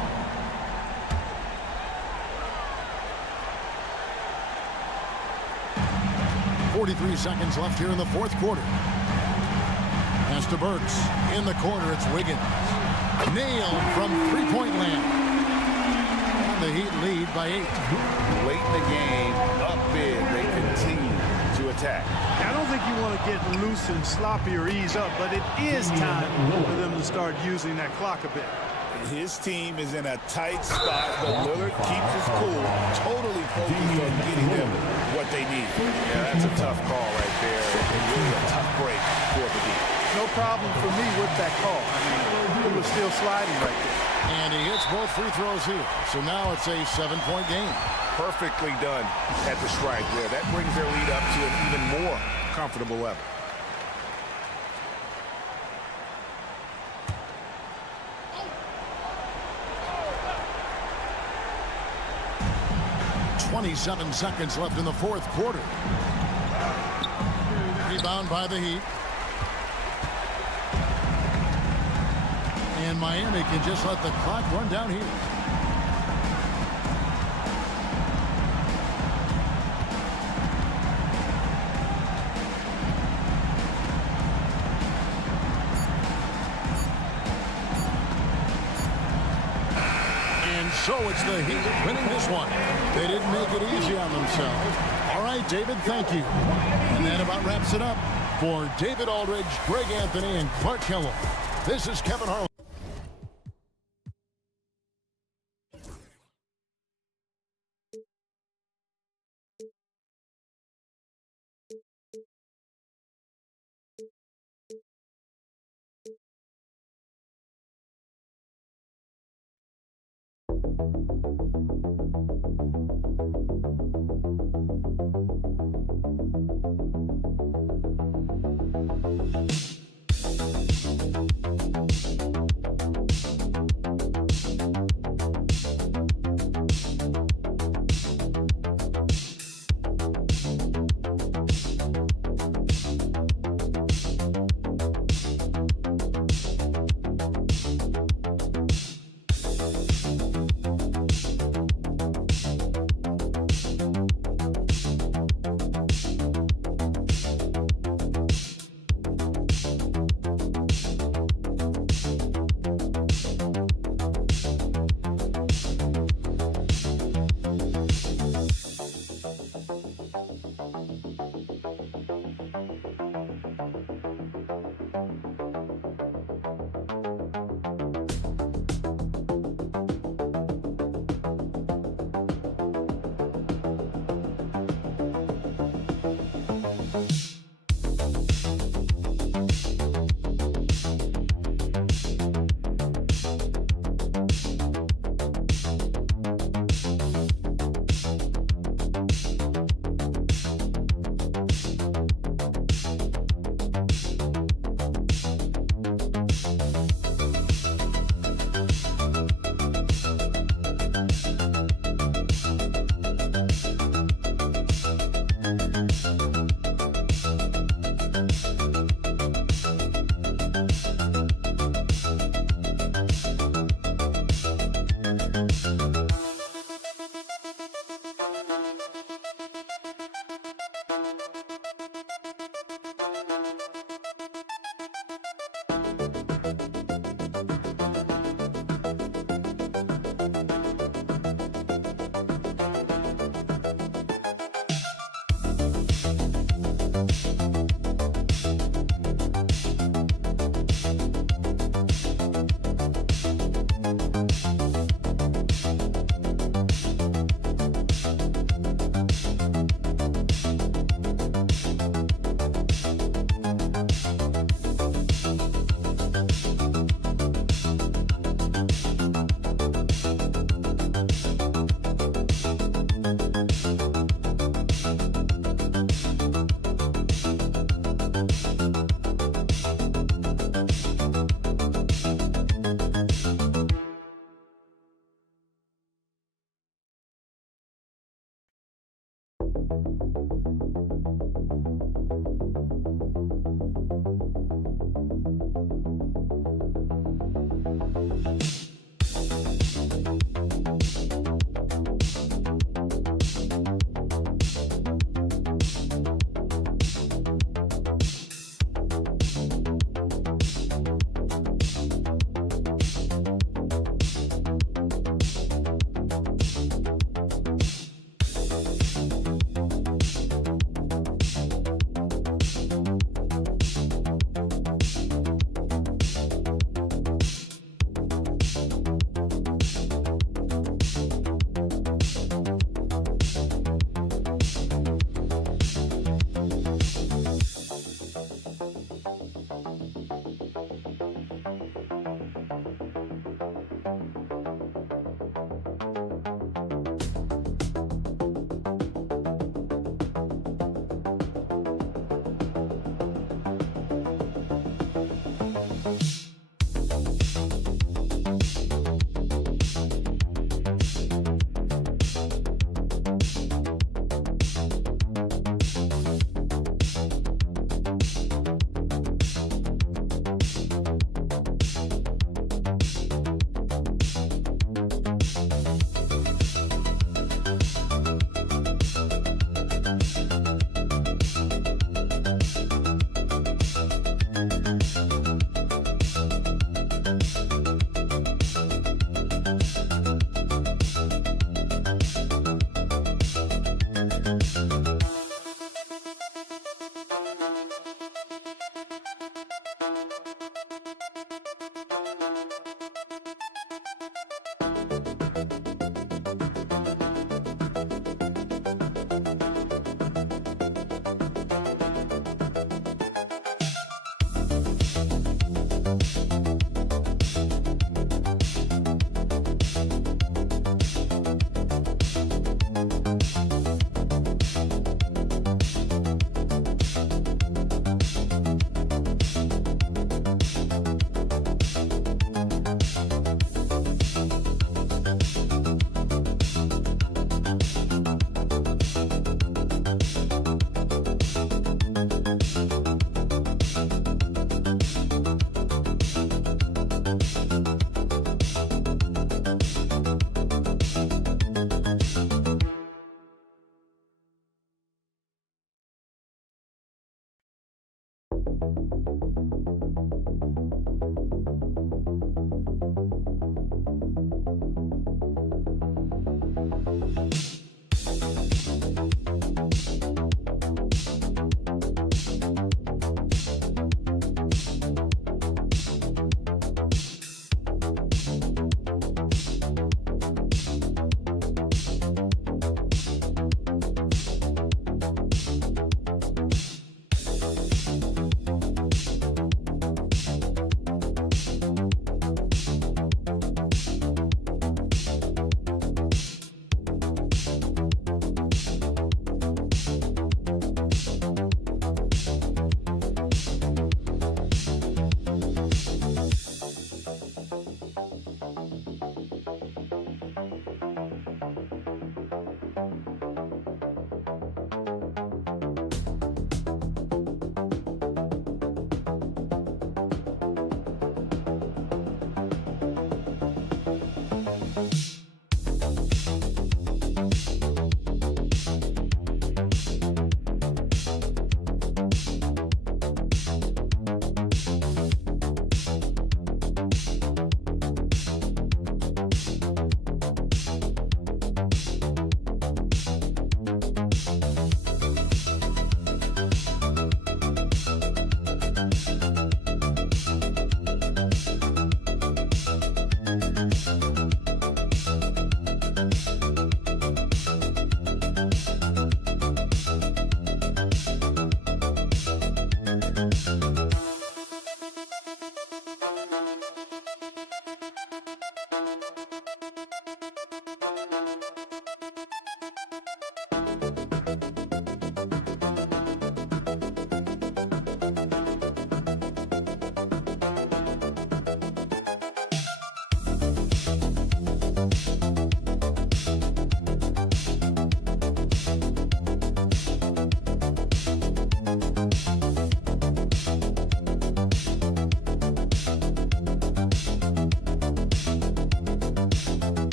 .43 seconds left here in the fourth quarter. Pass to Burks. In the corner, it's Wiggins. Nailed from three-point land. And the Heat lead by 8. Late in the game, up big, they continue to attack. I don't think you want to get loose and sloppy or ease up, but it is time for them to start using that clock a bit. His team is in a tight spot, but Lillard keeps his cool, totally focused on getting them what they need. Yeah, that's a tough call right there, and really a tough break for the D. No problem for me with that call. I mean, he was still sliding right there. And he hits both free throws here. So now it's a 7-point game. Perfectly done at the strike there. That brings their lead up to an even more comfortable level. .27 seconds left in the fourth quarter. Rebound by the Heat. And Miami can just let the clock run down here. And so it's the Heat winning this one. They didn't make it easy on themselves. All right, David, thank you. And that about wraps it up. For David Aldridge, Greg Anthony, and Clark Kellogg, this is Kevin Harlan.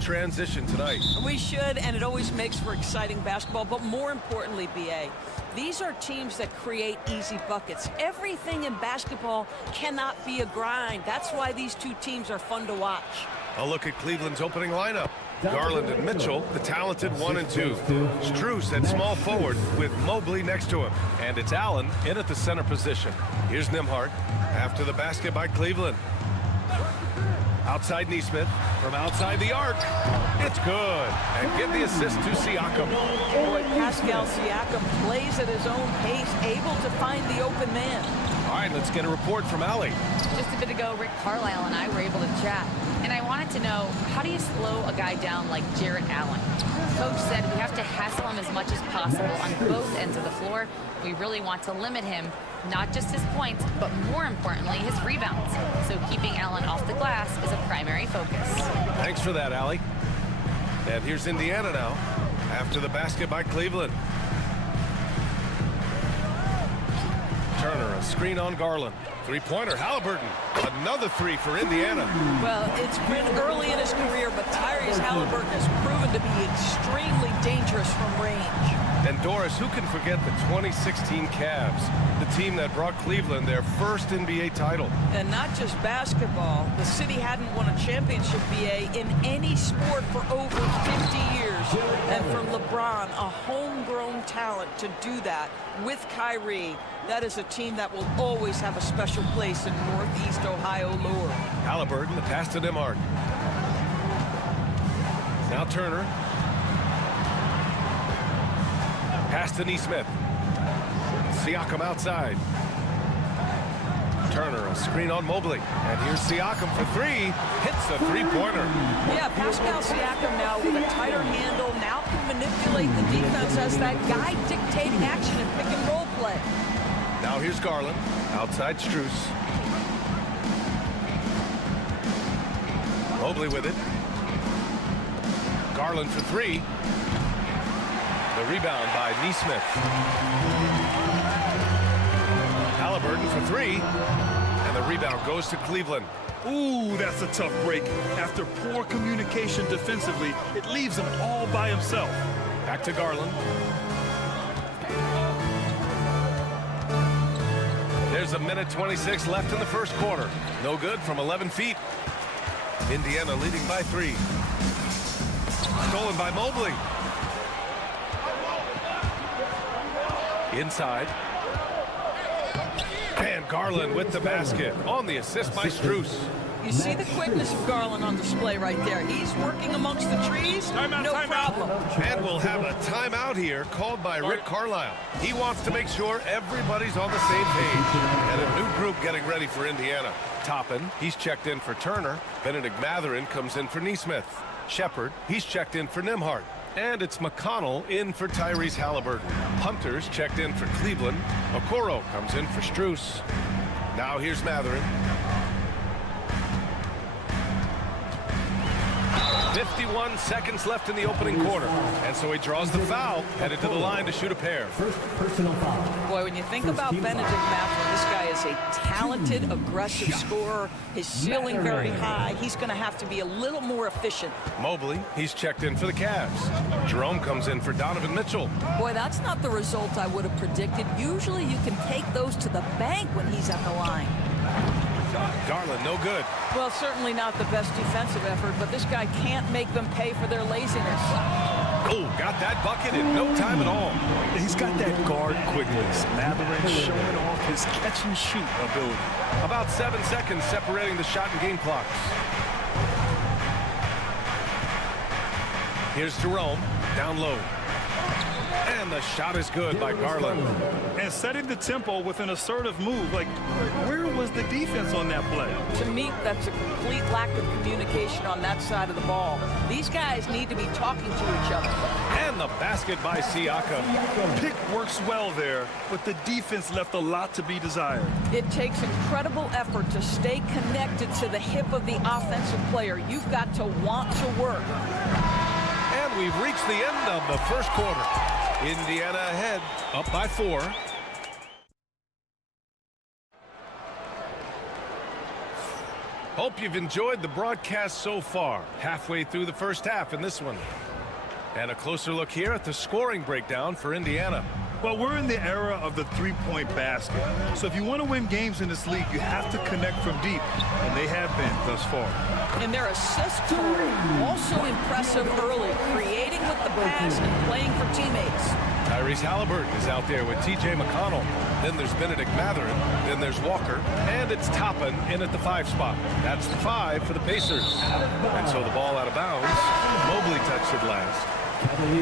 Transition tonight. We should, and it always makes for exciting basketball, but more importantly, BA, these are teams that create easy buckets. Everything in basketball cannot be a grind. That's why these two teams are fun to watch. A look at Cleveland's opening lineup. Garland and Mitchell, the talented 1 and 2. Strus at small forward with Mobley next to him. And it's Allen in at the center position. Here's Nembhard after the basket by Cleveland. Outside Neesmith, from outside the arc. It's good. And give the assist to Siakam. Boy, Pascal Siakam plays at his own pace, able to find the open man. All right, let's get a report from Allie. Just a bit ago, Rick Carlisle and I were able to chat. And I wanted to know, how do you slow a guy down like Jarrett Allen? Coach said we have to hassle him as much as possible on both ends of the floor. We really want to limit him, not just his points, but more importantly, his rebounds. So keeping Allen off the glass is a primary focus. Thanks for that, Allie. And here's Indiana now, after the basket by Cleveland. Turner, a screen on Garland. Three-pointer, Halliburton. Another three for Indiana. Well, it's been early in his career, but Tyrese Halliburton has proven to be extremely dangerous from range. And Doris, who can forget the 2016 Cavs, the team that brought Cleveland their first NBA title? And not just basketball. The city hadn't won a championship, BA, in any sport for over 50 years. And for LeBron, a homegrown talent, to do that with Kyrie, that is a team that will always have a special place in Northeast Ohio lore. Halliburton, the pass to Nembhard. Now Turner. Pass to Neesmith. Siakam outside. Turner, a screen on Mobley. And here's Siakam for three. Hits a three-pointer. Yeah, Pascal Siakam now with a tighter handle, now can manipulate the defense as that guy dictating action in pick-and-roll play. Now here's Garland, outside Strus. Mobley with it. Garland for three. The rebound by Neesmith. Halliburton for three. And the rebound goes to Cleveland. Ooh, that's a tough break. After poor communication defensively, it leaves him all by himself. Back to Garland. There's a minute 26 left in the first quarter. No good from 11 feet. Indiana leading by 3. Stolen by Mobley. Inside. And Garland with the basket on the assist by Strus. You see the quickness of Garland on display right there. He's working amongst the trees, no problem. And we'll have a timeout here called by Rick Carlisle. He wants to make sure everybody's on the same page. And a new group getting ready for Indiana. Toppin, he's checked in for Turner. Benedict Mathurin comes in for Neesmith. Shepard, he's checked in for Nembhard. And it's McConnell in for Tyrese Halliburton. Hunter's checked in for Cleveland. Okoro comes in for Strus. Now here's Mathurin. 51 seconds left in the opening quarter. And so he draws the foul, headed to the line to shoot a pair. First personal foul. Boy, when you think about Benedict Mathurin, this guy is a talented, aggressive scorer. His ceiling very high. He's going to have to be a little more efficient. Mobley, he's checked in for the Cavs. Jerome comes in for Donovan Mitchell. Boy, that's not the result I would have predicted. Usually you can take those to the bank when he's at the line. Garland, no good. Well, certainly not the best defensive effort, but this guy can't make them pay for their laziness. Oh, got that bucket in no time at all. He's got that guard quickness. Mathurin showing off his catch-and-shoot ability. About 7 seconds separating the shot and game clocks. Here's Jerome, down low. And the shot is good by Garland. And setting the tempo with an assertive move. Like, where was the defense on that play? To me, that's a complete lack of communication on that side of the ball. These guys need to be talking to each other. And the basket by Siakam. Pick works well there, but the defense left a lot to be desired. It takes incredible effort to stay connected to the hip of the offensive player. You've got to want to work. And we've reached the end of the first quarter. Indiana ahead, up by 4. Hope you've enjoyed the broadcast so far. Halfway through the first half in this one. And a closer look here at the scoring breakdown for Indiana. Well, we're in the era of the three-point basket. So if you want to win games in this league, you have to connect from deep. And they have been thus far. And their assist total also impressive early, creating with the pass and playing for teammates. Tyrese Halliburton is out there with T.J. McConnell. Then there's Benedict Mathurin. Then there's Walker. And it's Toppin in at the 5 spot. That's the 5 for the Pacers. And so the ball out of bounds. Mobley touched it last.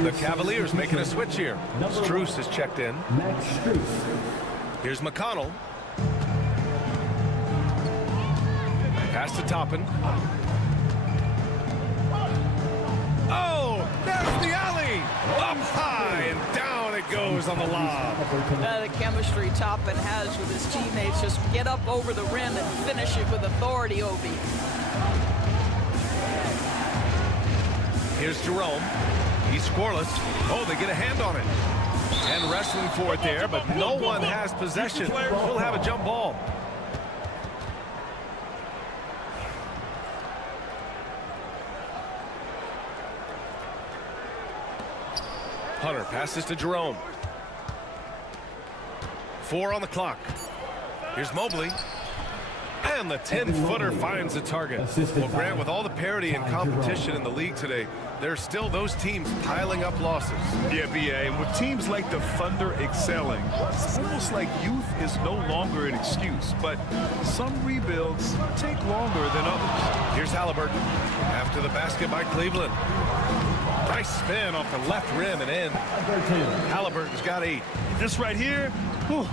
The Cavaliers making a switch here. Strus is checked in. Here's McConnell. Pass to Toppin. Oh, there's the alley. Up high and down it goes on the lob. The chemistry Toppin has with his teammates. Just get up over the rim and finish it with authority, Obi. Here's Jerome. He's scoreless. Oh, they get a hand on it. And wrestling for it there, but no one has possession. We'll have a jump ball. Hunter passes to Jerome. 4 on the clock. Here's Mobley. And the 10-footer finds the target. Well, Grant, with all the parity and competition in the league today, there's still those teams piling up losses. Yeah, B.A., and with teams like the Thunder excelling, it's almost like youth is no longer an excuse. But some rebuilds take longer than others. Here's Halliburton. After the basket by Cleveland. Nice spin off the left rim and in. Halliburton's got 8. This right here, whew,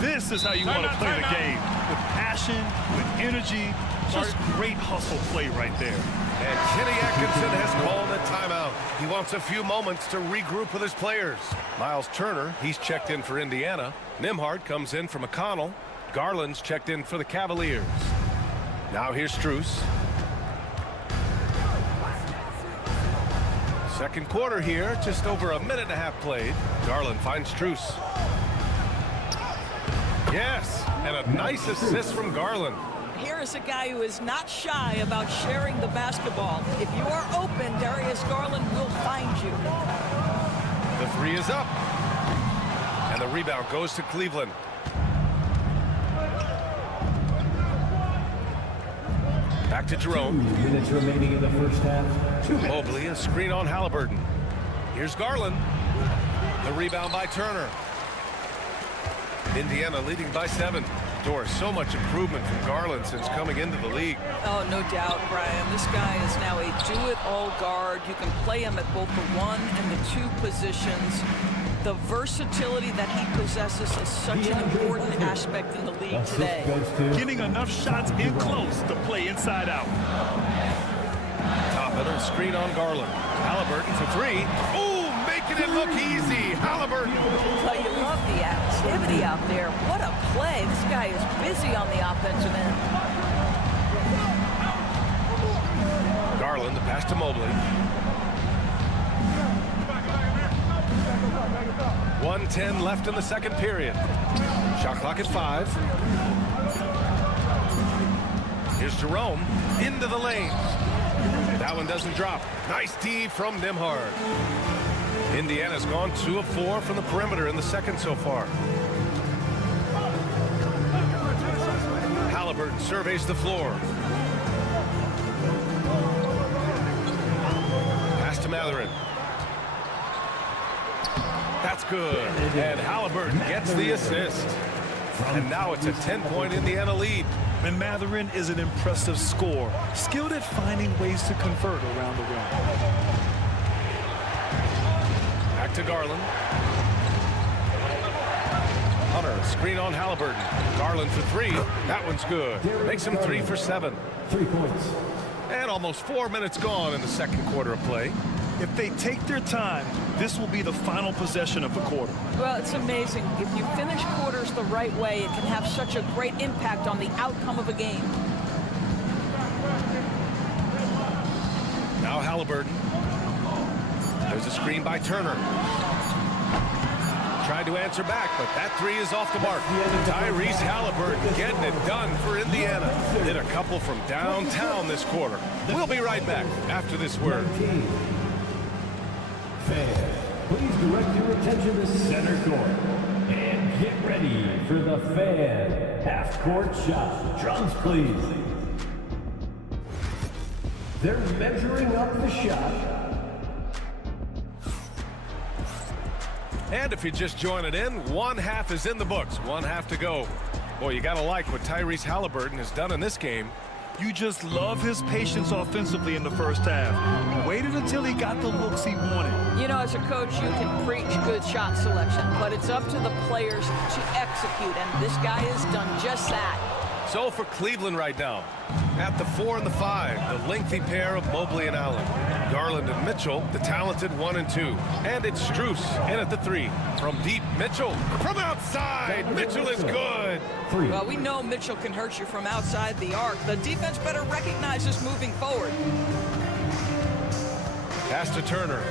this is how you want to play the game. With passion, with energy, just great hustle play right there. And Kenny Atkinson has called a timeout. He wants a few moments to regroup with his players. Miles Turner, he's checked in for Indiana. Nembhard comes in for McConnell. Garland's checked in for the Cavaliers. Now here's Strus. Second quarter here, just over a minute and a half played. Garland finds Strus. Yes, and a nice assist from Garland. Here is a guy who is not shy about sharing the basketball. If you are open, Darius Garland will find you. The 3 is up. And the rebound goes to Cleveland. Back to Jerome. 2 minutes remaining in the first half. Mobley, a screen on Halliburton. Here's Garland. The rebound by Turner. Indiana leading by 7. Doris, so much improvement from Garland since coming into the league. Oh, no doubt, Brian. This guy is now a do-it-all guard. You can play him at both the 1 and the 2 positions. The versatility that he possesses is such an important aspect in the league today. Getting enough shots in close to play inside out. Top middle screen on Garland. Halliburton for 3. Ooh, making it look easy. Halliburton. Well, you love the activity out there. What a play. This guy is busy on the offensive end. Garland, the pass to Mobley. 1:10 left in the second period. Shot clock at 5. Here's Jerome into the lane. That one doesn't drop. Nice D from Nembhard. Indiana's gone 2 of 4 from the perimeter in the second so far. Halliburton surveys the floor. Pass to Mathurin. That's good. And Halliburton gets the assist. And now it's a 10-point Indiana lead. And Mathurin is an impressive scorer, skilled at finding ways to convert around the rim. Back Back to Garland. Hunter, screen on Halliburton. Garland for three. That one's good. Makes him 3 for 7. 3 points. And almost 4 minutes gone in the second quarter of play. If they take their time, this will be the final possession of the quarter. Well, it's amazing. If you finish quarters the right way, it can have such a great impact on the outcome of a game. Now Halliburton. There's a screen by Turner. Tried to answer back, but that three is off the mark. Tyrese Halliburton getting it done for Indiana. Hit a couple from downtown this quarter. We'll be right back after this word. Fans, please direct your attention to center court. And get ready for the fan half-court shot. Drums, please. They're measuring up the shot. And if you're just joining in, one half is in the books. One half to go. Boy, you got to like what Tyrese Halliburton has done in this game. You just love his patience offensively in the first half. Waited until he got the looks he wanted. You know, as a coach, you can preach good shot selection, but it's up to the players to execute, and this guy has done just that. So for Cleveland right now, at the 4 and the 5, the lengthy pair of Mobley and Allen. Garland and Mitchell, the talented 1 and 2. And it's Strus in at the 3. From deep, Mitchell. From outside, Mitchell is good. Well, we know Mitchell can hurt you from outside the arc. The defense better recognize this moving forward. Pass to Turner.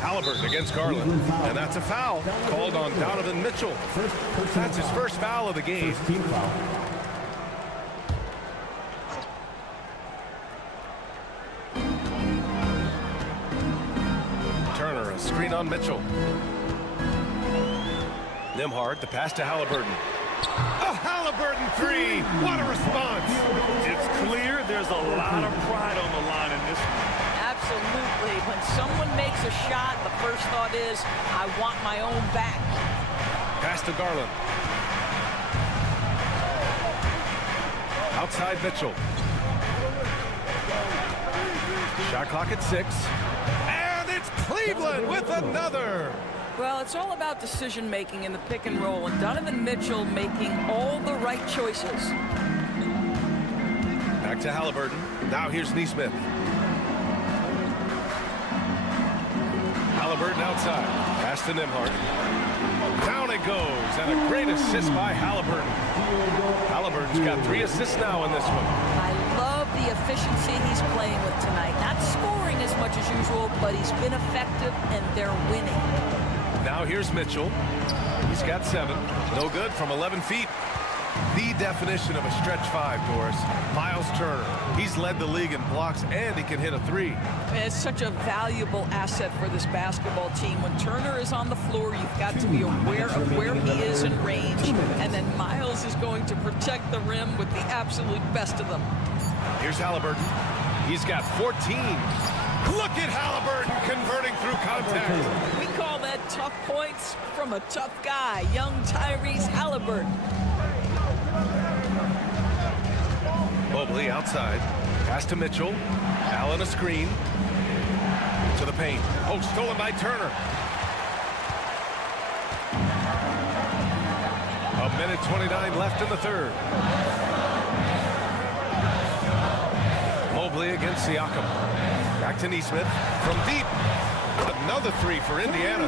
Halliburton against Garland, and that's a foul called on Donovan Mitchell. That's his first foul of the game. Turner, a screen on Mitchell. Nembhard, the pass to Halliburton. A Halliburton three! What a response! It's clear there's a lot of pride on the line in this one. Absolutely. When someone makes a shot, the first thought is, I want my own back. Pass to Garland. Outside Mitchell. Shot clock at 6. And it's Cleveland with another. Well, it's all about decision-making in the pick and roll, and Donovan Mitchell making all the right choices. Back to Halliburton. Now here's Nesmith. Halliburton outside. Pass to Nembhard. Down it goes, and a great assist by Halliburton. Halliburton's got 3 assists now in this one. I love the efficiency he's playing with tonight. Not scoring as much as usual, but he's been effective, and they're winning. Now here's Mitchell. He's got 7. No good from 11 feet. The definition of a stretch 5, Doris. Miles Turner. He's led the league in blocks, and he can hit a 3. It's such a valuable asset for this basketball team. When Turner is on the floor, you've got to be aware of where he is in range. And then Miles is going to protect the rim with the absolute best of them. Here's Halliburton. He's got 14. Look at Halliburton converting through contact. We call that tough points from a tough guy, young Tyrese Halliburton. Mobley outside. Pass to Mitchell. Allen a screen. To the paint. Oh, stolen by Turner. A minute 29 left in the third. Mobley against Siakam. Back to Nesmith. From deep. Another 3 for Indiana.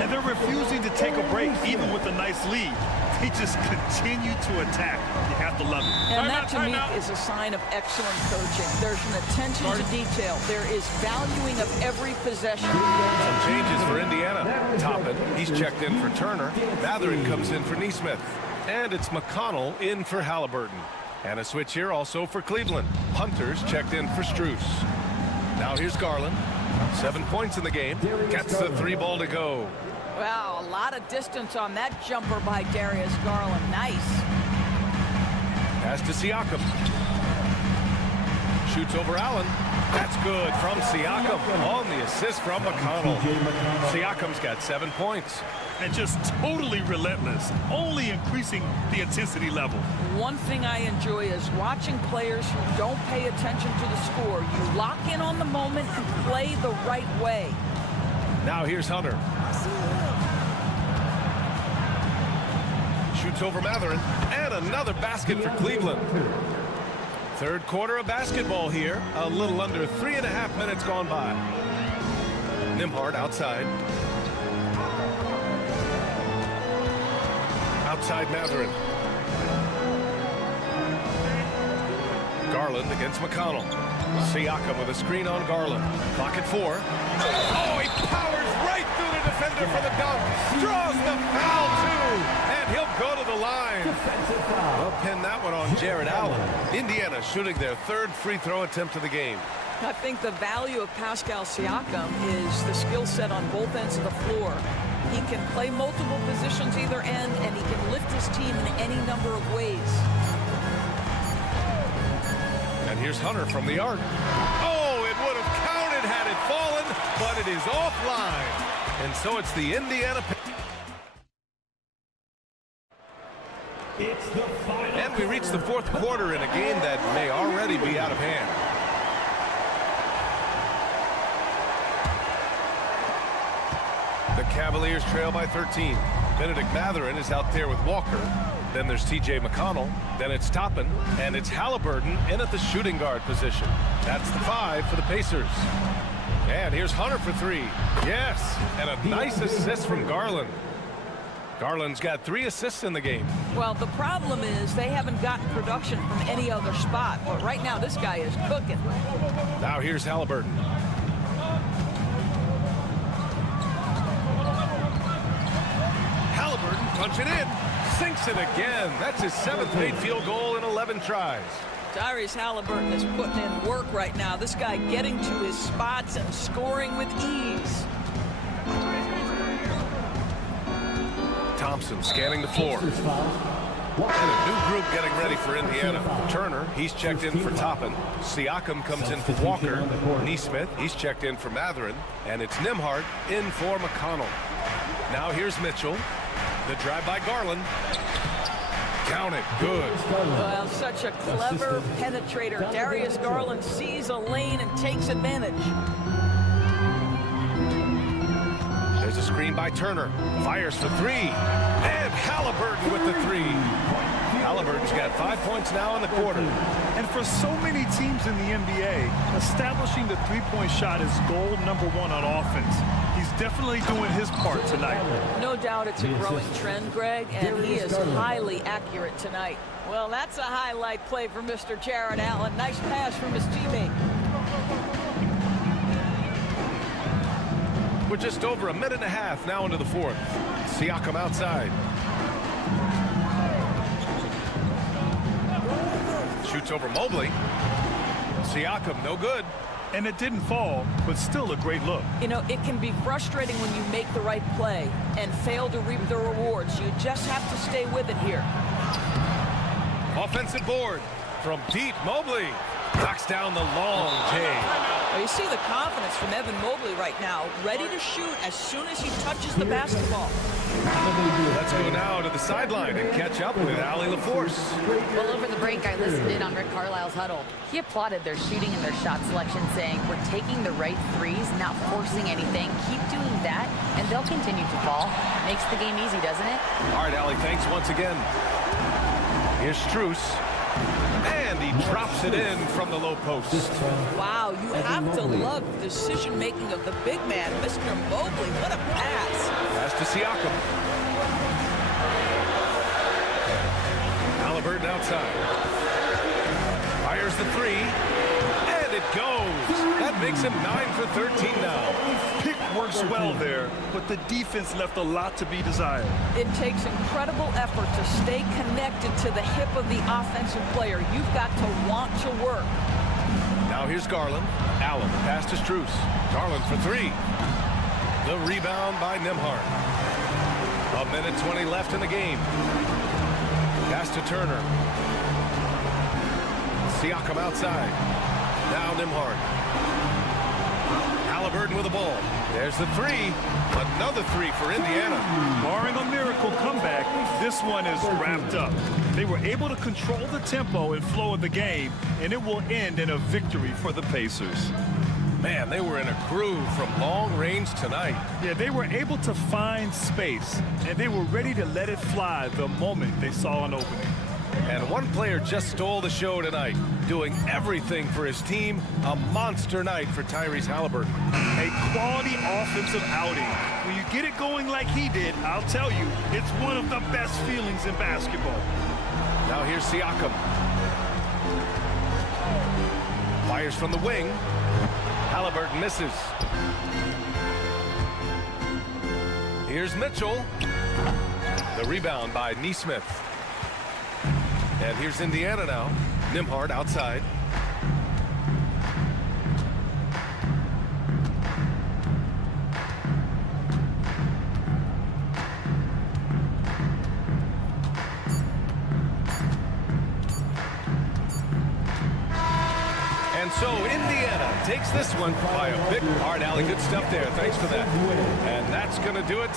And they're refusing to take a break, even with a nice lead. They just continue to attack. You have to love it. And that, to me, is a sign of excellent coaching. There's an attention to detail. There is valuing of every possession. Some changes for Indiana. Toppin, he's checked in for Turner. Mathurin comes in for Nesmith. And it's McConnell in for Halliburton. And a switch here also for Cleveland. Hunter's checked in for Strus. Now here's Garland. 7 points in the game. Gets the 3 ball to go. Wow, a lot of distance on that jumper by Darius Garland. Nice. Pass to Siakam. Shoots over Allen. That's good from Siakam on the assist from McConnell. Siakam's got 7 points. and just totally relentless, only increasing the intensity level. One thing I enjoy is watching players who don't pay attention to the score. You lock in on the moment and play the right way. Now here's Hunter. Shoots over Matherin, and another basket for Cleveland. Third quarter of basketball here. A little under 3.5 minutes gone by. Nembhard outside. Outside Matherin. Garland against McConnell. Siakam with a screen on Garland. Clock at 4. Oh, he powers right through the defender for the dunk. Draws the foul, too. And he'll go to the line. They'll pin that one on Jared Allen. Indiana shooting their third free throw attempt of the game. I think the value of Pascal Siakam is the skill set on both ends of the floor. He can play multiple positions either end, and he can lift his team in any number of ways. And here's Hunter from the arc. Oh, it would have counted had it fallen, but it is offline. And so it's the Indiana. It's the final. And we reach the fourth quarter in a game that may already be out of hand. The Cavaliers trail by 13. Benedict Matherin is out there with Walker. Then there's T.J. McConnell. Then it's Toppin. And it's Halliburton in at the shooting guard position. That's the 5 for the Pacers. And here's Hunter for 3. Yes, and a nice assist from Garland. Garland's got 3 assists in the game. Well, the problem is they haven't gotten production from any other spot. But right now, this guy is cooking. Now here's Halliburton. Halliburton punching in. Sinks it again. That's his 7th made field goal in 11 tries. Tyrese Halliburton is putting in work right now. This guy getting to his spots and scoring with ease. Thompson scanning the floor. And a new group getting ready for Indiana. Turner, he's checked in for Toppin. Siakam comes in for Walker. Nesmith, he's checked in for Matherin. And it's Nembhard in for McConnell. Now here's Mitchell. The drive by Garland. Count it. Good. Well, such a clever penetrator. Darius Garland sees a lane and takes advantage. There's a screen by Turner. Fires for 3. And Halliburton with the 3. Halliburton's got 5 points now in the quarter. And for so many teams in the NBA, establishing the three-point shot is goal number 1 on offense. He's definitely doing his part tonight. No doubt it's a growing trend, Greg, and he is highly accurate tonight. Well, that's a highlight play for Mr. Jared Allen. Nice pass from his teammate. We're just over 1.5 minutes now into the fourth. Siakam outside. Shoots over Mobley. Siakam, no good. And it didn't fall, but still a great look. You know, it can be frustrating when you make the right play and fail to reap the rewards. You just have to stay with it here. Offensive board from Pete Mobley. Knocks down the long J. Well, you see the confidence from Evan Mobley right now, ready to shoot as soon as he touches the basketball. Let's go now to the sideline and catch up with Allie LaForce. Well, over the break, I listened in on Rick Carlisle's huddle. He applauded their shooting and their shot selection, saying, we're taking the right threes, not forcing anything. Keep doing that, and they'll continue to fall. Makes the game easy, doesn't it? All right, Allie, thanks once again. Here's Strus. And he drops it in from the low post. Wow, you have to love the decision-making of the big man, Mr. Mobley. What a pass. Pass to Siakam. Halliburton outside. Fires the 3. And it goes. That makes him 9 for 13 now. Pick works well there, but the defense left a lot to be desired. It takes incredible effort to stay connected to the hip of the offensive player. You've got to want to work. Now here's Garland. Allen, pass to Strus. Garland for 3. The rebound by Nembhard. 1:20 left in the game. Pass to Turner. Siakam outside. Now Nembhard. Halliburton with the ball. There's the three. Another three for Indiana. Barring a miracle comeback, this one is wrapped up. They were able to control the tempo and flow of the game, and it will end in a victory for the Pacers. Man, they were in a groove from long range tonight. Yeah, they were able to find space, and they were ready to let it fly the moment they saw an opening. And one player just stole the show tonight, doing everything for his team. A monster night for Tyrese Halliburton. A quality offensive outing. When you get it going like he did, I'll tell you, it's one of the best feelings in basketball. Now here's Siakam. Fires from the wing. Halliburton misses. Here's Mitchell. The rebound by Nesmith. And here's Indiana now. Nembhard outside. And so Indiana takes this one by a big hard alley. Good stuff there. Thanks for that. And that's going to do it.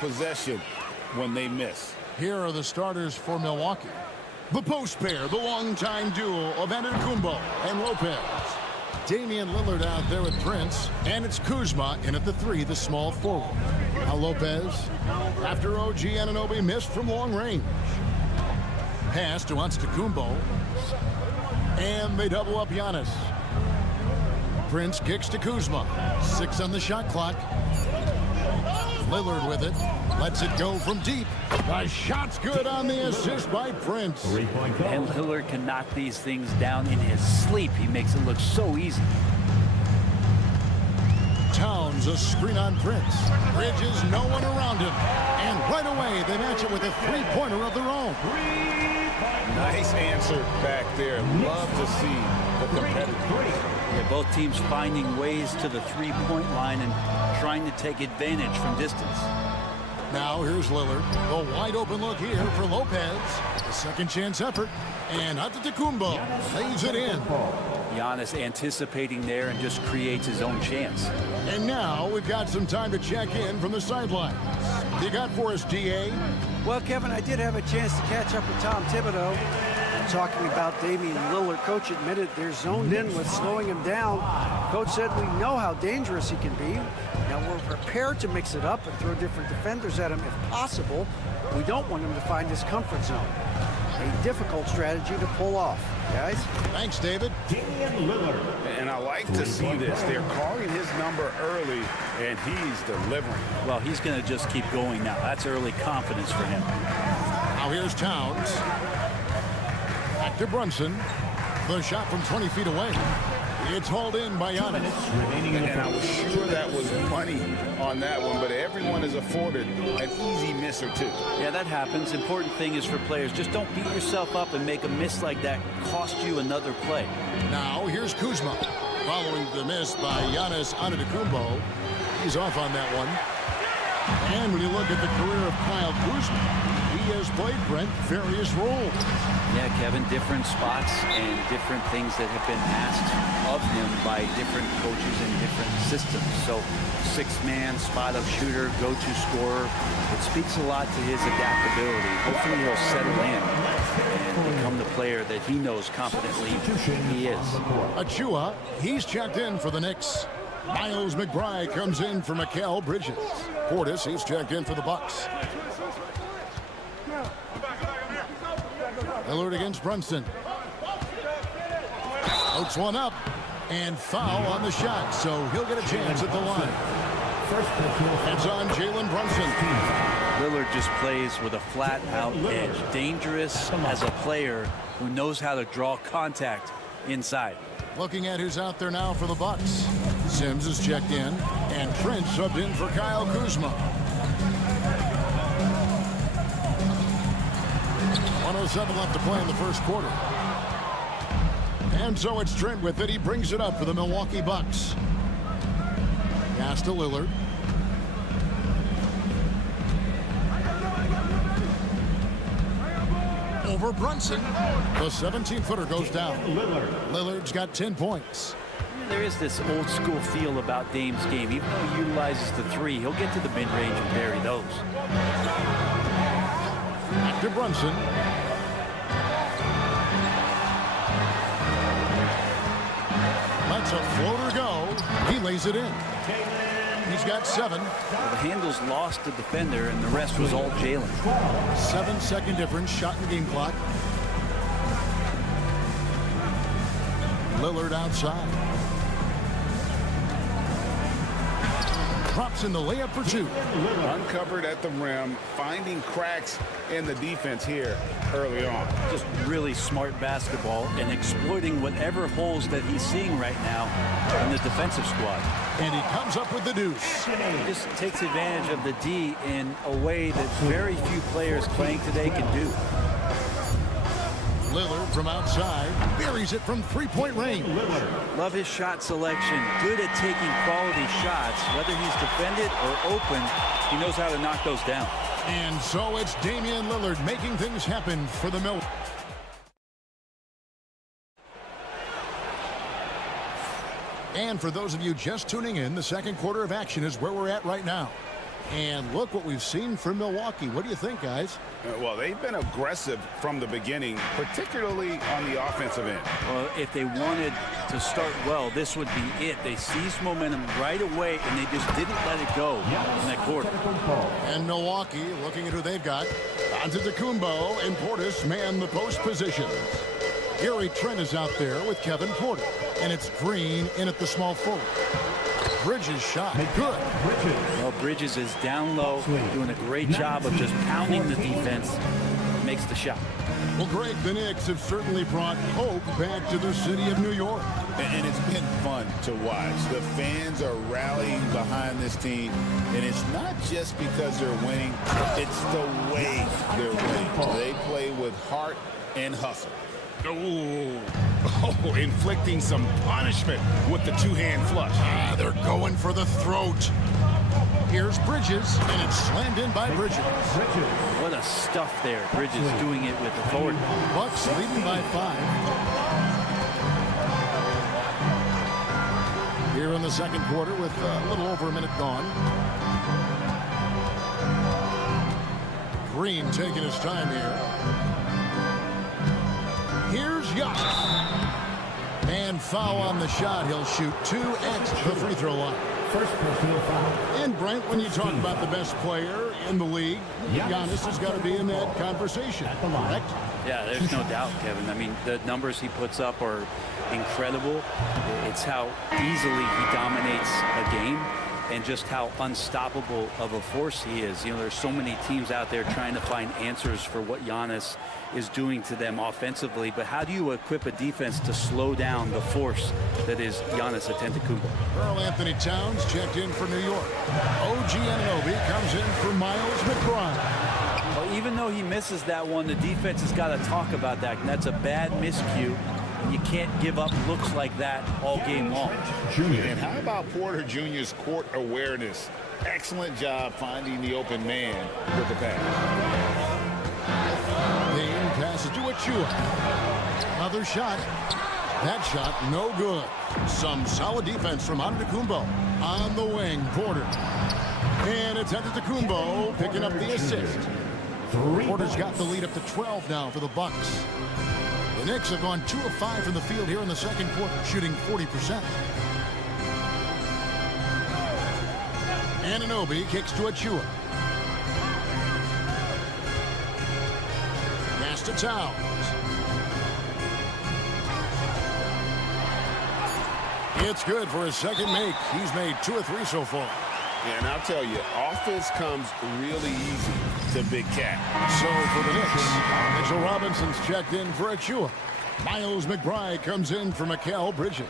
possession when they miss. Here are the starters for Milwaukee. The post pair, the longtime duo of Antetokounmpo and Lopez. Damian Lillard out there with Prince, and it's Kuzma in at the 3, the small forward. Now Lopez, after OG Anunoby missed from long range. Pass to Antetokounmpo, and they double up Giannis. Prince kicks to Kuzma. 6 on the shot clock. Lillard with it. Lets it go from deep. The shot's good on the assist by Prince. And Lillard can knock these things down in his sleep. He makes it look so easy. Towns, a screen on Prince. Bridges, no one around him. And right away, they match it with a three-pointer of their own. Nice answer back there. Love to see the competitive. Yeah, both teams finding ways to the three-point line and trying to take advantage from distance. Now here's Lillard. The wide open look here for Lopez. A second chance effort. And Antetokounmpo lays it in. Giannis anticipating there and just creates his own chance. And now we've got some time to check in from the sidelines. You got for us, DA? Well, Kevin, I did have a chance to catch up with Tom Thibodeau. Talking about Damian Lillard, coach admitted they're zoned in with slowing him down. Coach said we know how dangerous he can be. Now we're prepared to mix it up and throw different defenders at him if possible. We don't want him to find his comfort zone. A difficult strategy to pull off, guys. Thanks, David. Damian Lillard. And I like to see this. They're calling his number early, and he's delivering. Well, he's going to just keep going now. That's early confidence for him. Now here's Towns. Back to Brunson. The shot from 20 feet away. It's hauled in by Giannis. And I was sure that was money on that one, but everyone is afforded an easy miss or two. Yeah, that happens. Important thing is for players, just don't beat yourself up and make a miss like that cost you another play. Now here's Kuzma. Following the miss by Giannis Antetokounmpo. He's off on that one. And when you look at the career of Kyle Kuzma, he has played, Brent, various roles. Yeah, Kevin, different spots and different things that have been asked of him by different coaches in different systems. So, six-man, spot-up shooter, go-to scorer. It speaks a lot to his adaptability. Hopefully he'll settle in and become the player that he knows confidently he is. Achua, he's checked in for the Knicks. Miles McBride comes in for Mikal Bridges. Portis, he's checked in for the Bucks. Lillard against Brunson. Floats one up. And foul on the shot, so he'll get a chance at the line. It's on Jalen Brunson. Lillard just plays with a flat-out edge. Dangerous as a player who knows how to draw contact inside. Looking at who's out there now for the Bucks. Sims is checked in, and Prince subbed in for Kyle Kuzma. 1:07 left to play in the first quarter. And so it's Trent with it. He brings it up for the Milwaukee Bucks. Pass to Lillard. Over Brunson. The 17-footer goes down. Lillard's got 10 points. There is this old school feel about Dame's game. Even though he utilizes the three, he'll get to the mid-range and bury those. Back to Brunson. Lets a floater go. He lays it in. He's got 7. Well, the handles lost the defender, and the rest was all Jalen. 7-second difference, shot in the game clock. Lillard outside. Drops in the layup for 2. Uncovered at the rim, finding cracks in the defense here early on. Just really smart basketball and exploiting whatever holes that he's seeing right now in the defensive squad. And he comes up with the deuce. He just takes advantage of the D in a way that very few players playing today can do. Lillard from outside buries it from three-point range. Love his shot selection. Good at taking quality shots. Whether he's defended or open, he knows how to knock those down. And so it's Damian Lillard making things happen for the Milwaukee. And for those of you just tuning in, the second quarter of action is where we're at right now. And look what we've seen from Milwaukee. What do you think, guys? Well, they've been aggressive from the beginning, particularly on the offensive end. Well, if they wanted to start well, this would be it. They seized momentum right away, and they just didn't let it go in that quarter. And Milwaukee, looking at who they've got, Antetokounmpo and Portis man the post positions. Gary Trent is out there with Kevin Porter, and it's Green in at the small forward. Bridges shot. Good. Well, Bridges is down low, doing a great job of just pounding the defense. Makes the shot. Well, Greg, the Knicks have certainly brought hope back to the city of New York. And it's been fun to watch. The fans are rallying behind this team, and it's not just because they're winning, it's the way they're winning. They play with heart and hustle. Oh, inflicting some punishment with the two-hand flush. They're going for the throat. Here's Bridges, and it's slammed in by Bridges. What a stuff there. Bridges doing it with authority. Bucks leading by 5. Here in the second quarter with a little over a minute gone. Green taking his time here. Here's Giannis. And foul on the shot. He'll shoot 2 at the free throw line. First personal foul. And Brent, when you talk about the best player in the league, Giannis has got to be in that conversation, correct? Yeah, there's no doubt, Kevin. I mean, the numbers he puts up are incredible. It's how easily he dominates a game and just how unstoppable of a force he is. You know, there's so many teams out there trying to find answers for what Giannis is doing to them offensively, but how do you equip a defense to slow down the force that is Giannis Antetokounmpo? Karl Anthony Towns checked in for New York. OG Anunoby comes in for Miles McBride. Well, even though he misses that one, the defense has got to talk about that, and that's a bad miscue. You can't give up looks like that all game long. And how about Porter Jr.'s court awareness? Excellent job finding the open man with the pass. Payne passes to Achua. Another shot. That shot no good. Some solid defense from Antetokounmpo. On the wing, Porter. And it's Antetokounmpo picking up the assist. Porter's got the lead up to 12 now for the Bucks. The Knicks have gone 2 of 5 from the field here in the second quarter, shooting 40%. Anunoby kicks to Achua. Pass to Towns. It's good for his second make. He's made 2 of 3 so far. And I'll tell you, offense comes really easy to Big Cat. So for the Knicks, Mitchell Robinson's checked in for Achua. Miles McBride comes in for Mikal Bridges.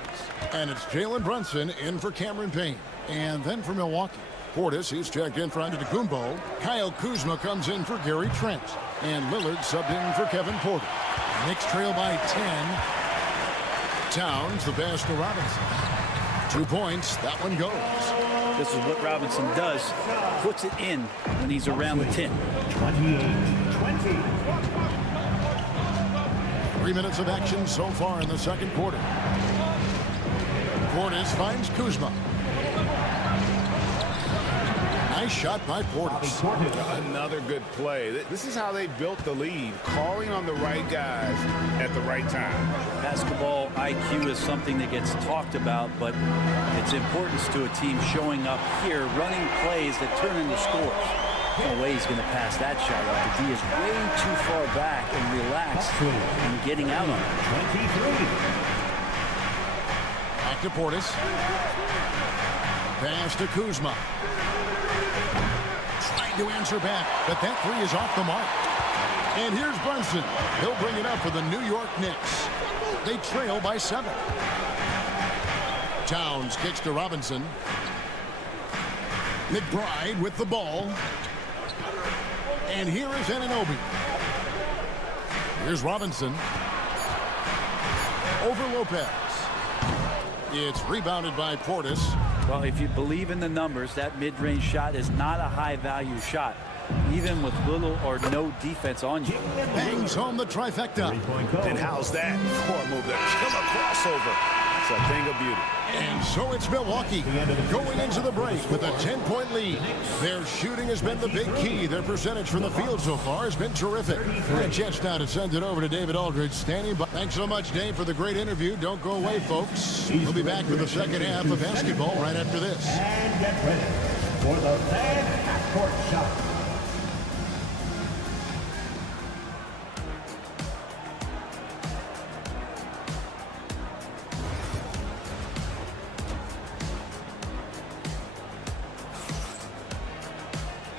And it's Jalen Brunson in for Cameron Payne. And then for Milwaukee, Portis, he's checked in for Antetokounmpo. Kyle Kuzma comes in for Gary Trent. And Lillard subbed in for Kevin Porter. Knicks trail by 10. Towns, the pass to Robinson. 2 points, that one goes. This is what Robinson does. Puts it in when he's around the 10. 28-20. 3 minutes of action so far in the second quarter. Portis finds Kuzma. Nice shot by Portis. Another good play. This is how they built the lead, calling on the right guys at the right time. Basketball IQ is something that gets talked about, but its importance to a team showing up here, running plays that turn into scores. No way he's going to pass that shot out. The D is way too far back and relaxed and getting out on it. 23. Back to Portis. Pass to Kuzma. Trying to answer back, but that 3 is off the mark. And here's Brunson. He'll bring it up for the New York Knicks. They trail by 7. Towns kicks to Robinson. McBride with the ball. And here is Anunoby. Here's Robinson. Over Lopez. It's rebounded by Portis. Well, if you believe in the numbers, that mid-range shot is not a high-value shot, even with little or no defense on you. Bangs home the trifecta. And how's that for a move? The killer crossover. That's It's a thing of beauty. And so it's Milwaukee going into the break with a 10-point lead. Their shooting has been the big key. Their percentage from the field so far has been terrific. A chance now to send it over to David Aldridge standing by. Thanks so much, Dave, for the great interview. Don't go away, folks. We'll be back with the second half of basketball right after this. And get ready for the fan half-court shot.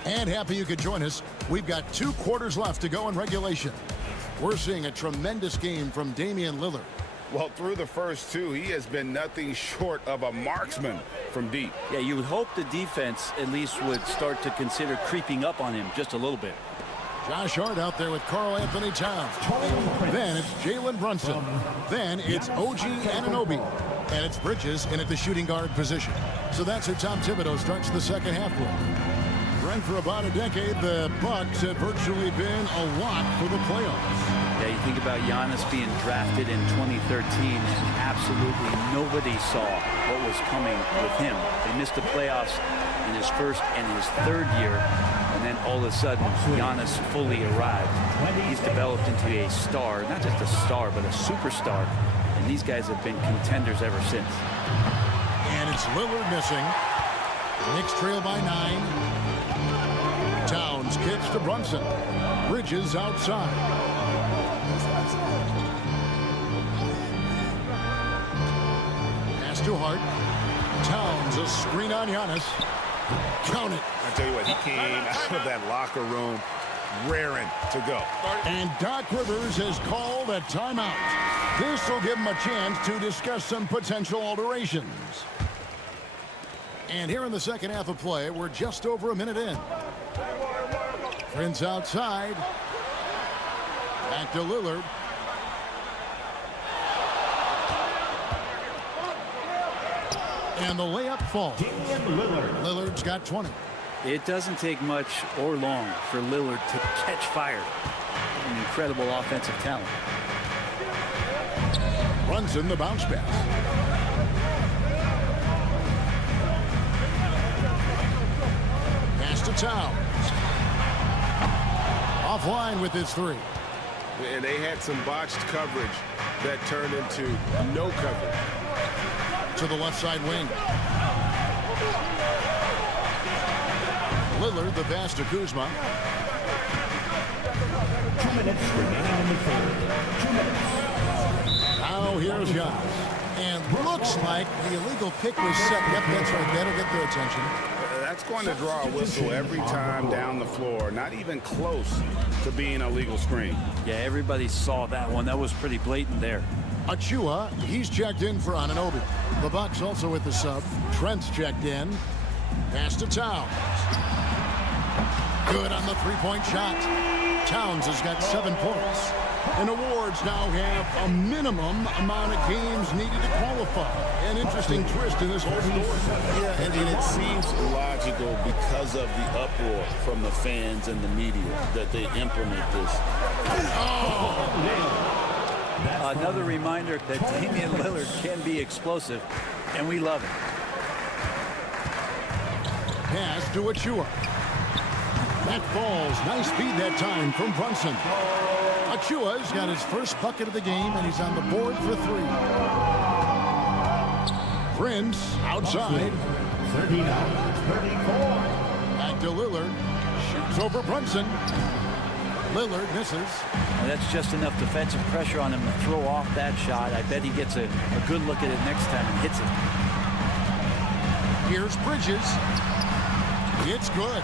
And happy you could join us. We've got 2 quarters left to go in regulation. We're seeing a tremendous game from Damian Lillard. Well, through the first 2, he has been nothing short of a marksman from deep. Yeah, you would hope the defense at least would start to consider creeping up on him just a little bit. Josh Hart out there with Karl Anthony Towns. Then it's Jalen Brunson. Then it's OG Anunoby. And it's Bridges in at the shooting guard position. So that's who Tom Thibodeau starts the second half with. And for about a decade, the Bucks have virtually been a lock for the playoffs. Yeah, you think about Giannis being drafted in 2013, and absolutely nobody saw what was coming with him. They missed the playoffs in his first and his third year, and then all of a sudden, Giannis fully arrived. He's developed into a star, not just a star, but a superstar, and these guys have been contenders ever since. And it's Lillard missing. Knicks trail by 9. Towns kicks to Brunson. Bridges outside. Pass to Hart. Towns a screen on Giannis. Count it. I tell you what, he came out of that locker room raring to go. And Doc Rivers has called a timeout. This will give him a chance to discuss some potential alterations. And here in the second half of play, we're just over a minute in. Prince outside. Back to Lillard. And the layup falls. Lillard's got 20. It doesn't take much or long for Lillard to catch fire. An incredible offensive talent. Runs in the bounce pass. Pass to Towns. Offline with his 3. And they had some botched coverage that turned into no coverage. To the left side wing. Lillard, the pass to Kuzma. 2 minutes remaining in the third. 2 minutes. Now here's Giannis. And looks like the illegal pick was set. Yep, that's right. That'll get their attention. That's going to draw a whistle every time down the floor. Not even close to being a legal screen. Yeah, everybody saw that one. That was pretty blatant there. Achua, he's checked in for Anunoby. The Bucks also with the sub. Trent's checked in. Pass to Towns. Good on the three-point shot. Towns has got 7 points. And awards now have a minimum amount of games needed to qualify. An interesting twist in this whole story. Yeah, and it seems logical because of the uproar from the fans and the media that they implement this. Another reminder that Damian Lillard can be explosive, and we love it. Pass to Achua. That falls. Nice feed that time from Brunson. Achua's got his first bucket of the game, and he's on the board for 3. Prince outside. 39-34. Back to Lillard. Shoots over Brunson. Lillard misses. And that's just enough defensive pressure on him to throw off that shot. I bet he gets a good look at it next time and hits it. Here's Bridges. It's good.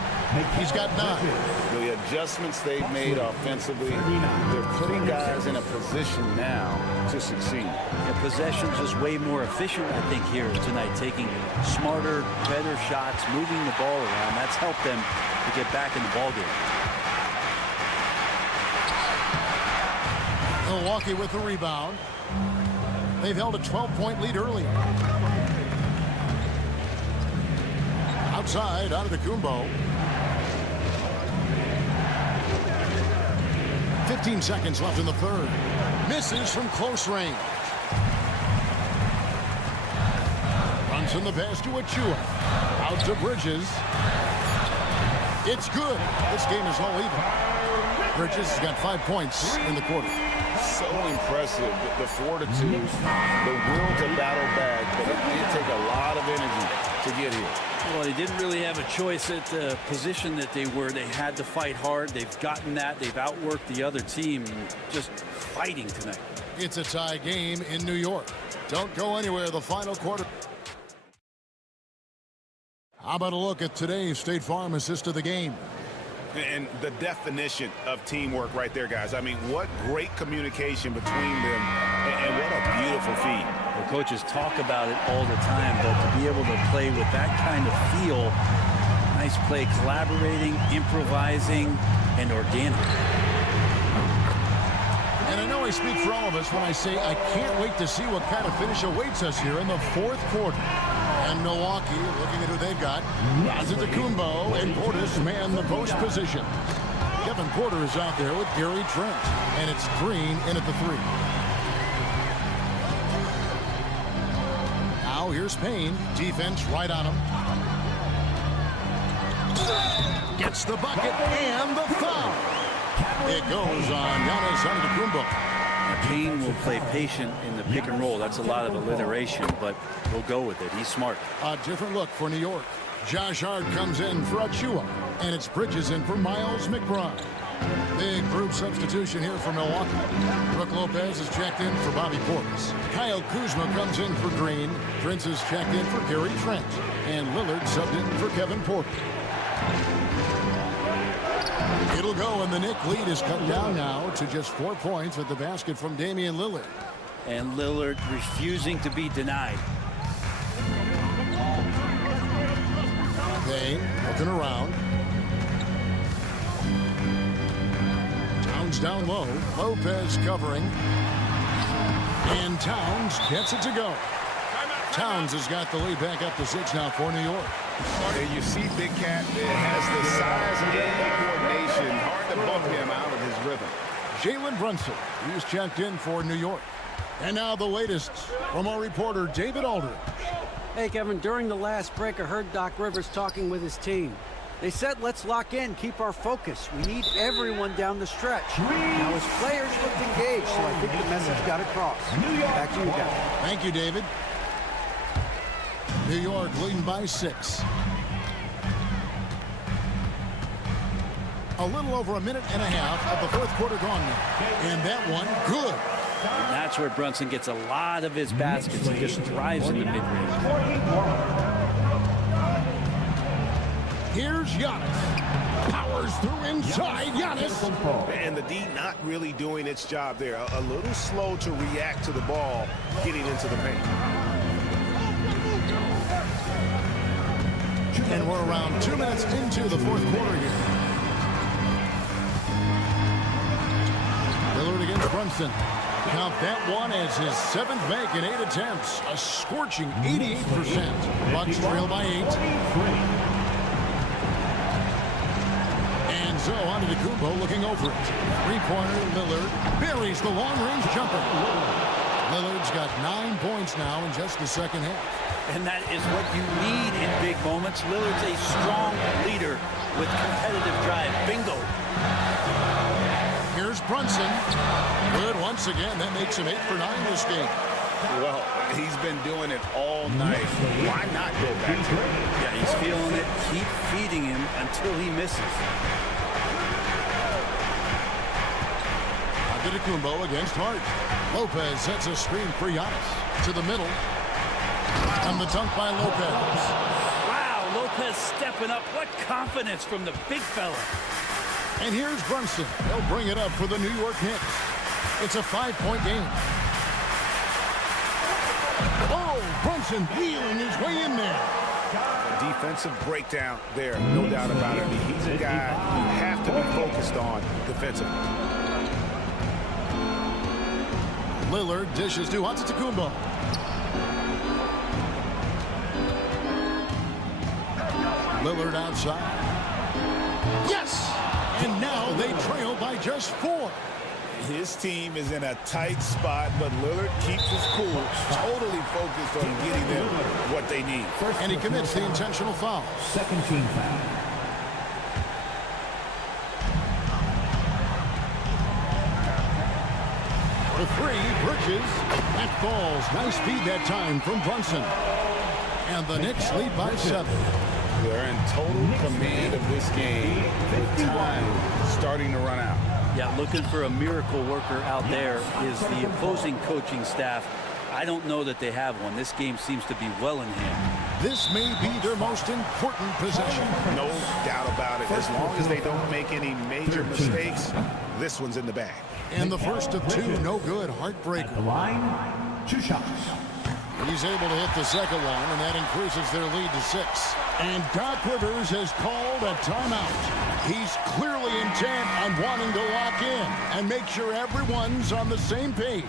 He's got 9. The adjustments they've made offensively, they're putting guys in a position now to succeed. And possession's just way more efficient, I think, here tonight. Taking smarter, better shots, moving the ball around. That's helped them to get back in the ball game. Milwaukee with the rebound. They've held a 12-point lead earlier. Outside, out of the Kumbo. 15 seconds left in the third. Misses from close range. Brunson, the pass to Achua. Out to Bridges. It's good. This game is all even. Bridges has got 5 points in the quarter. So impressive, the fortitude, the will to battle back, but it did take a lot of energy to get here. Well, they didn't really have a choice at the position that they were. They had to fight hard. They've gotten that. They've outworked the other team, just fighting tonight. It's a tie game in New York. Don't go anywhere. The final quarter. How about a look at today's State Farm assist of the game? And the definition of teamwork right there, guys. I mean, what great communication between them, and what a beautiful feed. Well, coaches talk about it all the time, but to be able to play with that kind of feel, nice play, collaborating, improvising, and organic. And I know I speak for all of us when I say I can't wait to see what kind of finish awaits us here in the fourth quarter. And Milwaukee, looking at who they've got, Antetokounmpo and Portis man the post position. Kevin Porter is out there with Gary Trent, and it's Green in at the 3. Now here's Payne, defense right on him. Gets the bucket and the foul. It goes on Giannis Antetokounmpo. Payne will play patient in the pick and roll. That's a lot of alliteration, but he'll go with it. He's smart. A different look for New York. Josh Hart comes in for Achua, and it's Bridges in for Miles McBride. Big group substitution here for Milwaukee. Brook Lopez is checked in for Bobby Portis. Kyle Kuzma comes in for Green. Prince is checked in for Gary Trent. And Lillard subbed in for Kevin Porter. It'll go, and the Knicks lead is cut down now to just 4 points with the basket from Damian Lillard. And Lillard refusing to be denied. Payne looking around. Towns down low. Lopez covering. And Towns gets it to go. Towns has got the lead back up to 6 now for New York. There you see Big Cat that has the size and coordination. Hard to bump him out of his rhythm. Jalen Brunson, he's checked in for New York. And now the latest from our reporter, David Aldridge. Hey, Kevin, during the last break, I heard Doc Rivers talking with his team. They said, let's lock in, keep our focus. We need everyone down the stretch. Now, his players looked engaged, so I think the message got across. Back to you guys. Thank you, David. New York leading by 6. A little over a minute and a half of the fourth quarter gone now. And that one, good. And that's where Brunson gets a lot of his baskets. He just thrives in the mid-range. Here's Giannis. Powers through inside. Giannis. And the D not really doing its job there. A little slow to react to the ball getting into the paint. And we're around 2 minutes into the fourth quarter here. Lillard against Brunson. Count that one as his 7th make in 8 attempts. A scorching 88%. Bucks trail by 8. And so Antetokounmpo looking over it. 3-pointer, Lillard buries the long-range jumper. Lillard's got 9 points now in just the second half. And that is what you need in big moments. Lillard's a strong leader with competitive drive. Bingo. Here's Brunson. Good once again. That makes him 8 for 9 this game. Well, he's been doing it all night. Why not go back to it? Yeah, he's feeling it. Keep feeding him until he misses. Antetokounmpo against Hart. Lopez sets a screen for Giannis. To the middle. And the dunk by Lopez. Wow, Lopez stepping up. What confidence from the big fella. And here's Brunson. They'll bring it up for the New York Knicks. It's a 5-point game. Oh, Brunson wheeling his way in there. A defensive breakdown there, no doubt about it. He's a guy you have to be focused on defensively. Lillard dishes to Antetokounmpo. Lillard outside. Yes! And now they trail by just 4. His team is in a tight spot, but Lillard keeps his cool, totally focused on getting them what they need. And he commits the intentional foul. Second team foul. For three, Bridges. That falls. Nice feed that time from Brunson. And the Knicks lead by 7. They're in total command of this game with time starting to run out. Yeah, looking for a miracle worker out there is the opposing coaching staff. I don't know that they have one. This game seems to be well in hand. This may be their most important possession. No doubt about it. As long as they don't make any major mistakes, this one's in the bag. And the first of 2, no good. Heartbreaker. The line, 2 shots. He's able to hit the second one, and that increases their lead to 6. And Doc Rivers has called a timeout. He's clearly intent on wanting to lock in and make sure everyone's on the same page.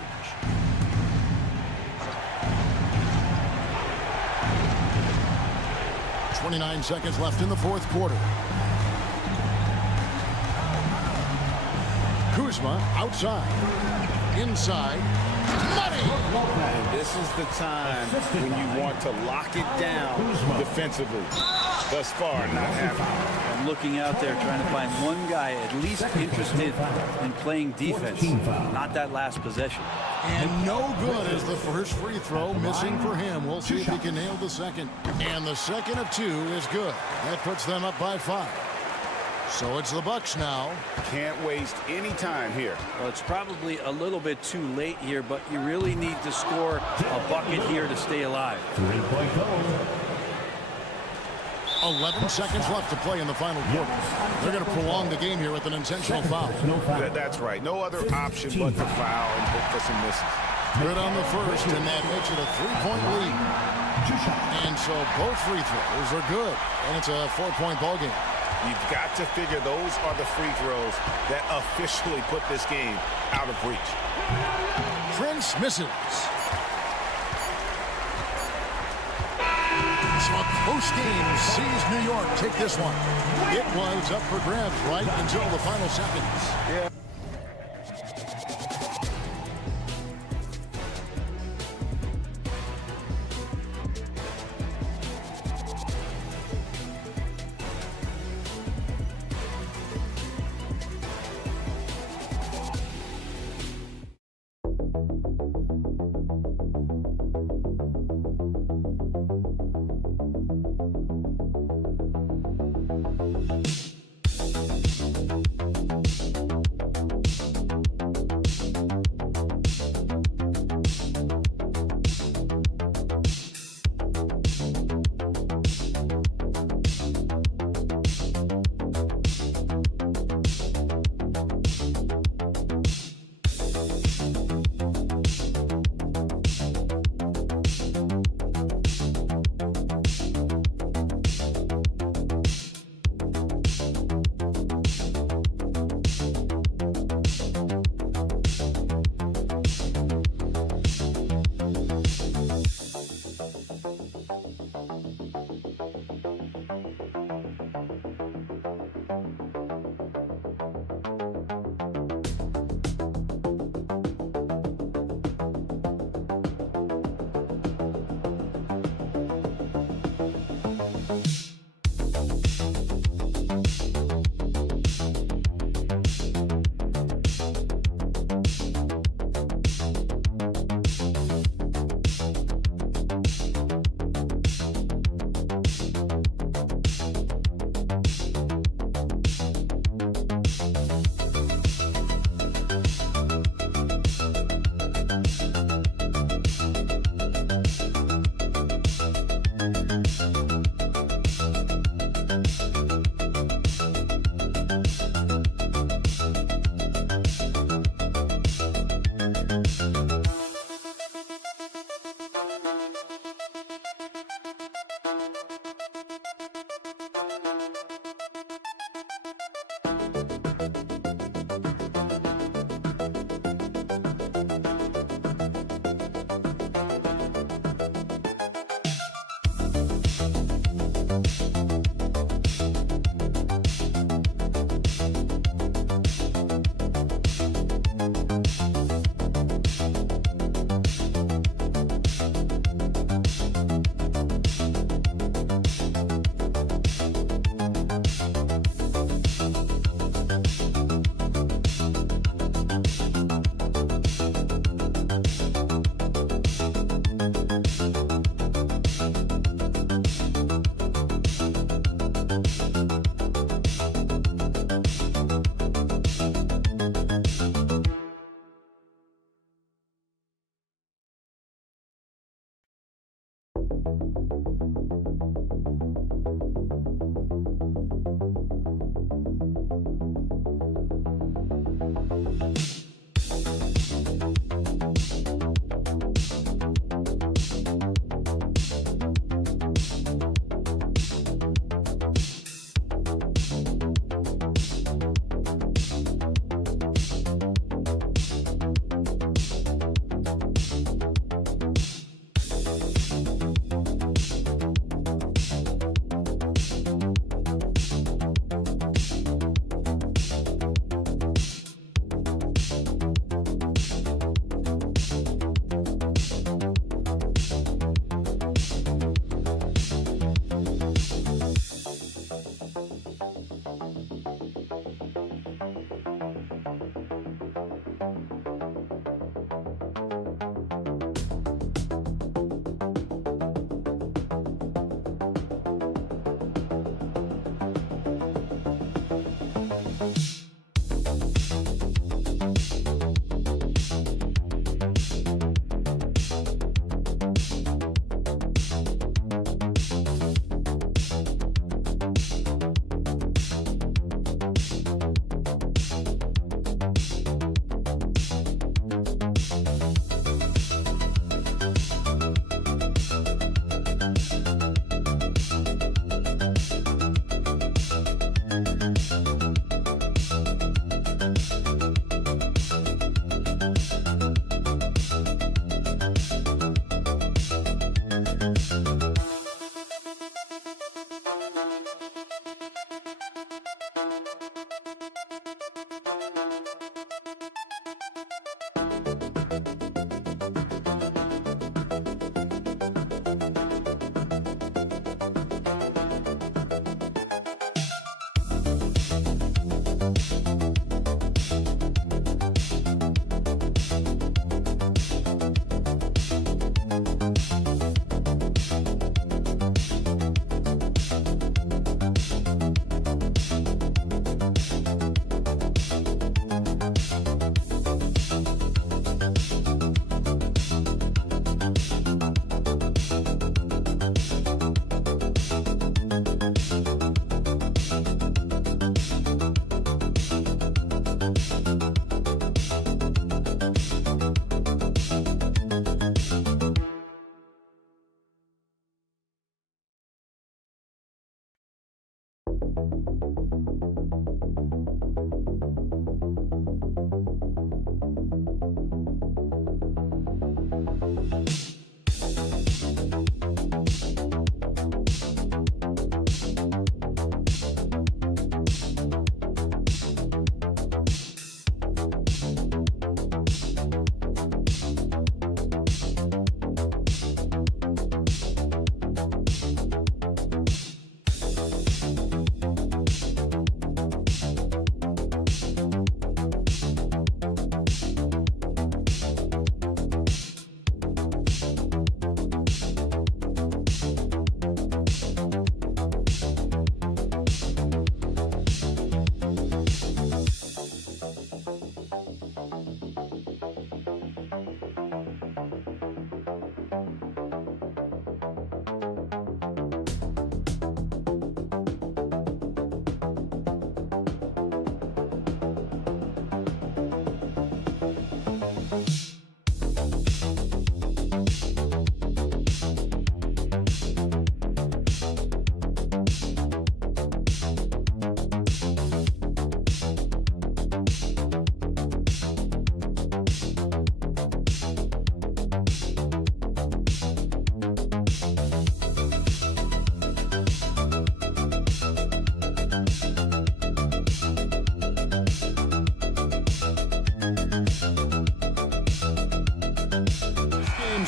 .29 seconds left in the fourth quarter. Kuzma outside. Inside. Money! And this is the time when you want to lock it down defensively. Thus far, not happening. I'm looking out there trying to find one guy at least interested in playing defense, not that last possession. And no good as the first free throw missing for him. We'll see if he can nail the second. And the second of 2 is good. That puts them up by 5. So it's the Bucks now. Can't waste any time here. Well, it's probably a little bit too late here, but you really need to score a bucket here to stay alive. 3-point goal. 11 seconds left to play in the final quarter. They're going to prolong the game here with an intentional foul. That's right. No other option but to foul and hope for some misses. Good on the first, and that makes it a 3-point lead. And so both free throws are good, and it's a 4-point ball game. You've got to figure those are the free throws that officially put this game out of reach. Prince misses. So a close game sees New York take this one. It was up for grabs right until the final seconds. Yeah.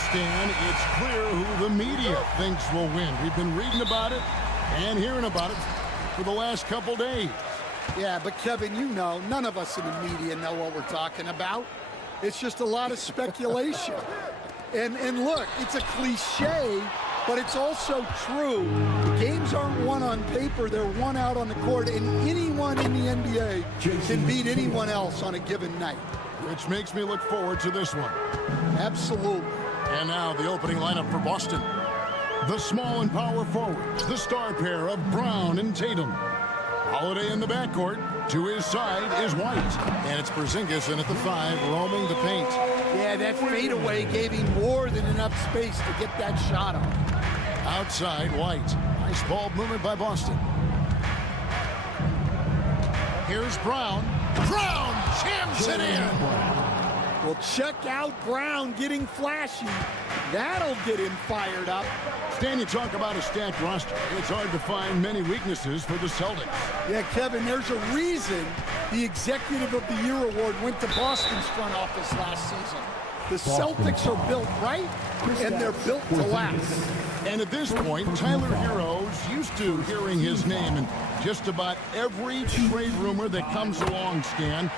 Stan, it's clear who the media thinks will win. We've been reading about it and hearing about it for the last couple days. Yeah, but Kevin, you know, none of us in the media know what we're talking about. It's just a lot of speculation. And look, it's a cliche, but it's also true. Games aren't won on paper, they're won out on the court, and anyone in the NBA can beat anyone else on a given night. Which makes me look forward to this one. Absolutely. And now the opening lineup for Boston. The small and power forwards, the star pair of Brown and Tatum. Holiday in the backcourt. To his side is White. And it's Porzingis in at the 5, roaming the paint. Yeah, that fadeaway gave him more than enough space to get that shot off. Outside, White. Nice ball movement by Boston. Here's Brown. Brown jams it in. Well, check out Brown getting flashy. That'll get him fired up. Stan, you talk about a stacked roster. It's hard to find many weaknesses for the Celtics. Yeah, Kevin, there's a reason the Executive of the Year award went to Boston's front office last season. The Celtics are built right, and they're built to last. And at this point, Tyler Hero's used to hearing his name in just about every trade rumor that comes along, Stan.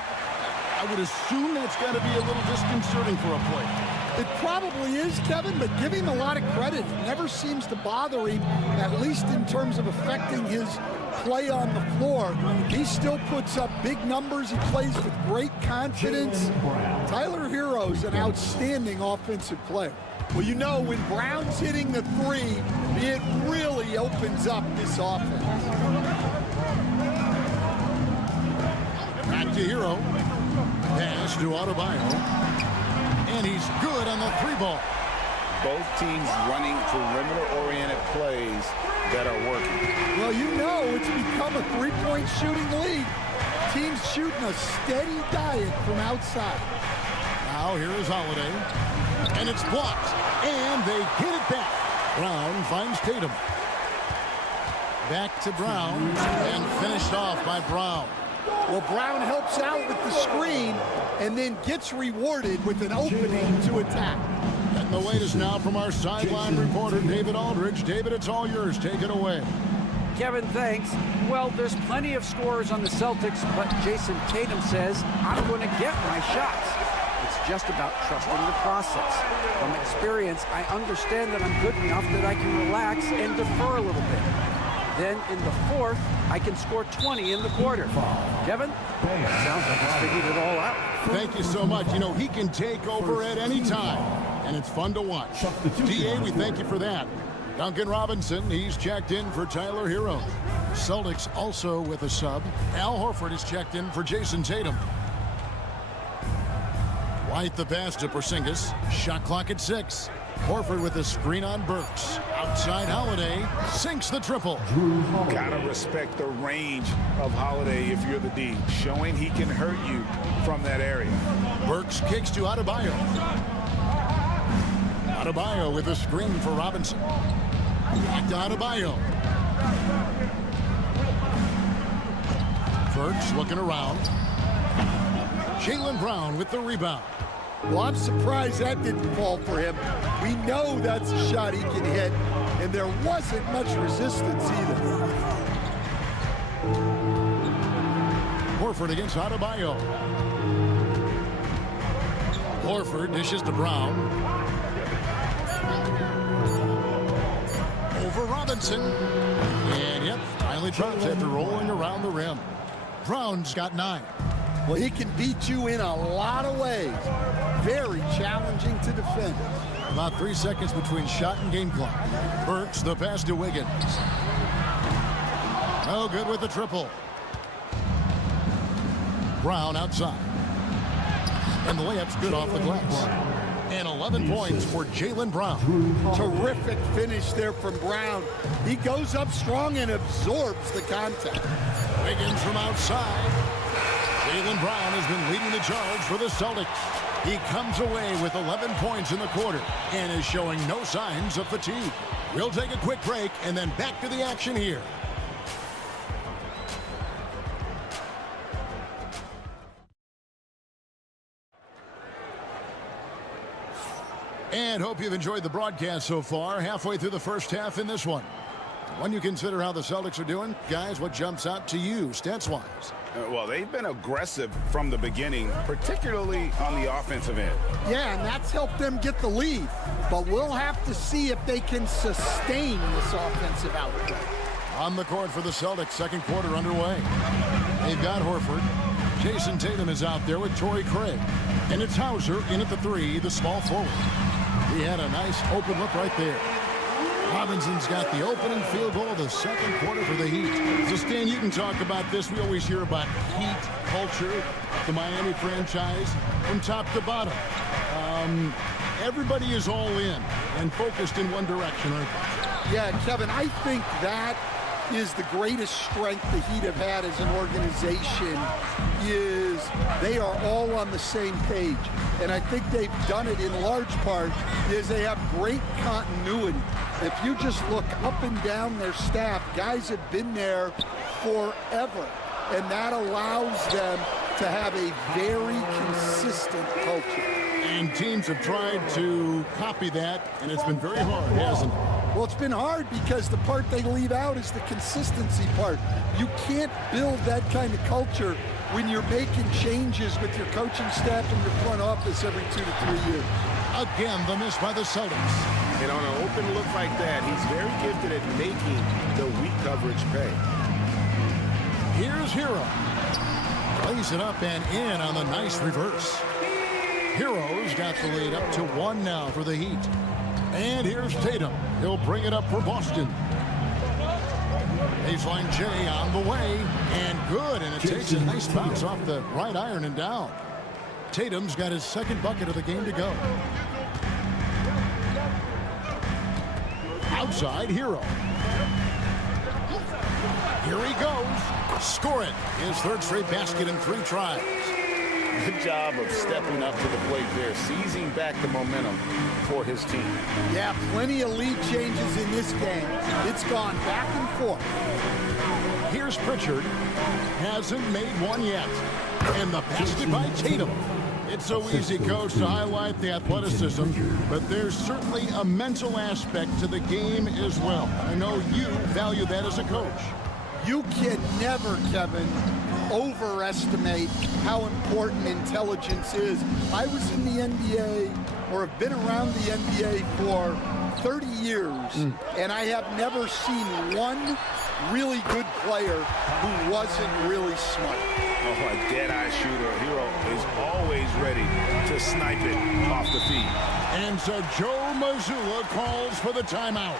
I would assume that's got to be a little disconcerting for a player. It probably is, Kevin, but give him a lot of credit. It never seems to bother him, at least in terms of affecting his play on the floor. He still puts up big numbers. He plays with great confidence. Tyler Hero's an outstanding offensive player. Well, you know, when Brown's hitting the 3, it really opens up this offense. Back to Hero. Pass to Adebayo. And he's good on the 3-ball. Both teams running perimeter-oriented plays that are working. Well, you know it's become a three-point shooting league. Teams shooting a steady diet from outside. Now here is Holiday. And it's blocked. And they get it back. Brown finds Tatum. Back to Brown. And finished off by Brown. Well, Brown helps out with the screen and then gets rewarded with an opening to attack. And the latest now from our sideline reporter, David Aldridge. David, it's all yours. Take it away. Kevin, thanks. Well, there's plenty of scorers on the Celtics, but Jason Tatum says, I'm going to get my shots. It's just about trusting the process. From experience, I understand that I'm good enough that I can relax and defer a little bit. Then in the 4th, I can score 20 in the quarter. Kevin? Sounds like he's figured it all out. Thank you so much. You know, he can take over at any time, and it's fun to watch. DA, we thank you for that. Duncan Robinson, he's checked in for Tyler Hero. Celtics also with a sub. Al Horford is checked in for Jason Tatum. White the pass to Porzingis. Shot clock at 6. Horford with a screen on Burks. Outside Holiday sinks the triple. Gotta respect the range of Holiday if you're the D, showing he can hurt you from that area. Burks kicks to Adebayo. Adebayo with a screen for Robinson. Back to Adebayo. Burks looking around. Jaylen Brown with the rebound. Well, I'm surprised that didn't fall for him. We know that's a shot he can hit, and there wasn't much resistance either. Horford against Adebayo. Horford dishes to Brown. Over Robinson. And yep, finally drops after rolling around the rim. Brown's got 9. Well, he can beat you in a lot of ways. Very challenging to defend. About 3 seconds between shot and game clock. Burks the pass to Wiggins. No good with the triple. Brown outside. And the layup's good off the glass. And 11 points for Jaylen Brown. Terrific finish there from Brown. He goes up strong and absorbs the contact. Wiggins from outside. Jaylen Brown has been leading the charge for the Celtics. He comes away with 11 points in the quarter and is showing no signs of fatigue. We'll take a quick break and then back to the action here. And hope you've enjoyed the broadcast so far. Halfway through the first half in this one. When you consider how the Celtics are doing, guys, what jumps out to you stats-wise? Well, they've been aggressive from the beginning, particularly on the offensive end. Yeah, and that's helped them get the lead. But we'll have to see if they can sustain this offensive output. On the court for the Celtics, second quarter underway. They've got Horford. Jason Tatum is out there with Torrey Craig. And it's Hauser in at the 3, the small forward. He had a nice open look right there. Robinson's got the opening field goal of the second quarter for the Heat. So, Stan, you can talk about this. We always hear about Heat culture, the Miami franchise, from top to bottom. Everybody is all in and focused in one direction, aren't they? Yeah, Kevin, I think that is the greatest strength the Heat have had as an organization, is they are all on the same page. And I think they've done it in large part is they have great continuity. If you just look up and down their staff, guys have been there forever. And that allows them to have a very consistent culture. And teams have tried to copy that, and it's been very hard, hasn't it? Well, it's been hard because the part they leave out is the consistency part. You can't build that kind of culture when you're making changes with your coaching staff and your front office every 2 to 3 years. Again, the miss by the Celtics. And on an open look like that, he's very gifted at making the weak coverage pay. Here's Hero. Plays it up and in on the nice reverse. Hero's got the lead up to 1 now for the Heat. And here's Tatum. He'll bring it up for Boston. Baseline J on the way. And good. And it takes a nice bounce off the right iron and down. Tatum's got his second bucket of the game to go. Outside, Hero. Here he goes. Score it. His third straight basket in 3 tries. Good job of stepping up to the plate there, seizing back the momentum for his team. Yeah, plenty of lead changes in this game. It's gone back and forth. Here's Pritchard. Hasn't made one yet. And the basket by Tatum. It's so easy, Coach, to highlight the athleticism, but there's certainly a mental aspect to the game as well. I know you value that as a coach. You can never, Kevin, overestimate how important intelligence is. I was in the NBA, or have been around the NBA for 30 years, and I have never seen one really good player who wasn't really smart. Oh, a dead-eye shooter. Hero is always ready to snipe it off the feet. And so Joe Mazzulla calls for the timeout.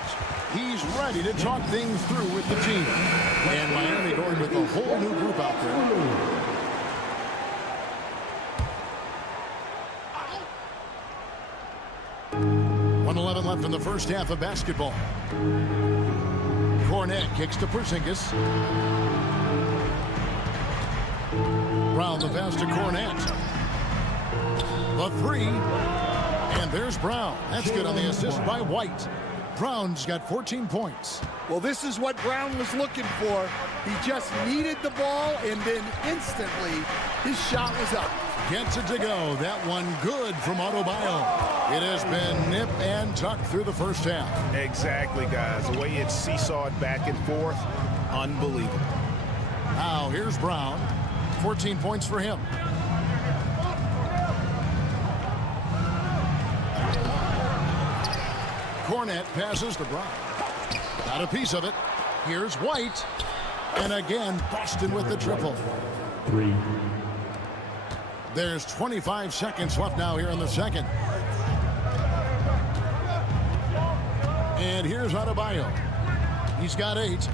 He's ready to talk things through with the team. And Miami going with a whole new group out there. .111 left in the first half of basketball. Cornette kicks to Porzingis. Brown the pass to Cornette. The 3. And there's Brown. That's good on the assist by White. Brown's got 14 points. Well, this is what Brown was looking for. He just needed the ball, and then instantly his shot was up. Gets it to go. That one good from Adebayo. It has been nip and tuck through the first half. Exactly, guys. The way it's seesawed back and forth, unbelievable. Now, here's Brown. 14 points for him. Cornette passes to Brown. Got a piece of it. Here's White. And again, Boston with the triple. 3. There's 25 seconds left now here in the second. And here's Adebayo. He's got 8.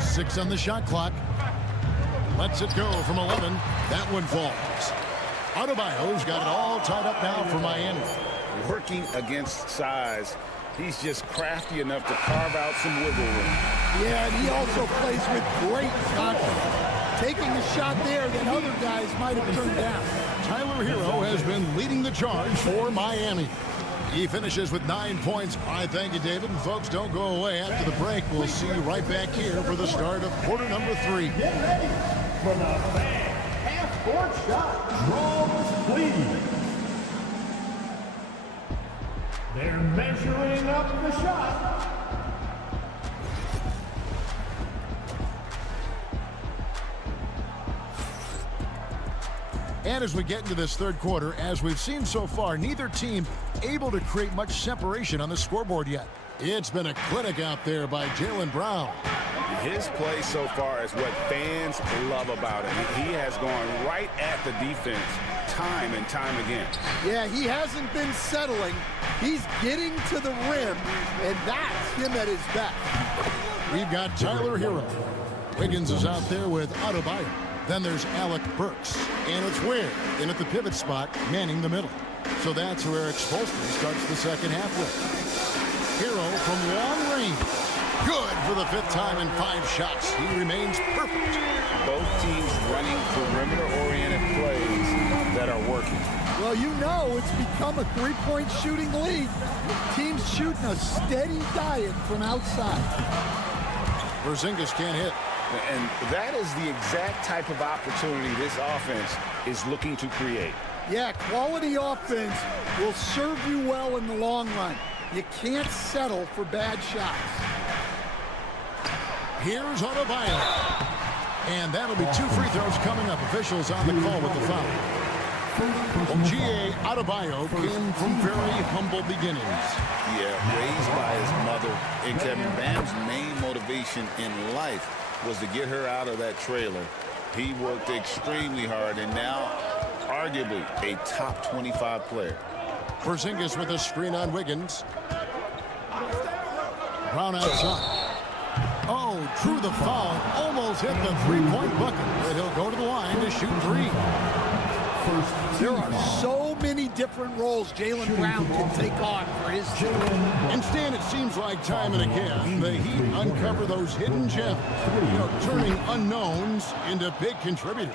Six on the shot clock. Lets it go from 11. That one falls. Adebayo's got it all tied up now for Miami. Working against size, he's just crafty enough to carve out some wiggle room. Yeah, and he also plays with great confidence. Taking a shot there that other guys might have turned down. Tyler Hero has been leading the charge for Miami. He finishes with 9 points. All right, thank you, David. And folks, don't go away. After the break, we'll see you right back here for the start of quarter number 3. Get ready for the fan half-court shot. Draws, please. They're measuring up the shot. And as we get into this third quarter, as we've seen so far, neither team able to create much separation on the scoreboard yet. It's been a clinic out there by Jaylen Brown. His play so far is what fans love about him. He has gone right at the defense time and time again. Yeah, he hasn't been settling. He's getting to the rim, and that's him at his best. We've got Tyler Hero. Wiggins is out there with Adebayo. Then there's Alec Burks. And it's Ware in at the pivot spot, manning the middle. So that's where Eric Spoelstra starts the second half with. Hero from long range. Good for the 5th time in 5 shots. He remains perfect. Both teams running perimeter-oriented plays that are working. Well, you know it's become a three-point shooting league. Teams shooting a steady diet from outside. Porzingis can't hit. And that is the exact type of opportunity this offense is looking to create. Yeah, quality offense will serve you well in the long run. You can't settle for bad shots. Here's Adebayo. And that'll be 2 free throws coming up. Officials on the call with the foul. G.A. Adebayo came from very humble beginnings. Yeah, raised by his mother. And Kevin Bam's main motivation in life was to get her out of that trailer. He worked extremely hard and now arguably a top 25 player. Porzingis with a screen on Wiggins. Brown outside. Oh, drew the foul. Almost hit the three-point bucket. But he'll go to the line to shoot 3. There are so many different roles Jaylen Brown can take on for his team. Instead, it seems like time and again, the Heat uncover those hidden gems, turning unknowns into big contributors.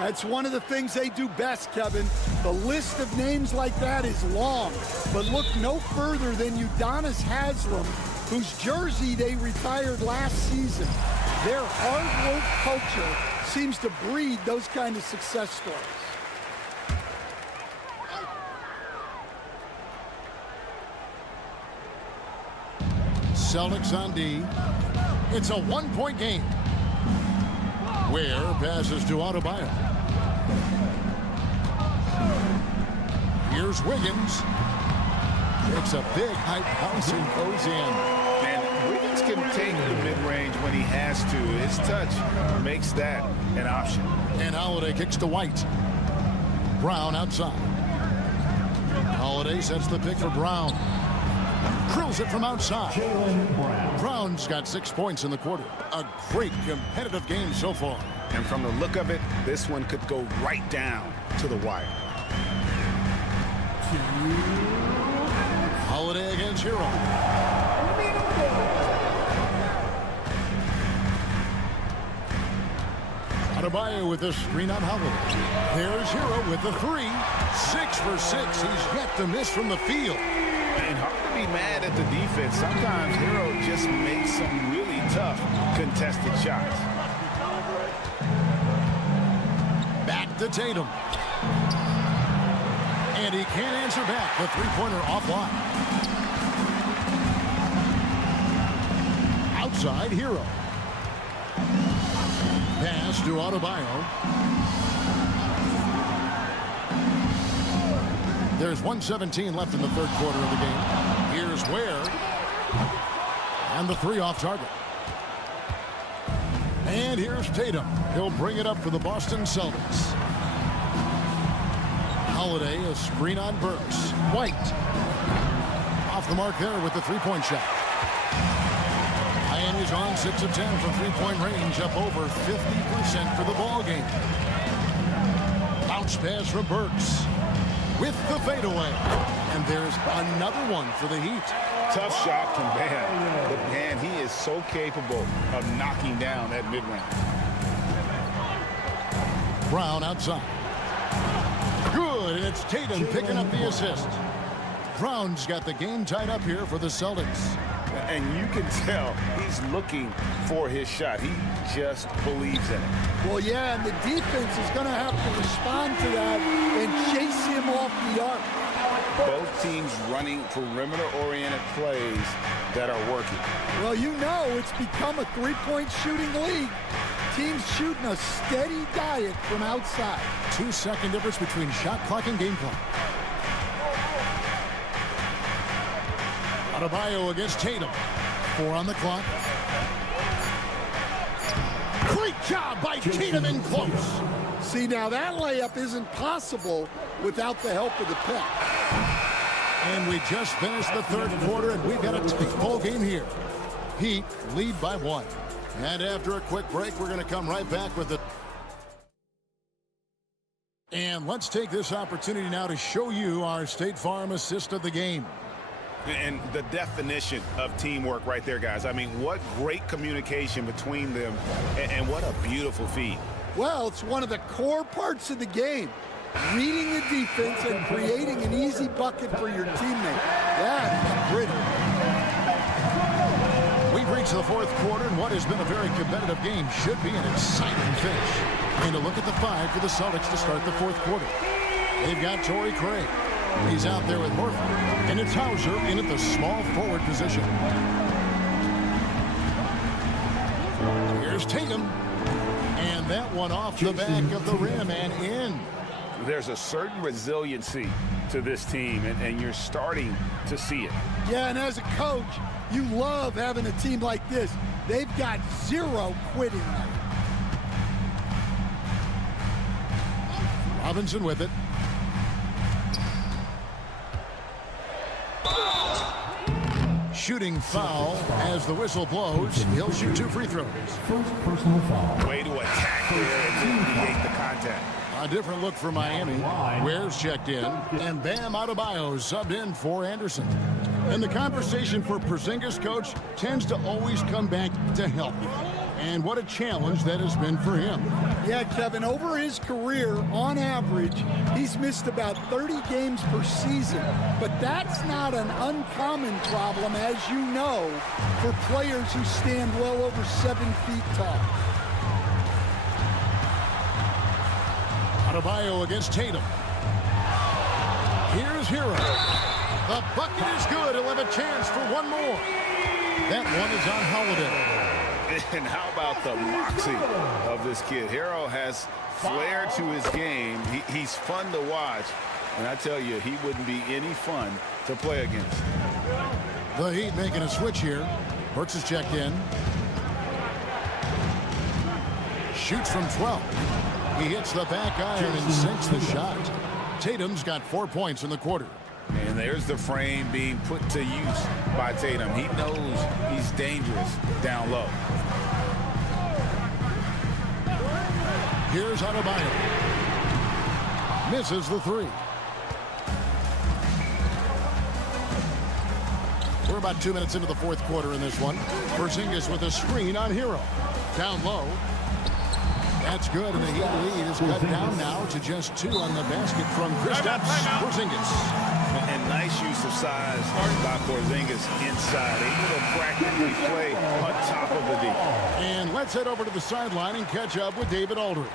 That's one of the things they do best, Kevin. The list of names like that is long, but look no further than Udonis Haslem, whose jersey they retired last season. Their hard work culture seems to breed those kind of success stories. Celtics on D. It's a 1-point game. Ware passes to Adebayo. Here's Wiggins. Takes a big high bounce and goes in. And Wiggins can take the mid-range when he has to. His touch makes that an option. And Holiday kicks to White. Brown outside. Holiday sets the pick for Brown. Drills it from outside. Brown's got 6 points in the quarter. A great competitive game so far. And from the look of it, this one could go right down to the wire. Holiday against Hero. Adebayo with a screen on Holiday. There's Hero with the 3. 6 for 6. He's yet to miss from the field. And hard to be mad at the defense. Sometimes Hero just makes some really tough contested shots. Back to Tatum. And he can't answer back. The three-pointer offline. Outside, Hero. Pass to Adebayo. There's 1:17 left in the third quarter of the game. Here's Ware. And the 3 off target. And here's Tatum. He'll bring it up for the Boston Celtics. Holiday, a screen on Burks. White. Off the mark there with the 3-point shot. Miami's on 6 of 10 from 3-point range, up over 50% for the ball game. Bounce pass from Burks. With the fadeaway. And there's another one for the Heat. Tough shot from Bam. But man, he is so capable of knocking down that mid-range. Brown outside. Good, and it's Tatum picking up the assist. Brown's got the game tied up here for the Celtics. And you can tell he's looking for his shot. He just believes in it. Well, yeah, and the defense is going to have to respond to that and chase him off the arc. Both teams running perimeter-oriented plays that are working. Well, you know it's become a three-point shooting league. Teams shooting a steady diet from outside. 2-second difference between shot clock and game clock. Adebayo against Tatum. 4 on the clock. job by Tatum in close. See, now that layup isn't possible without the help of the pick. And we just finished the third quarter, and we've got a tight ball game here. Heat lead by 1. And after a quick break, we're going to come right back with it. And let's take this opportunity now to show you our State Farm assist of the game. And the definition of teamwork right there, guys. I mean, what great communication between them, and what a beautiful feed. Well, it's one of the core parts of the game. Reading the defense and creating an easy bucket for your teammate. That's pretty. We've reached the fourth quarter, and what has been a very competitive game should be an exciting finish. And a look at the 5 for the Celtics to start the fourth quarter. They've got Torrey Craig. He's out there with Horford. And it's Hauser in at the small forward position. Here's Tatum. And that one off the back of the rim and in. There's a certain resiliency to this team, and you're starting to see it. Yeah, and as a coach, you love having a team like this. They've got zero quitting. Robinson with it. Shooting foul as the whistle blows. He'll shoot 2 free throws. First personal foul. Way to attack there and create the contact. A different look for Miami. Ware's checked in, and Bam Adebayo subbed in for Anderson. And the conversation for Porzingis, coach, tends to always come back to help. And what a challenge that has been for him. Yeah, Kevin, over his career, on average, he's missed about 30 games per season. But that's not an uncommon problem, as you know, for players who stand well over 7 feet tall. Adebayo against Tatum. Here's Hero. The bucket is good. He'll have a chance for one more. That one is on Holiday. And how about the moxie of this kid? Hero has flair to his game. He's fun to watch. And I tell you, he wouldn't be any fun to play against. The Heat making a switch here. Burks is checked in. Shoots from 12. He hits the back iron and sinks the shot. Tatum's got 4 points in the quarter. And there's the frame being put to use by Tatum. He knows he's dangerous down low. Here's Adebayo. Misses the 3. We're about 2 minutes into the fourth quarter in this one. Porzingis with a screen on Hero. Down low. That's good, and the Heat lead is cut down now to just 2 on the basket from Kristaps Porzingis. And nice use of size by Porzingis inside, able to practically play on top of the D. And let's head over to the sideline and catch up with David Aldridge.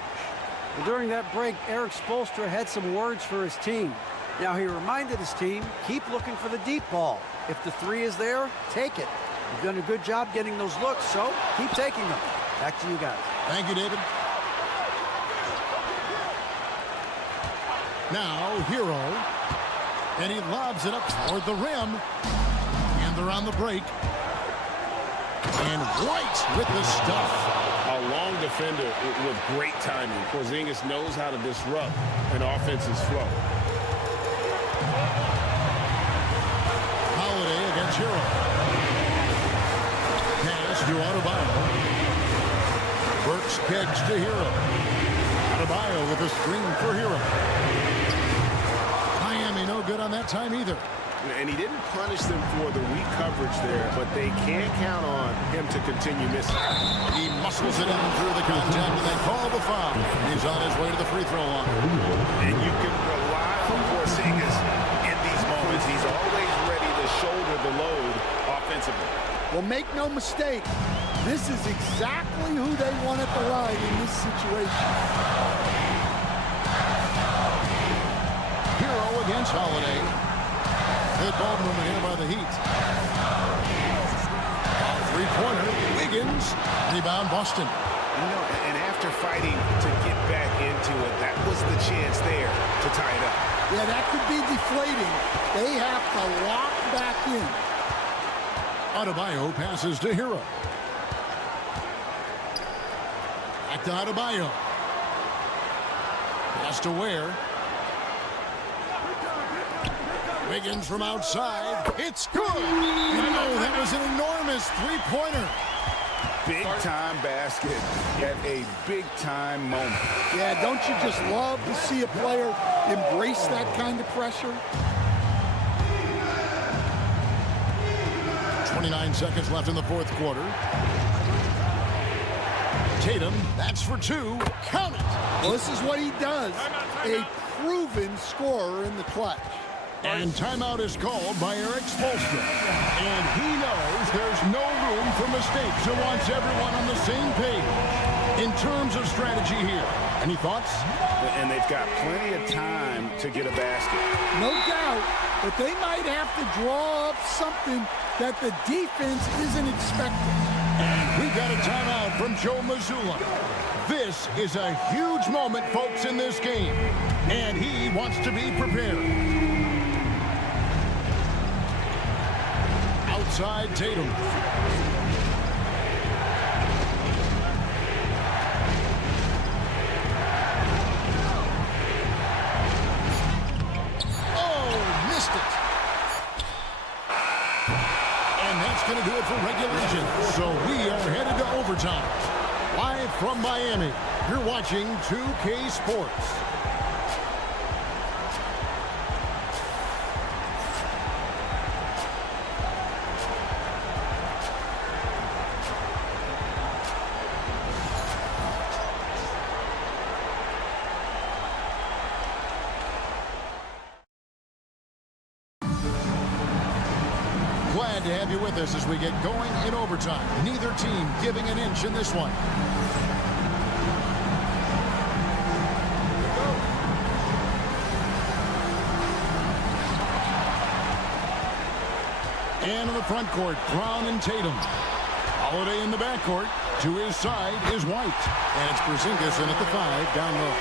Well, during that break, Eric Spoelstra had some words for his team. Now, he reminded his team, keep looking for the deep ball. If the 3 is there, take it. You've done a good job getting those looks, so keep taking them. Back to you guys. Thank you, David. Now, Hero. And he lobs it up toward the rim. And they're on the break. And White with the stuff. A long defender with great timing. Porzingis knows how to disrupt an offense's flow. Holiday against Hero. Pass to Adebayo. Burks kicks to Hero. Adebayo with a screen for Hero. Miami no good on that time either. And he didn't punish them for the weak coverage there, but they can't count on him to continue missing. He muscles it in through the contact, and they call the foul. He's on his way to the free throw line. And you can rely on Porzingis in these moments. He's always ready to shoulder the load offensively. Well, make no mistake, this is exactly who they want at the line in this situation. Hero against Holiday. Good ball movement here by the Heat. Three-pointer, Wiggins. Rebound, Boston. You know, and after fighting to get back into it, that was the chance there to tie it up. Yeah, that could be deflating. They have to lock back in. Adebayo passes to Hero. Back to Adebayo. Pass to Ware. Wiggins from outside. It's good. Oh, that was an enormous three-pointer. Big-time basket at a big-time moment. Yeah, don't you just love to see a player embrace that kind of pressure? 29 seconds left in the fourth quarter. Tatum, that's for two. Count it. Well, this is what he does. A proven scorer in the clutch. And timeout is called by Eric Spoelstra. And he knows there's no room for mistakes and wants everyone on the same page in terms of strategy here. Any thoughts? And they've got plenty of time to get a basket. No doubt, but they might have to draw up something that the defense isn't expecting. And we got a timeout from Joe Mazzulla. This is a huge moment, folks, in this game. And he wants to be prepared. Outside Tatum. Oh, missed it. And that's going to do it for regulation. So we are headed to overtime. Live from Miami, you're watching 2K Sports. Glad to have you with us as we get going in overtime. Neither team giving an inch in this one. And in the front court, Brown and Tatum. Holiday in the backcourt. To his side is White. And it's Porzingis in at the 5 down low.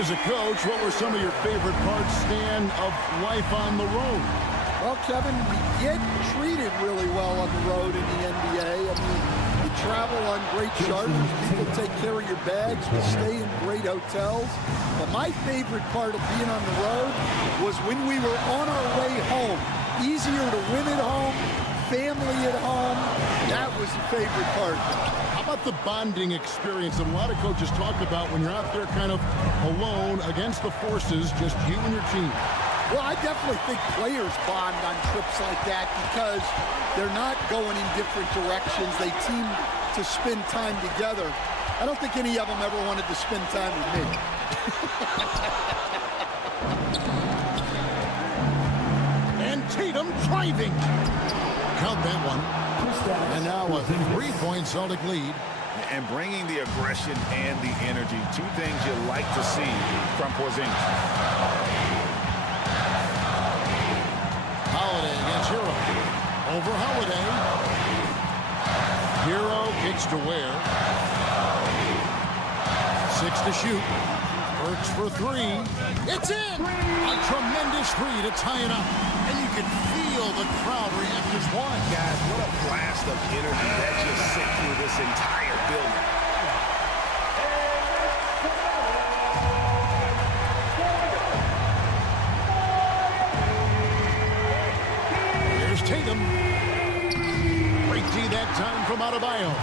As a coach, what were some of your favorite parts, Stan, of life on the road? Well, Kevin, we get treated really well on the road in the NBA. I mean, you travel on great charters. People take care of your bags. We stay in great hotels. But my favorite part of being on the road was when we were on our way home. Easier to win at home, family at home. That was the favorite part. How about the bonding experience that a lot of coaches talk about when you're out there kind of alone against the forces, just you and your team? Well, I definitely think players bond on trips like that because they're not going in different directions. They team to spend time together. I don't think any of them ever wanted to spend time with me. And Tatum driving. Count that one. And now a 3-point Celtic lead. And bringing the aggression and the energy. Two things you like to see from Porzingis. Holiday against Hero. Over Holiday. Hero kicks to Ware. 6 to shoot. Works for 3. It's in! A tremendous 3 to tie it up. And you can feel the crowd react as one. Guys, what a blast of energy that just sent through this entire building. Tatum. Great D that time from Adebayo.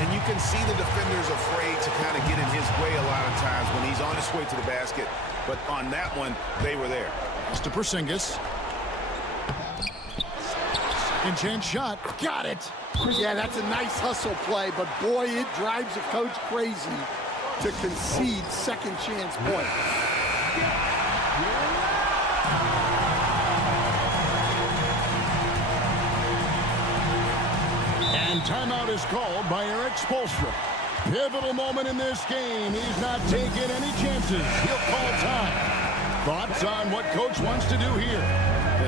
And you can see the defenders afraid to kind of get in his way a lot of times when he's on his way to the basket. But on that one, they were there. Pass to Porzingis. Second chance shot. Got it. Yeah, that's a nice hustle play, but boy, it drives a coach crazy to concede second chance points. And timeout is called by Eric Spoelstra. Pivotal moment in this game. He's not taking any chances. He'll call time. Thoughts on what coach wants to do here?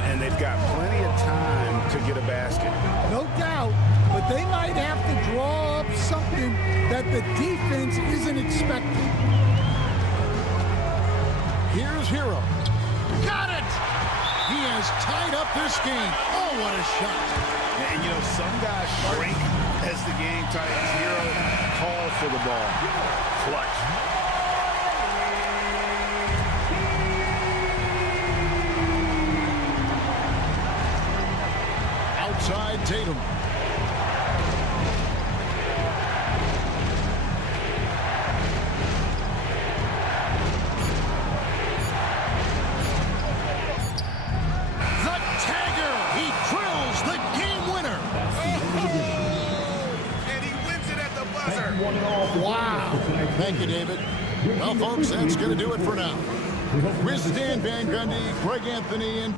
And they've got plenty of time to get a basket. No doubt, but they might have to draw up something that the defense isn't expecting. Here's Hero. Got it! He has tied up this game. Oh, what a shot. And, you know, some guys shrink as the game tightens. Hero called for the ball. Clutch. Outside Tatum. The tagger. He drills the game winner. And he wins it at the buzzer. Wow. Thank you, David. Well, folks, that's going to do it for now. With Dan Van Gundy, Greg Anthony, and